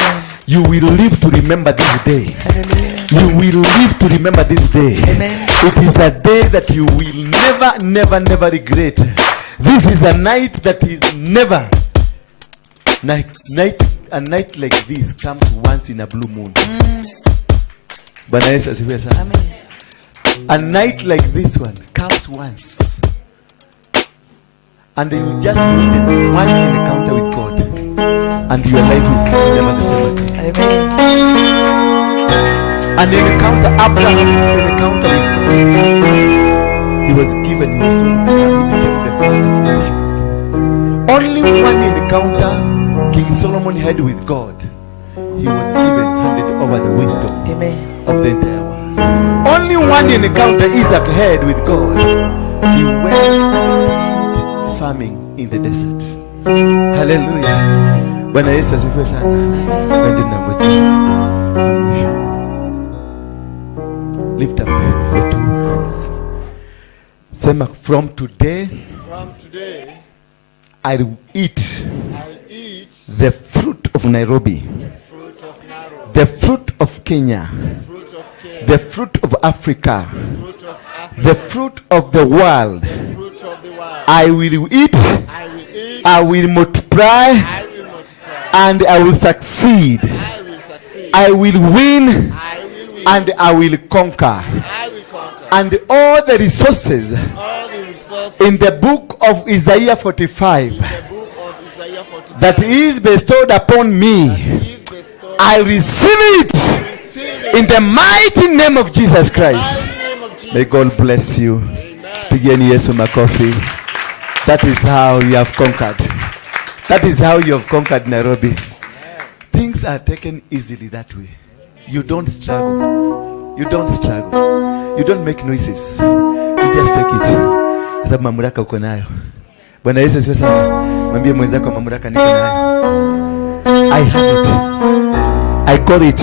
You will live to remember this day. Hallelujah. You will live to remember this day. Amen. It is a day that you will never regret. This is a night that is never. A night like this comes once in a blue moon. Bwana Yesu asifiwe sana. Amen. A night like this one comes once. And you just need one encounter with God, and your life is never the same again. Amen. An encounter, Abraham, an encounter with God. He was given, he became the father of nations. Only one encounter King Solomon had with God. He was handed over the wisdom. Amen. Of the entire world. Only one encounter Isaac had with God. He went farming in the desert. Hallelujah. Bwana Yesu asifiwe sana. Ndio ninangojea. Lift up your two hands. Sema, from today I'll eat the fruit of Nairobi, the fruit of Kenya, the fruit of Africa, the fruit of the world. I will eat, I will multiply, and I will succeed. I will win, and I will conquer. And all the resources in the book of Isaiah 45 that is bestowed upon me, I receive it in the mighty name of Jesus Christ. May God bless you. Pigeni Yesu makofi. That is how you have conquered. That is how you have conquered Nairobi. Things are taken easily that way. You don't struggle. You don't struggle. You don't make noises. You just take it. Sababu mamlaka uko nayo. Bwana Yesu asifiwe sana. Mwambie mwenzako mamlaka niko nayo. I have it. I got it.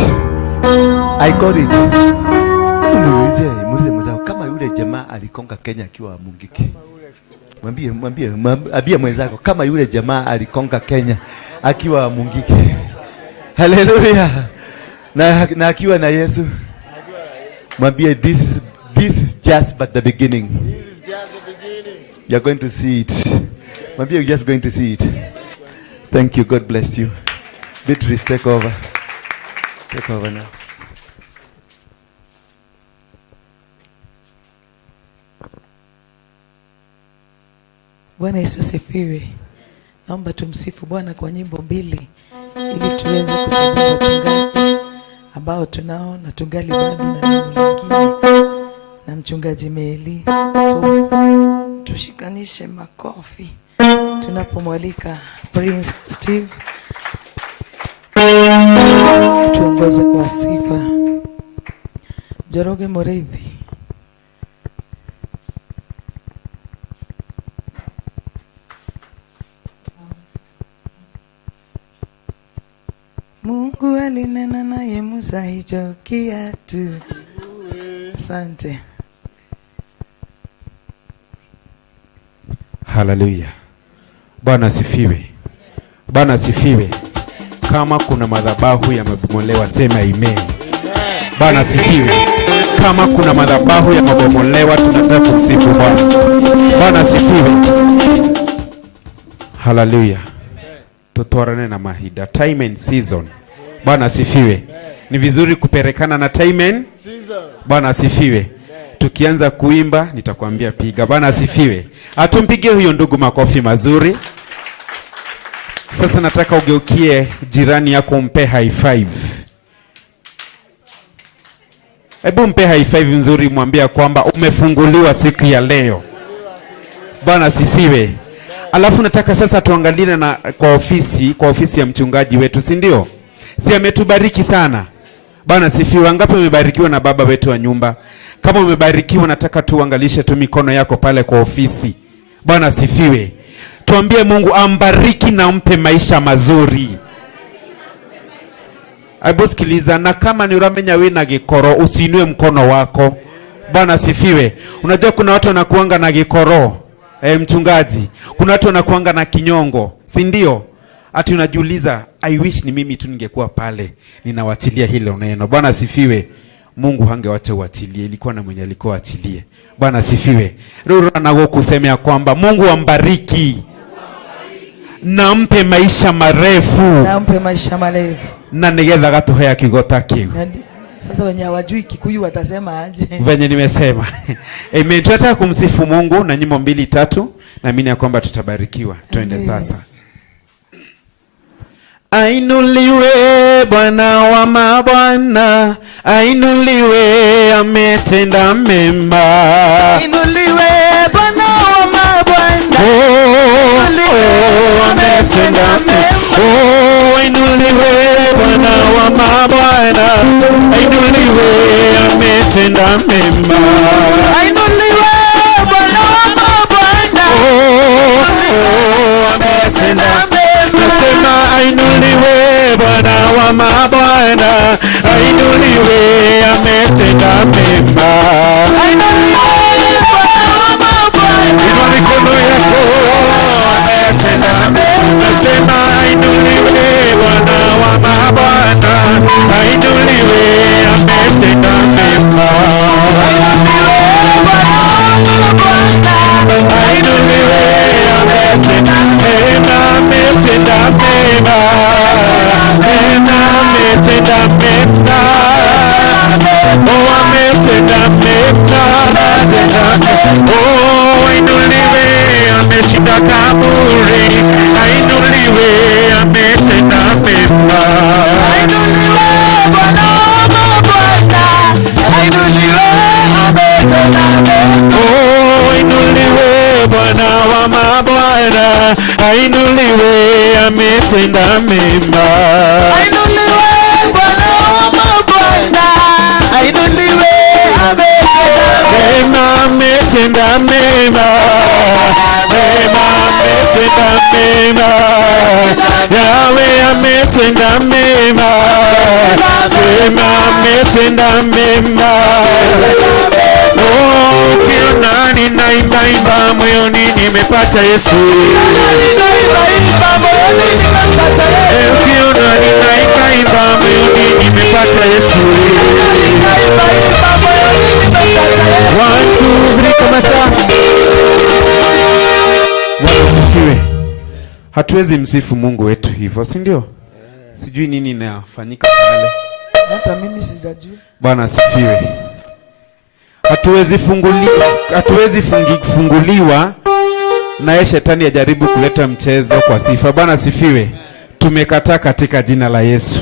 I got it. Muulize mwenzako kama yule jamaa alikonga Kenya akiwa Mungiki. Mwambie mwenzako kama yule jamaa alikonga Kenya akiwa Mungiki. Hallelujah. Na akiwa na Yesu. Mwambie this is just but the beginning. You're going to see it. Maybe you're just going to see it. Thank you. God bless you. Beatrice, take over. Take over now. Bwana Yesu asifiwe. Naomba tumsifu Bwana kwa nyimbo mbili ili tuweze kutambua wachungaji ambao tunao na tungali bado na neno lingine na mchungaji Meli. So tushikanishe makofi tunapomwalika Prince Steve tuongoze kwa sifa. Joroge Moreithi. Mungu alinena naye Musa hicho kiatu. Asante. Hallelujah. Bwana asifiwe. Bwana asifiwe. Kama kuna madhabahu yamebomolewa sema amen. Bwana asifiwe. Kama kuna madhabahu yamebomolewa tunataka kumsifu Bwana. Bwana asifiwe. Hallelujah. Tutorane na mahida time and season. Bwana asifiwe. Ni vizuri kuperekana na time and season. Bwana asifiwe. Tukianza kuimba nitakwambia piga. Bwana asifiwe. Atumpigie huyo ndugu makofi mazuri. Sasa nataka ugeukie jirani yako umpe high five. Hebu mpe high five nzuri, mwambie kwamba umefunguliwa siku ya leo. Bwana asifiwe. Alafu nataka sasa tuangalie na kwa ofisi ya mchungaji wetu, si ndio? Si ametubariki sana. Bwana asifiwe. Wangapi umebarikiwa na baba wetu wa nyumba? Kama umebarikiwa nataka tuangalishe tu mikono yako pale kwa ofisi. Bwana asifiwe. Tuambie Mungu ambariki na mpe maisha mazuri. Aibosikiliza, na kama ni uramenya wewe na gikoro usiinue mkono wako. Bwana asifiwe. Unajua kuna watu wanakuanga na gikoro. Mchungaji, kuna watu wanakuanga na kinyongo, si ndio? Ati unajiuliza, I wish ni mimi tu ningekuwa pale ninawatilia hilo neno. Bwana asifiwe. Mungu hangewacha uatilie, ilikuwa na mwenye alikuwa atilie. Bwana asifiwe. Rura nago kusemea kwamba Mungu ambariki na mpe maisha marefu. Na mpe maisha marefu. Na nigetha gatuhea kigota kiu. Sasa wenye hawajui Kikuyu watasema aje? Venye nimesema. Amen. Tunataka kumsifu Mungu na nyimbo 2-3 na mimi ya kwamba tutabarikiwa. Twende sasa. Ainuliwe Bwana wa mabwana, ainuliwe ametenda mema. Ainuliwe Bwana wa mabwana, ametenda mema. Ainuliwe Bwana wa mabwana, ainuliwe ametenda mema. Ainuliwe Bwana wa mabwana, Bwana wa mabwana, ainuliwe, ametenda mema. Inua mikono yako, ametenda mema. Nasema ainuliwe, Bwana wa mabwana, ainuliwe, ametenda mema. Ainuliwe, ametenda mema, ametenda mema, ametenda mema. Oh, ametenda mema, ametenda mema. Oh, ainuliwe, ameshinda kaburi. Ainuliwe, ametenda mema. Ainuliwe, Bwana wa mabwana, ainuliwe, ametenda mema. Oh, ainuliwe, Bwana wa mabwana, ainuliwe, ametenda mema. Ainuliwe, Bwana wa mabwana, ainuliwe, ametenda mema. Mema, ametenda mema. Yahweh ametenda mema. Sema ametenda mema. Oh, ukiona ninaimba moyoni nimepata Yesu. Ukiona ninaimba moyoni nimepata Yesu. 1, 2, 3 kamata. Wasifiwe. Hatuwezi msifu Mungu wetu hivyo, si ndio? Sijui nini inafanyika pale. Hata mimi sijajua. Bwana asifiwe. Hatuwezi funguliwa naye shetani ajaribu kuleta mchezo kwa sifa. Bwana asifiwe. Tumekataa katika jina la Yesu.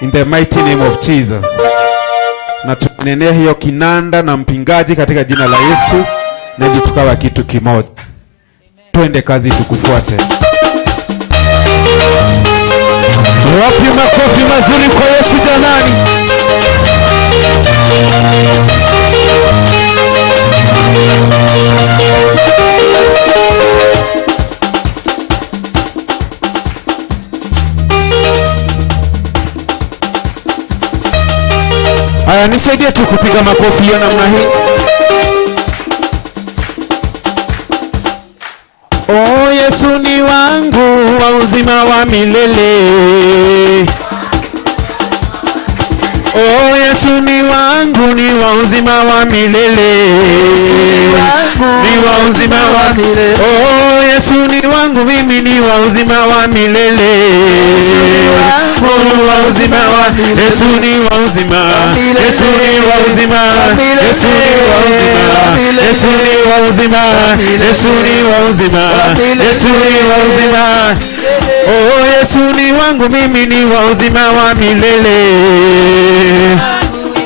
In the mighty name of Jesus. Na tunenea hiyo kinanda na mpingaji katika jina la Yesu, na ili tukawa kitu kimoja. Twende kazi, tukufuate. Wapi makofi mazuri kwa Yesu jamani? Haya, nisaidie tu kupiga makofi ya namna hii. Oh, Yesu ni wangu wa uzima wa milele. Oh, Yesu ni wangu, ni wa uzima wa milele. Ni wa uzima wa milele. Oh, Yesu ni wangu, mimi ni wa uzima wa milele. Wa uzima wa Yesu ni wa uzima. Yesu ni wa uzima. Yesu ni wa uzima. Yesu ni wa uzima. Yesu ni wa uzima. Yesu ni wa uzima. Oh, Yesu ni wangu, mimi ni wa uzima wa milele.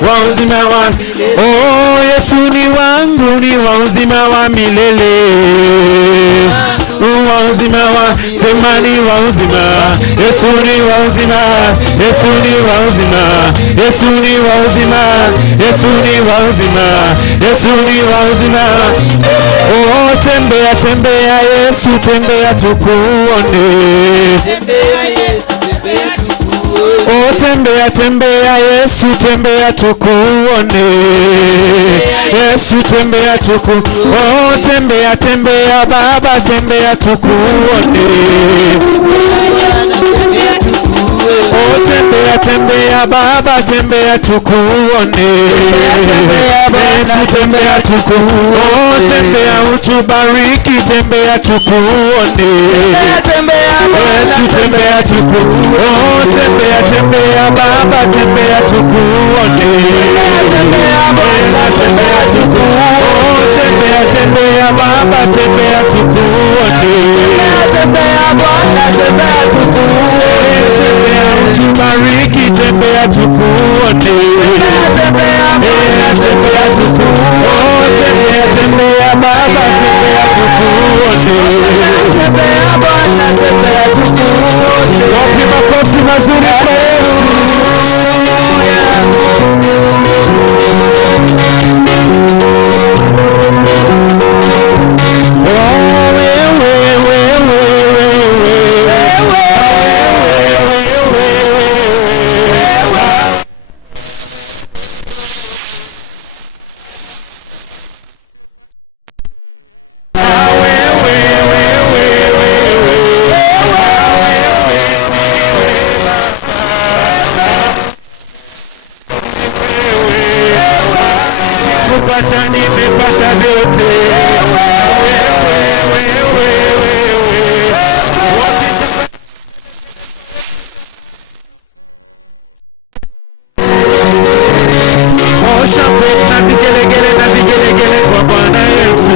Wa uzima wa milele. Oh, Yesu ni wangu, ni wa uzima wa milele. Wa uzima wa semani wa uzima. Yesu ni wa uzima. Yesu ni wa uzima. Yesu ni wa uzima. Yesu ni wa uzima. Yesu ni wa uzima. Oh, tembea tembea Yesu, tembea tukuone. Tembea Yesu, tembea tukuone. Oh, tembea tembea Yesu, tembea tukuone. Yesu tembea tukuone. Oh, tembea tembea Baba, tembea tukuone. Oh, tembea tembea Baba, tembea tukuone. Yesu tembea tukuone. Oh, tembea utubariki, tembea tukuone. Yesu tembea tukuone. Oh, tembea tembea Baba, tembea tukuone. Tembea tukuone. Oh, tembea tembea Baba, tembea tukuone. Tembea Bwana, tembea tukuone. Tembea utubariki, tembea tukuone. Tembea Bwana, tembea tukuone. Oh, tembea tembea Baba, tembea tukuone. Tembea Bwana, tembea tukuone. Wapi makofi mazuri kwa Yesu. umepata vyote. Shangwe na vigelegele na vigelegele kwa Bwana Yesu.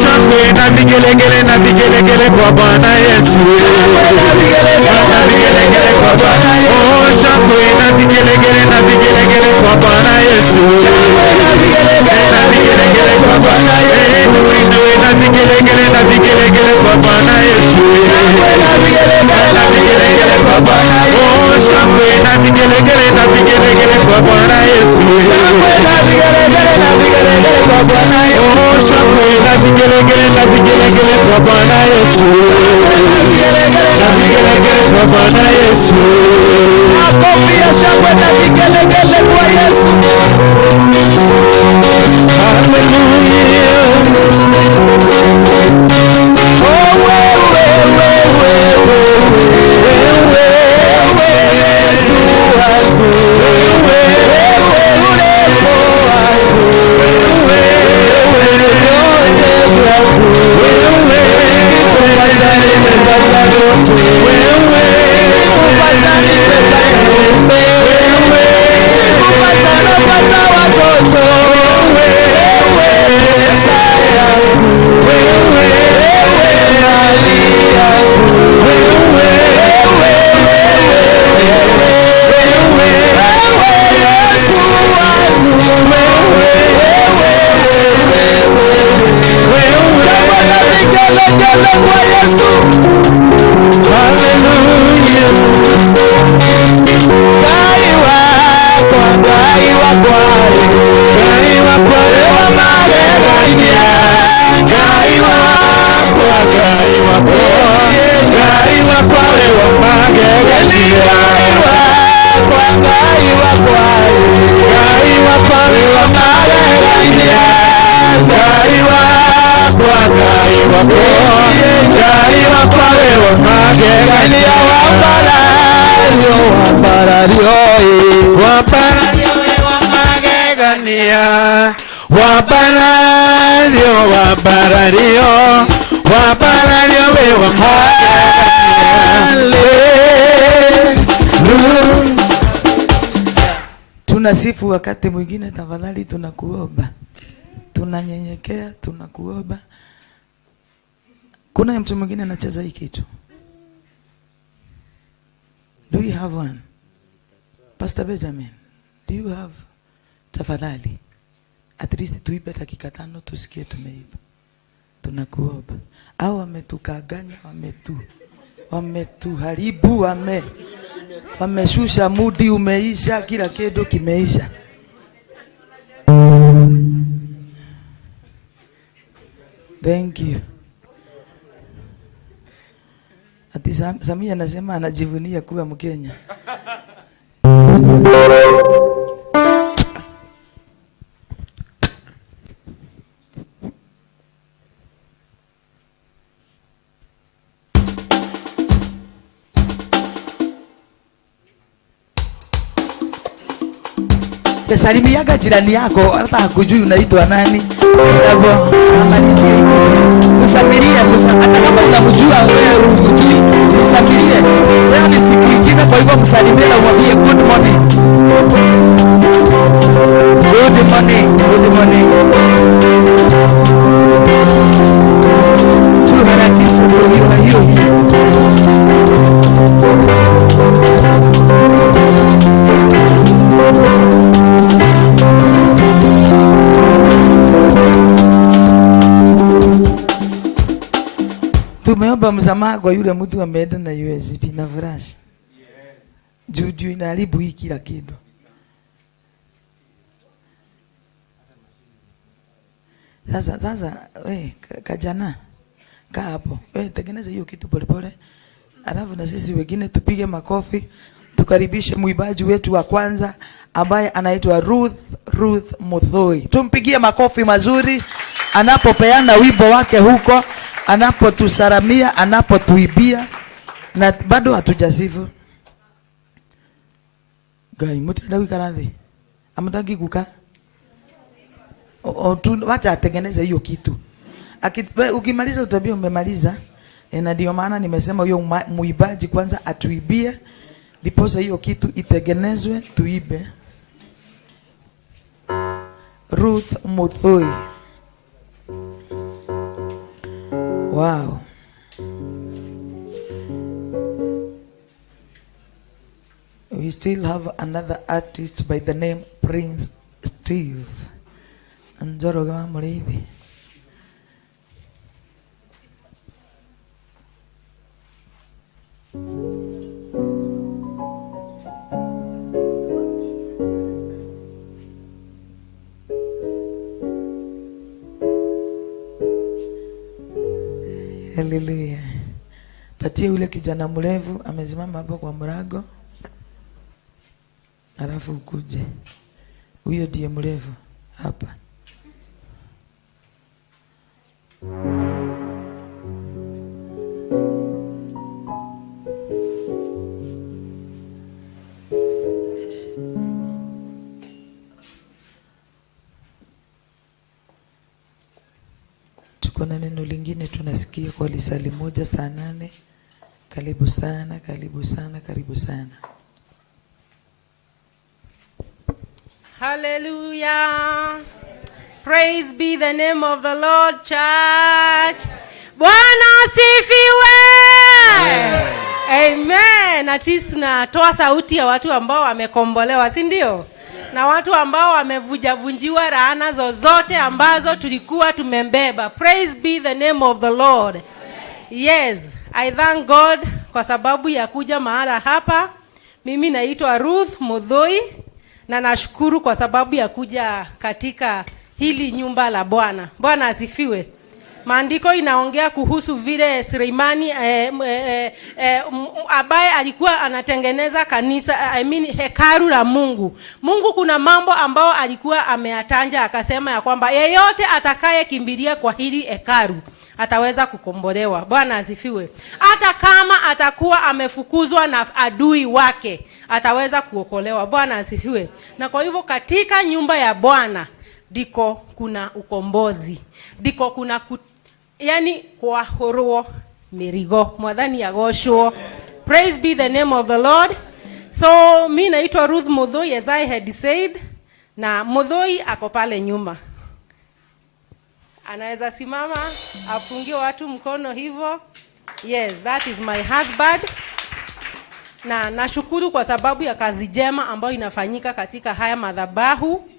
Shangwe na vigelegele na vigelegele kwa Bwana Yesu. Shangwe na vigelegele na vigelegele kwa Bwana Yesu. Na vigelegele kwa Bwana Yesu. Na vigelegele na vigelegele kwa Bwana Yesu. Na vigelegele kwa Bwana Yesu. Shangwe na vigelegele na vigelegele kwa Bwana Yesu. Shangwe na vigelegele na vigelegele kwa Bwana Yesu. Shangwe na vigelegele na vigelegele kwa Bwana Yesu. Na vigelegele kwa Bwana Yesu. Makofi ya shangwe na vigelegele kwa Yesu. Hallelujah. Oh, wewe Yesu wangu. Tunasifu wakati mwingine, tafadhali tunakuomba, tunanyenyekea, tunakuomba. Kuna mtu mwingine anacheza hii kitu? Do you have one? Pastor Benjamin, do you have? Tafadhali, at least tuibe dakika 5 tusikie tumeiba. Tunakuomba. Au wametukaganya, wametuharibu, wameshusha mudi, umeisha, kila kitu kimeisha. Thank you. Ati Samia anasema anajivunia kuwa Mkenya. Salimiaga jirani yako, hata hakujui unaitwa nani. Hapo amalizie hivi. Usafirie, hata kama unamjua wewe unamjui, usafirie. Leo ni siku nyingine, kwa hivyo msalimie na umwambie good morning. Good morning, good morning. Tuharakishe ndio hiyo. Tumeomba msamaha kwa yule mtu ameenda na USB na flash. Juu inaharibu hii kila kitu. Sasa we kajana kaa hapo. We tengeneza hiyo kitu polepole. Alafu na sisi wengine tupige makofi. Tukaribishe muibaji wetu wa kwanza ambaye anaitwa Ruth Muthoi. Tumpigie makofi mazuri anapopeana wimbo wake huko, anapotusaramia, anapotuibia, na bado hatujasifu. Gai, muti ndawi karathi. Amtaki kukaa. Wacha atengeneze hiyo kitu. Ukimaliza utabia umemaliza. Na ndio maana nimesema huyo muibaji kwanza atuibie, ndiposa hiyo kitu itengenezwe tuibe. Ruth Muthoi. Wow. We still have another artist by the name Prince Steve. Njoroga Muriithi. Hallelujah. Patie yule kijana mrefu amesimama hapo kwa mlango. Alafu ukuje. Huyo ndiye mrefu hapa. Tuko na neno lingine tunasikia kwa lisali moja saa 8. Karibu sana, karibu sana, karibu sana. Hallelujah. Praise be the name of the Lord, church. Bwana asifiwe. Amen. At least tunatoa sauti ya watu ambao wamekombolewa, si ndio? Na watu ambao wamevunjwa laana zozote ambazo tulikuwa tumembeba. Praise be the name of the Lord. Yes, I thank God kwa sababu ya kuja mahala hapa. Mimi naitwa Ruth Muthoi na nashukuru kwa sababu ya kuja katika hili nyumba la Bwana. Bwana asifiwe. Maandiko inaongea kuhusu vile Suleimani ambaye alikuwa anatengeneza kanisa, hekalu la Mungu. Mungu kuna mambo ambao alikuwa ameyatanja, akasema ya kwamba yeyote atakaye kimbilia kwa hili hekalu ataweza kukombolewa. Bwana asifiwe. Hata kama atakuwa amefukuzwa na adui wake, ataweza kuokolewa. Bwana asifiwe. Na kwa hivyo katika nyumba ya Bwana ndiko kuna ukombozi. Ndiko kuna yani kwa horo mirigo mwadhani ya gosho. Praise be the name of the Lord. So mimi naitwa Ruth Muthoi, as I had said, na Muthoi ako pale nyuma. Anaweza simama apungie watu mkono hivyo. Yes, that is my husband. Na nashukuru kwa sababu ya kazi njema ambayo inafanyika katika haya madhabahu.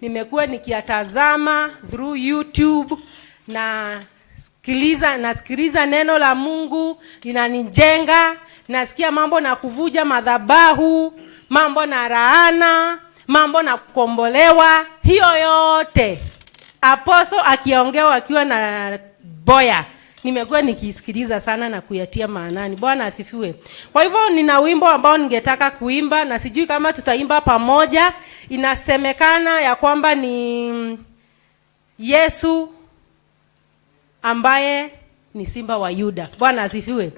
Nimekuwa nikiatazama through YouTube na nasikiliza neno la Mungu, linanijenga. Nasikia mambo na kuvuja madhabahu, mambo na laana, mambo na kukombolewa. Hiyo yote apostle akiongewa akiwa na boya, nimekuwa nikisikiliza sana na kuyatia maanani. Bwana asifiwe. Kwa hivyo nina wimbo ambao ningetaka kuimba na sijui kama tutaimba pamoja. Inasemekana ya kwamba ni Yesu ambaye ni simba wa Yuda. Bwana asifiwe.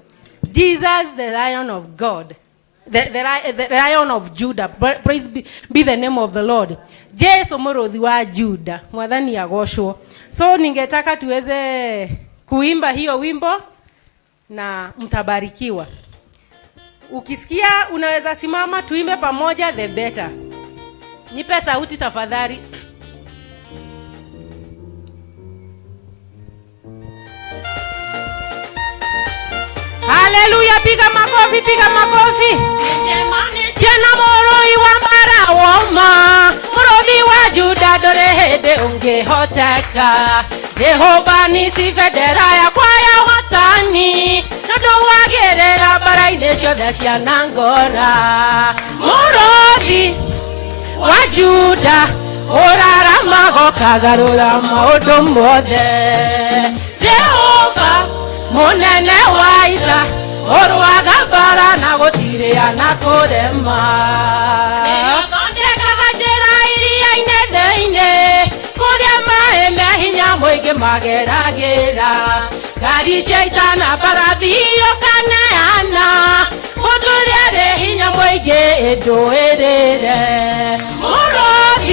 Jesus the Lion of God. The Lion of Judah. Praise be the name of the Lord. Jesu morothi wa Juda. Mwathani agoshwo. So ningetaka tuweze kuimba hiyo wimbo na mtabarikiwa. Ukisikia unaweza simama tuimbe pamoja, the better. Nipe sauti tafadhali. Hallelujah, piga makofi, piga makofi. Tena moroi wa mara woma, morothi wa Juda dorehede ungehoteka. Jehova nisi federa ya kwa ya watani, nodo wagerera baraine ciothe cia Nangora. Morothi wa Juda orara magokagarura maundu mothe. Jehova munene wa ita orwaga bara na gutiria na kurema. Nĩothondekaga njĩra iria-inĩ thĩinĩ kũrĩa maĩ me hinya mũingĩ mageragĩra. Ngari cia ita na mbarathi ũkaneana gũtũrĩa rĩ hinya mũingĩ ĩndũĩrĩre. Mũrũthi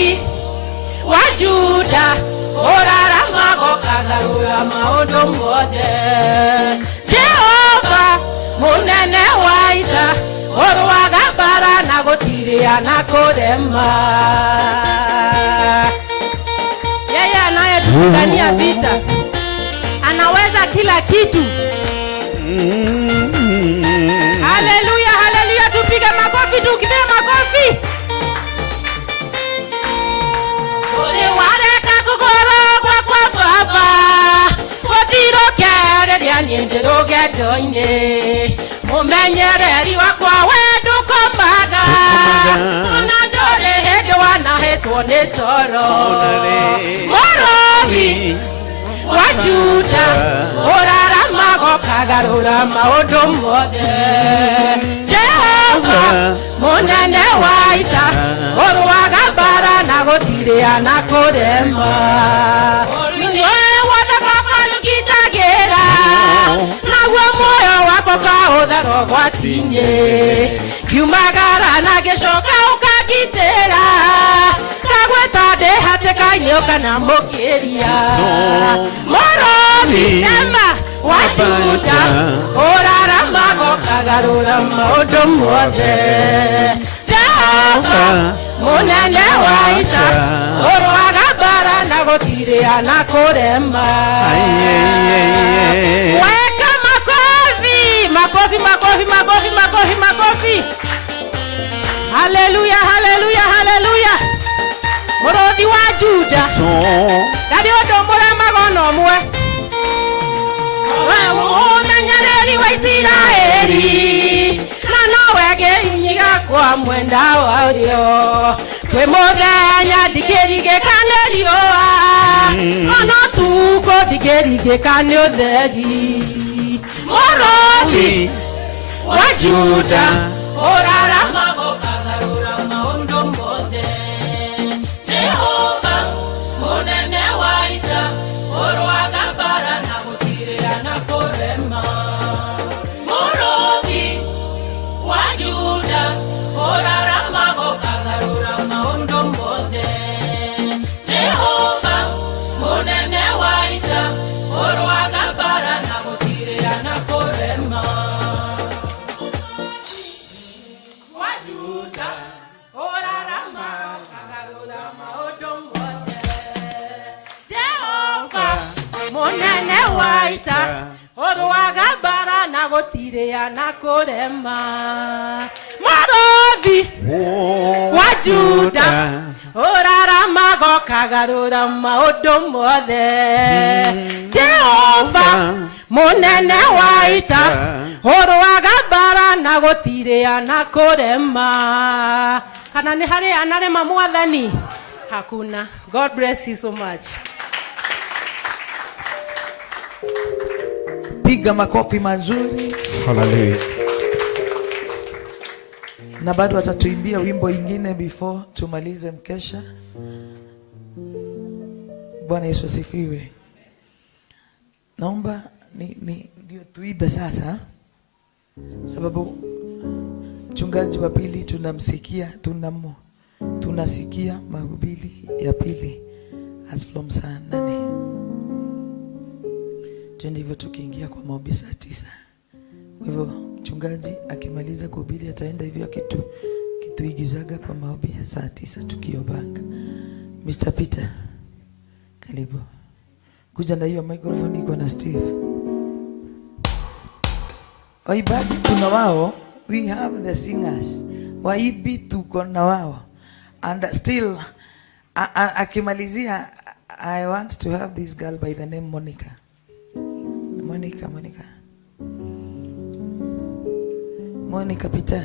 mothe Jehova munene waita orwaga bara na gutiria na kurema yeye anayetupigania vita anaweza kila kitu. Haleluya, haleluya, tupige makofi, tukipiga makofi. Ore wareka kugorogwa kwa baba Kotiro kere lianiendero gedoine Mumenyereri wakwa wedu komaga Unadore hede wanahetwo netoro Morohi wajuda Orarama gokagarura maodo mothe Jehova munene waita Orwaga bara na gotiria na kurema Niwe wada kafalu kitagera Nawa moyo wako kaodharo gwatinye Kiumagara na geshoka ukagitera Kagweta dehate kanyoka na mokeria Morobi sema wajuda Orarama gokagarura maodo mothe Jehova munene waita Orwaga bara na gotiria na kurema Weka makofi Makofi, makofi, makofi, makofi, makofi Haleluya, haleluya, haleluya Morothi wa Juda Dadi odomora magono mwe Mumenyereri wa Isiraeli Na nawege inyiga kwa mwenda wario Kwe muthenya ndigerige kanerio Ono tuko ndigerige kane utheri Morothi wa Juda Orarama gokagarura maondo mothe Jehova munene waita Orwaga bara na gutiria na kurema Morothi wa Juda Orarama gokagarura maondo mothe Jehova munene waita Orwaga bara na gutiria na kurema Wajuda orarama kagarura maodo mothe Jehova munene waita orwaga bara na gutiria na kurema Morothi wa Juda orarama gokagarura maodo mothe Jehova munene waita orwaga bara na gutiria na kurema Kana ni hari anarema mwathani hakuna. God bless you so much. Piga makofi mazuri. Hallelujah. Na bado watatuimbia wimbo ingine before tumalize mkesha. Bwana Yesu asifiwe. Naomba ndio tuibe sasa, sababu mchungaji wa pili tunamsikia, tunasikia mahubiri ya pili as from saa 8. Twende hivyo tukiingia kwa maombi saa 9. Kwa hivyo mchungaji akimaliza kuhubiri ataenda hivyo kituigizaga kwa maombi ya saa 9 tukiobanga. Mr. Peter, karibu. Kuja na hiyo microphone iko na Steve. Waibaji kuna wao, we have the singers. Waibi tuko na wao. And still akimalizia, I want to have this girl by the name Monica. Monica Peter.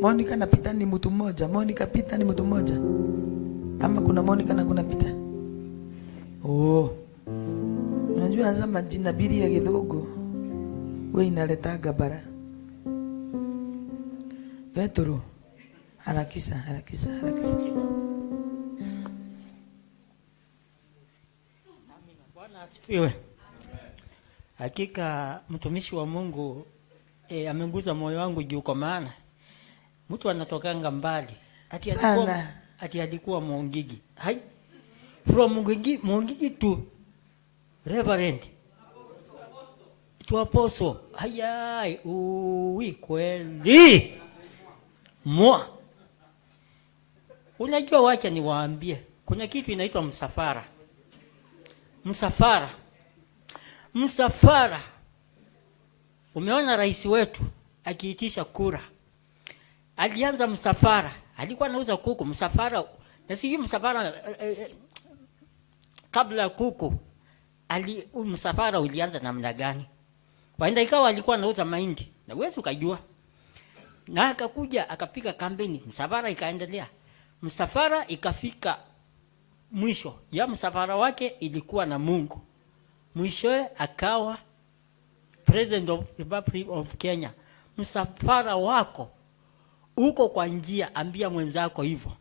Monica na Peter ni mtu mmoja. Monica Peter ni mtu mmoja. Ama kuna Monica na kuna Peter. Oh. Unajua zama jina biri ya Githugu wewe inaletaga bara. Petro harakisha. Bwana asifiwe. Hakika mtumishi wa Mungu amenguza moyo wangu juu, kwa maana mtu anatokanga mbali. Ati alikuwa Mwongigi. Hai. From Mwongigi to Reverend. To apostle. Hayai, ui kweli. Mwa. Unajua, wacha niwaambie, kuna kitu inaitwa msafara. Msafara. Umeona rais wetu akiitisha kura. Alianza msafara. Alikuwa anauza kuku, msafara. Na si msafara kabla ya kuku. Msafara ulianza namna gani? Waenda ikawa alikuwa anauza mahindi. Na wewe ukajua. Na akakuja akapiga kampeni, msafara ikaendelea. Msafara ikafika mwisho. Ya msafara wake ilikuwa na Mungu. Mwishoe akawa President of the Republic of Kenya. Msafara wako uko kwa njia, ambia mwenzako hivyo.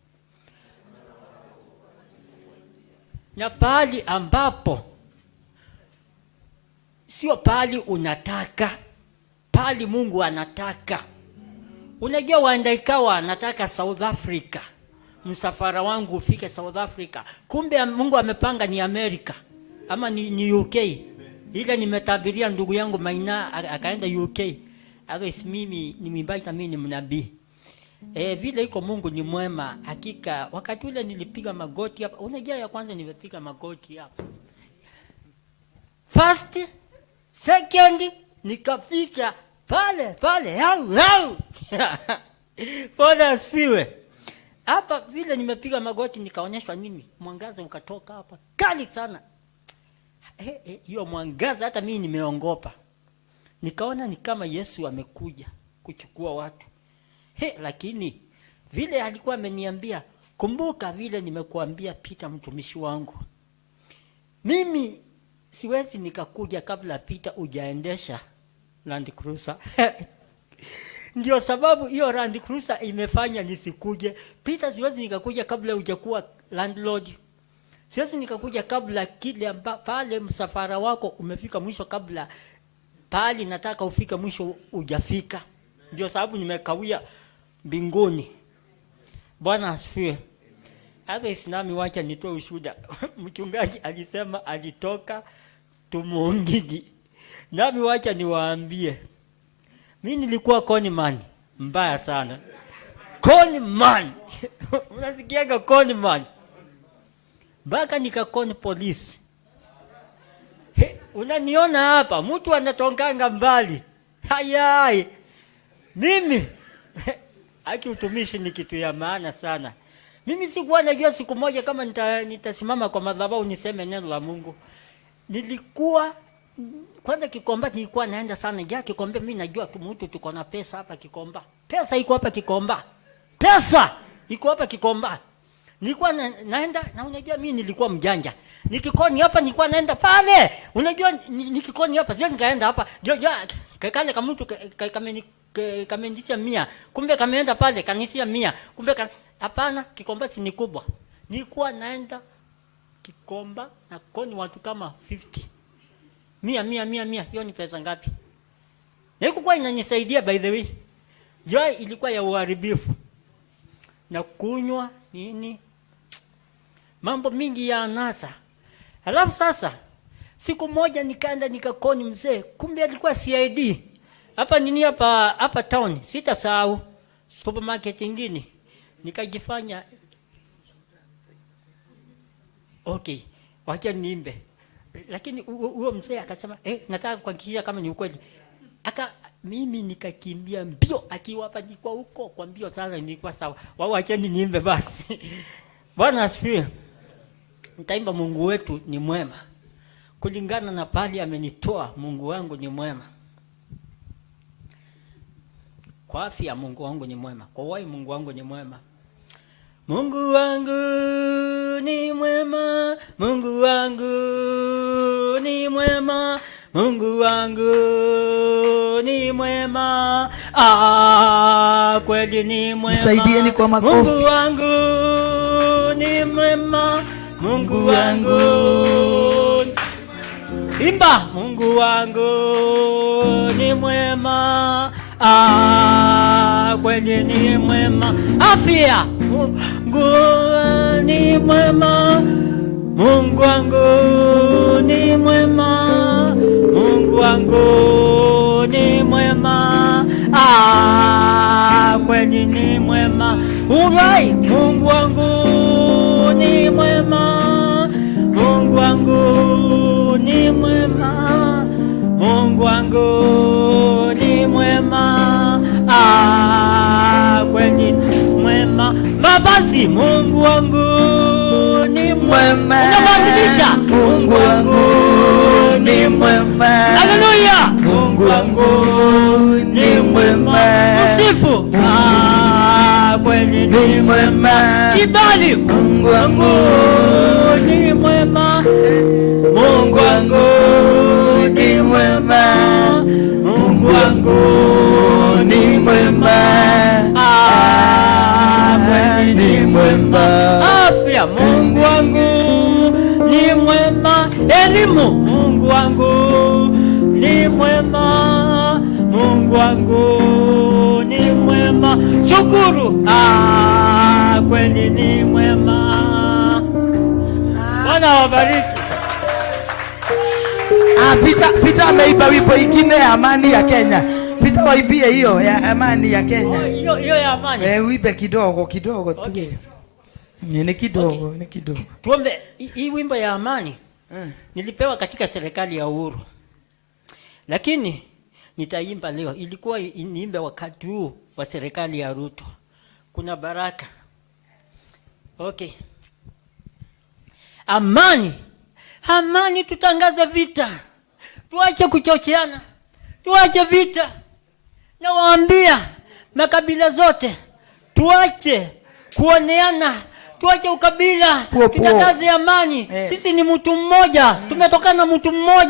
Na pali ambapo sio pali unataka, pali Mungu anataka. Unajua, waenda ikawa anataka South Africa. Msafara wangu ufike South Africa. Kumbe Mungu amepanga ni America ama ni UK. Ile nimetabiria ndugu yangu Maina akaenda UK. Alex, mimi nimebaki mimi ni mnabii. Vile iko Mungu ni mwema. Hakika wakati ule nilipiga magoti hapa. Unajua ya kwanza nimepiga magoti hapa. First, second, nikafika pale. Hau. Bwana asifiwe. Hapa vile nimepiga magoti nikaonyeshwa nini? Mwangaza ukatoka hapa. Kali sana. Hiyo mwangaza hata mimi nimeongopa. Nikaona ni kama Yesu amekuja kuchukua watu. Lakini vile alikuwa ameniambia, kumbuka vile nimekuambia Peter mtumishi wangu. Mimi siwezi nikakuja kabla Peter hujaendesha Land Cruiser. Ndio sababu hiyo Land Cruiser imefanya nisikuje. Peter, siwezi nikakuja kabla hujakuwa landlord. Siwezi nikakuja kabla kile pale msafara wako umefika mwisho, kabla pale nataka ufike mwisho hujafika. Ndio sababu nimekawia mbinguni. Bwana asifiwe. Hata isinami wacha nitoe ushuhuda. Mchungaji alisema alitoka Tumuongidi. Nami wacha niwaambie. Mimi nilikuwa conman mbaya sana. Conman. Unasikiaga conman? Baka nikakoni polisi. Unaniona hapa mtu anatonganga mbali. Hayai. Mimi haki utumishi ni kitu ya maana sana. Mimi sikuwa najua siku moja kama nitasimama kwa madhabahu niseme neno la Mungu. Nilikuwa kwanza Kikomba nilikuwa naenda sana. Ya Kikomba mimi najua tu mtu tuko na pesa hapa Kikomba. Pesa iko hapa Kikomba. Pesa iko hapa Kikomba. Nilikuwa naenda na unajua mimi nilikuwa mjanja. Nikikoni hapa nilikuwa naenda pale. Unajua nikikoni hapa sio nikaenda hapa. Kale kama mtu kamenisha 100. Kumbe kameenda pale kanisia 100. Kumbe hapana, Kikomba si ni kubwa. Nilikuwa naenda Kikomba na koni watu kama 50. 100. Hiyo ni pesa ngapi? Na ilikuwa inanisaidia by the way. Hiyo ilikuwa ya uharibifu. Na kunywa nini? Mambo mingi ya anasa. Alafu sasa siku moja nikaenda nikakoni mzee, kumbe alikuwa CID. Hapa nini hapa town, sitasahau supermarket nyingine. Nikajifanya okay, wacha niimbe. Lakini huyo mzee akasema, nataka kuhakikisha kama ni ukweli. Mimi nikakimbia mbio, akiwa hapa nilikuwa huko kwa mbio sana, nilikuwa sawa. Wao acheni niimbe basi. Bwana asifiwe. Nitaimba Mungu wetu ni mwema. Kulingana na pali amenitoa, Mungu wangu ni mwema. Kwa afya Mungu wangu ni mwema. Kwa uhai Mungu wangu ni mwema. Mungu wangu ni mwema. Mungu wangu ni mwema. Mungu wangu ni mwema. Kweli ni mwema. Msaidieni kwa makofi. Mungu wangu ni mwema. Mungu wangu. Imba. Mungu wangu ni mwema. Kweli ni mwema. Afya. Mungu ni mwema. Mungu wangu ni mwema, Mungu wangu ni mwema, kweli ni mwema. Urai, Mungu wangu ni mwema, Mungu wangu ni mwema, Mungu wangu ni mwema, kweli ni mwema. Mavazi, Mungu wangu ni mwema. Unabadilisha. Mungu wangu ni mwema. Haleluya. Mungu wangu ni mwema. Usifu. Kweli ni mwema. Kibali. Mungu wangu ni mwema. Mungu wangu ni mwema. Mungu wangu ni mwema. Kweli ni mwema. Afya, Mungu wangu ni mwema. Elimu, Mungu wangu ni mwema. Mungu wangu ni mwema. Shukuru, kweli ni mwema. Bwana wabariki. Peter ameiba wimbo ingine ya amani ya Kenya. Peter waibie hiyo ya amani ya Kenya. Hiyo ya amani. Uibe kidogo tu. Okay. Ni kidogo. Tuombe. Hii wimbo ya amani nilipewa katika serikali ya Uhuru, lakini nitaimba leo. Ilikuwa niimbe wakati huu wa serikali ya Ruto. Kuna baraka. Okay. Amani, tutangaze vita, tuache kuchocheana, tuache vita. Nawaambia makabila zote, tuache kuoneana, tuache ukabila, tutangaze amani. Sisi ni mtu mmoja, tumetokana na mtu mmoja.